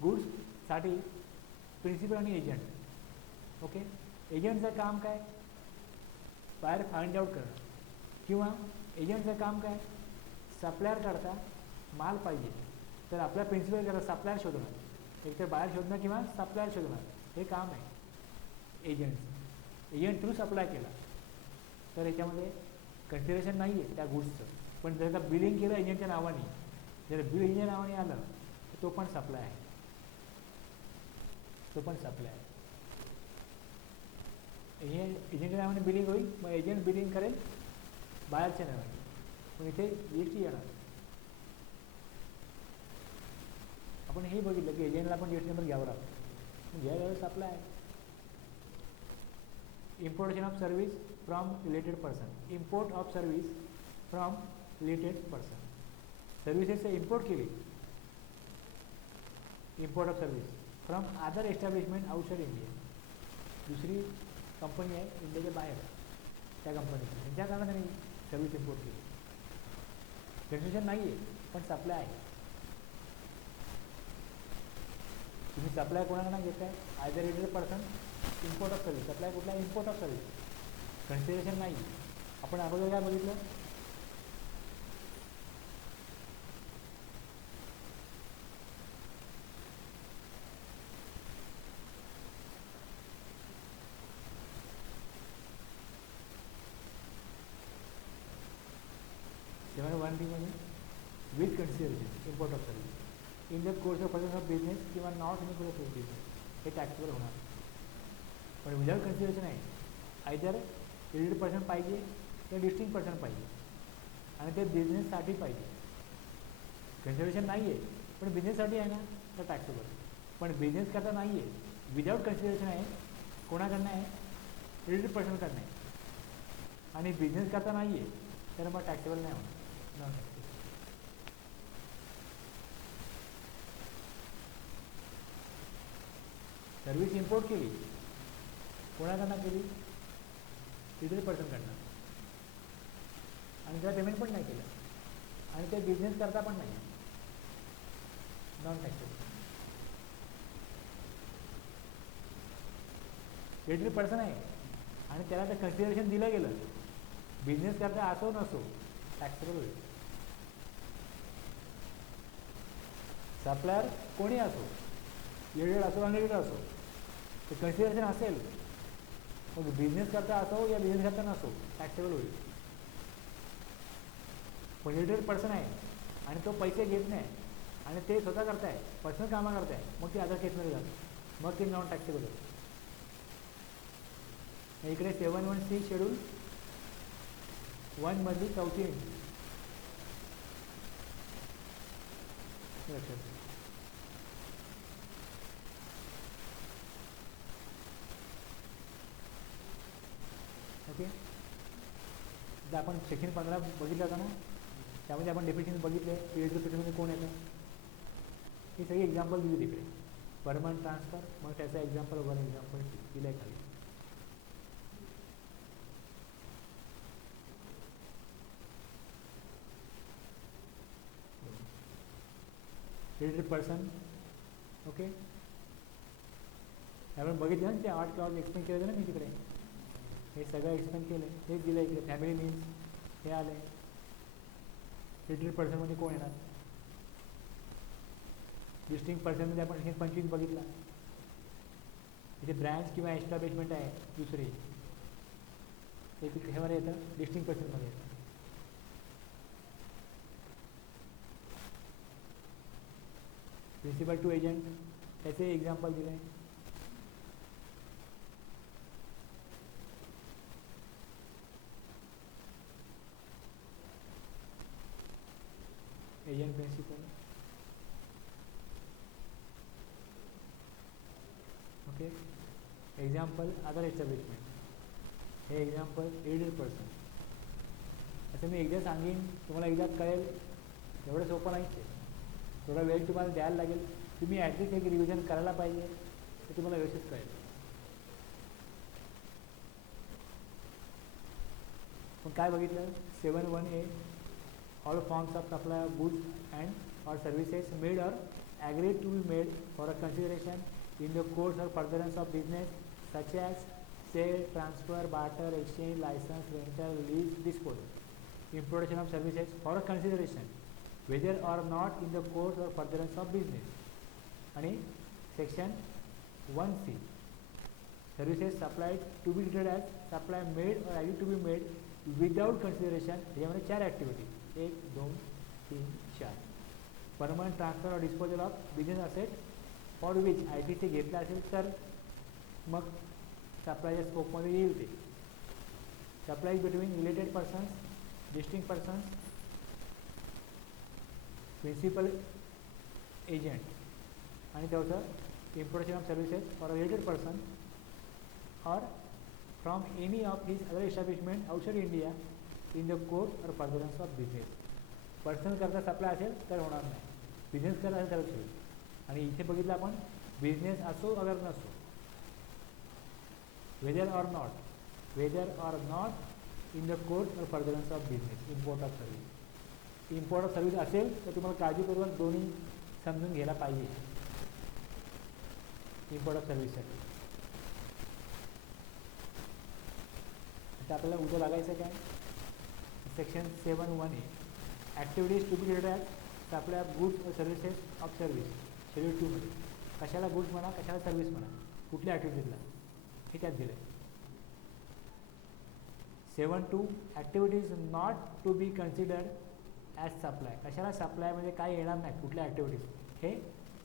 गुड्ससाठी प्रिन्सिपल आणि एजंट. ओके, एजंटचं काम काय, बाहेर फाइंड आउट करणं, किंवा एजंटचं काम काय, सप्लायर करता माल पाहिजे तर आपला प्रिन्सिपल करा सप्लायर शोधणं, एकतर बाहेर शोधणं किंवा सप्लायर शोधणं, हे काम आहे एजंट्स. एजंट थ्रू सप्लाय केला तर याच्यामध्ये कन्सिडरेशन नाही आहे त्या गुड्सचं. पण जर का बिलिंग केलं एजंटच्या नावाने, जर बिल एजंटच्या नावाने आलं तर तो पण सप्लाय आहे, तो पण सप्लाय आहे. एजंटच्या नावाने बिलिंग होईल, मग एजंट बिलिंग करेल बाहेरच्या नावाने, पण इथे जी एस टी येणार. आपण हे बघितलं की एजंटला पण जी एस टी नंबर घ्यावा लागतो, घ्यायला सप्लाय आहे. Importation of service from related person, import of service from related person, सर्व्हिसेसचं इम्पोर्ट केली, import of service from other establishment outside India. दुसरी कंपनी आहे इंडियाच्या बाहेर, त्या कंपनीची त्यांच्या कारणाने त्यांनी सर्व्हिस इम्पोर्ट केली. कन्सेशन नाही आहे पण सप्लाय आहे. तुम्ही सप्लाय कोणाकडनं घेताय, either related person, import of service. Supply कुठला, इम्पोर्ट ऑफ सर्व्हिस, कन्सिडरेशन नाही. आपण अगोदर काय बघितलं, वन बी मध्ये with consideration import of service in the course of of business किंवा not in the course of business, हे टॅक्सेबल होणार. पण विदाउट कन्सिडरेशन आहे, आयदर रिलेटेड पर्सन पाहिजे किंवा डिस्टिंक्ट पर्सन पाहिजे, आणि ते बिझनेससाठी पाहिजे. कन्सिडरेशन नाही आहे पण बिझनेससाठी आहे ना तर टॅक्सेबल. पण बिझनेस करता नाही आहे, विदाउट कन्सिडरेशन आहे, कोणाकडनं आहे, रिलेटेड पर्सनकडनं आहे, आणि बिझनेस करता नाही आहे तर मग टॅक्सेबल नाही होणार, नॉन टॅक्सेबल. सर्व्हिस इम्पोर्ट केली, कोणाकडनं केली, रिटेल पर्सनकडनं, आणि त्याला पेमेंट पण नाही केलं, आणि ते बिझनेस करता पण नाही, नॉन टॅक्सेबल. रिटेल पर्सन आहे आणि त्याला ते कन्सिडरेशन दिलं गेलं, बिझनेस करता असो नसो टॅक्सेबल होईल. सप्लायर कोणी असो, रिलेटेड असो अनरिलेटेड असो, ते कन्सिडरेशन असेल, मग बिझनेस करता असो या बिझनेस करता नसो टॅक्सेबल होईल. पण रिलेटेड पर्सन आहे आणि तो पैसे घेत नाही आणि ते स्वतः करताय, पर्सनल कामं करताय, मग ते अदर केसमध्ये जातं, मग ते नॉन टॅक्सेबल होतं. इकडे 7(1) शेड्यूल 1 मधली 4थी एंट्री लक्षात. ओके, जर आपण सेक्शन 15 बघितलं होता ना, त्यामध्ये आपण डेफिनेशन बघितले, रिलेटेड पर्सनमध्ये कोण येतं, ही सगळी एक्झाम्पल दिली तिकडे. परमनंट ट्रान्सफर, मग त्याचा एक्झाम्पल वगैरे एक्झाम्पल दिलं आहे खाली. Related person. ओके, आपण बघितलं ना ते 8 क्लॉज एक्सप्लेन केलं ना मी तिकडे, हे सगळं एक्सप्लेन केलं, हेच दिलं इकडे. फॅमिली मीन्स हे आले. रिलेटेड पर्सनमध्ये कोण येणार, डिस्टिंक्ट पर्सनमध्ये आपण 25 बघितला, इथे ब्रँच किंवा एस्टॅब्लिशमेंट आहे दुसरी, ते ह्यामध्ये येतं, डिस्टिंक्ट पर्सनमध्ये येतं. प्रिन्सिपल टू एजंट, त्याचे एक्झाम्पल दिले. Agent principal, okay. Example other establishment. हे एक्झाम्पल एडेड पर्सन. असं मी एकदा सांगेन, तुम्हाला एकदा कळेल एवढं सोपं नाहीच आहे. थोडा वेळ तुम्हाला द्यायला लागेल. तुम्ही ॲटलिस्ट एक रिव्हिजन करायला पाहिजे, तर तुम्हाला व्यवस्थित कळेल. पण काय बघितलं 7(1)A all forms of supply of goods and or services made or agreed to be made for a consideration in the course or furtherance of business such as sale, transfer, barter, exchange, licence, rental, lease, disposal. Importation of services for a consideration whether or not in the course or furtherance of business. आणि section 1C services supplied to be treated as supply made or agreed to be made without consideration. यामध्ये 4 activity, 1, 2, 3, 4. Permanent transfer और disposal of business asset for which ITC घेतला असेल तर मग सप्लायच्या स्कोपमध्ये येईल ते. Supply between related persons, distinct persons, principal agent. आणि त्याचं importation of services for a related person or from any of his other establishment outside India in the course or furtherance of business. Personal करता supply असेल तर होणार नाही, business करता असेल तरच होईल. आणि इथे बघितलं आपण बिझनेस असो अगर नसो, whether or not in the course or furtherance of business. Import of service. Import of service असेल तर तुम्हाला काळजीपूर्वक दोन्ही समजून घ्यायला पाहिजे. इम्पोर्ट ऑफ सर्व्हिससाठी आता आपल्याला उद्या बघायचं काय, section 7(1)A activities to be treated as supply of goods or services of service. Schedule 2 मध्ये कशाला गुड्स म्हणा, कशाला सर्व्हिस म्हणा, कुठल्या ॲक्टिव्हिटीजला हे त्यात दिलं आहे. 7(2) activities not to be considered as supply. कशाला सप्लायमध्ये काय येणार नाही, कुठल्या ॲक्टिव्हिटीज, हे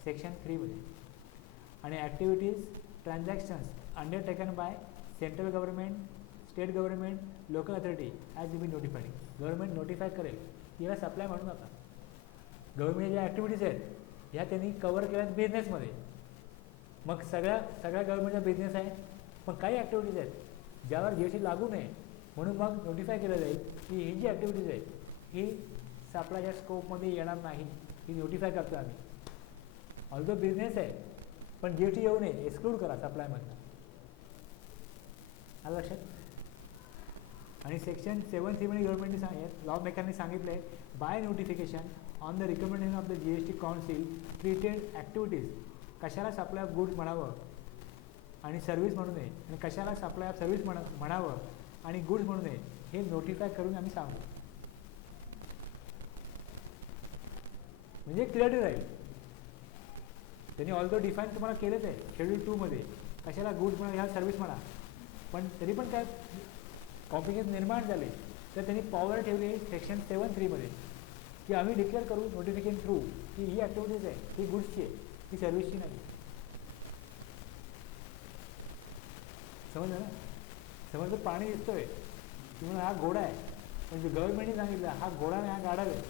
सेक्शन 3 मध्ये. आणि activities transactions undertaken by central government, state government, local authority as be notified. Government notify करेल, याला सप्लाय म्हणू नका. गव्हर्नमेंट ज्या ॲक्टिव्हिटीज आहेत ह्या त्यांनी कवर केल्यात बिझनेसमध्ये. मग सगळ्या गव्हर्नमेंटचा बिझनेस आहे, पण काही ॲक्टिव्हिटीज आहेत ज्यावर GST लागू नये म्हणून मग नोटिफाय केलं जाईल की ही जी ॲक्टिव्हिटीज आहे ही सप्लायच्या स्कोपमध्ये येणार नाही, ही नोटिफाय करतो आम्ही. ऑल्दो बिझनेस आहे पण GST येऊ नये, एक्सक्लूड करा सप्लायमधनं. आलं लक्षात. आणि सेक्शन 7(3) मध्ये गव्हर्नमेंटने लॉ मेकरने सांगितलं आहे, by notification on the recommendation of the GST council treated activities. कशाला सप्लाय ऑफ गुड्स म्हणावं आणि सर्व्हिस म्हणू नये, आणि कशाला सप्लाय ऑफ सर्व्हिस म्हणावं आणि गुड्स म्हणू नये, हे नोटिफाय करून आम्ही सांगू. म्हणजे क्लिअरिटी राहील. त्यांनी ऑल्दो डिफाईन तुम्हाला केलंच आहे शेड्यूल 2 मध्ये, कशाला गुड्स म्हणा, ह्या सर्व्हिस म्हणा. पण तरी पण काय कॉम्प्लिकेशन निर्माण झाले तर त्यांनी पॉवर ठेवली सेक्शन 7(3) मध्ये की आम्ही डिक्लेअर करू नोटिफिकेशन थ्रू की ही ॲक्टिव्हिटीज आहे, ही गुड्सची आहे, ही सर्व्हिसची नाही. समजलं ना. समजलं. पाणी दिसतोय तुम्हाला, हा घोडा आहे, म्हणजे गव्हर्नमेंटने सांगितलं हा घोडा नाही, हा गाढव आहे,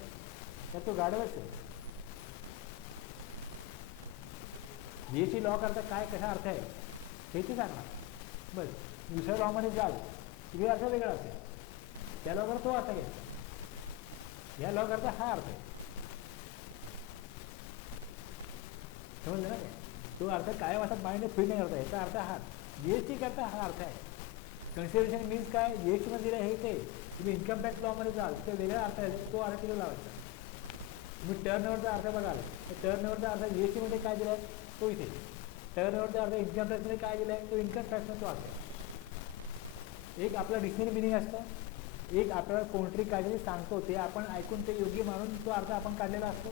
तर तो गाढवच आहे. GST लॉ करता काय कसा अर्थ आहे हे ते सांगणार. बस दुसऱ्या लॉमध्ये जाल तिकडे अर्थ वेगळा असेल, त्या लॉ करता तो अर्थ घ्यायचा, ह्या लॉ करता हा अर्थ आहे. समजलं ना काय. तो अर्थ कायम असा माइंडने फ्री नाही करता, याचा अर्थ हा. GST करता हा अर्थ आहे. कन्सिडरेशन मीन्स काय, GST मध्ये दिलं हे ते. तुम्ही इन्कम टॅक्स लॉमध्ये जाल ते वेगळा अर्थ आहे, तो अर्थ तिकडे लावायचा. तुम्ही टर्नओव्हरचा अर्थ बघाल तर टर्नओव्हरचा अर्थ GST मध्ये काय दिला आहे तो इथे, टर्नओव्हरचा अर्थ इन्कम टॅक्समध्ये काय दिला आहे तो इन्कम टॅक्समध्ये तो अर्थ आहे. एक आपला डिक्शनरी मिनिंग असतं, एक आपल्याला कोणतरी काहीतरी सांगतो ते आपण ऐकून ते योग्य मानून तो अर्थ आपण काढलेला असतो.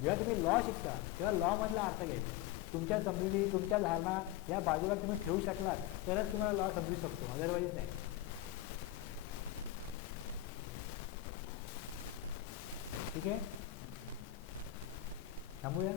जेव्हा तुम्ही लॉ शिकता तेव्हा लॉमधला अर्थ घ्यायचा. तुमच्या समजुती, तुमच्या धारणा या बाजूला तुम्ही ठेवू शकलात तरच तुम्हाला लॉ समजू शकतो, अदरवाईज नाही. ठीक आहे, थांबूया.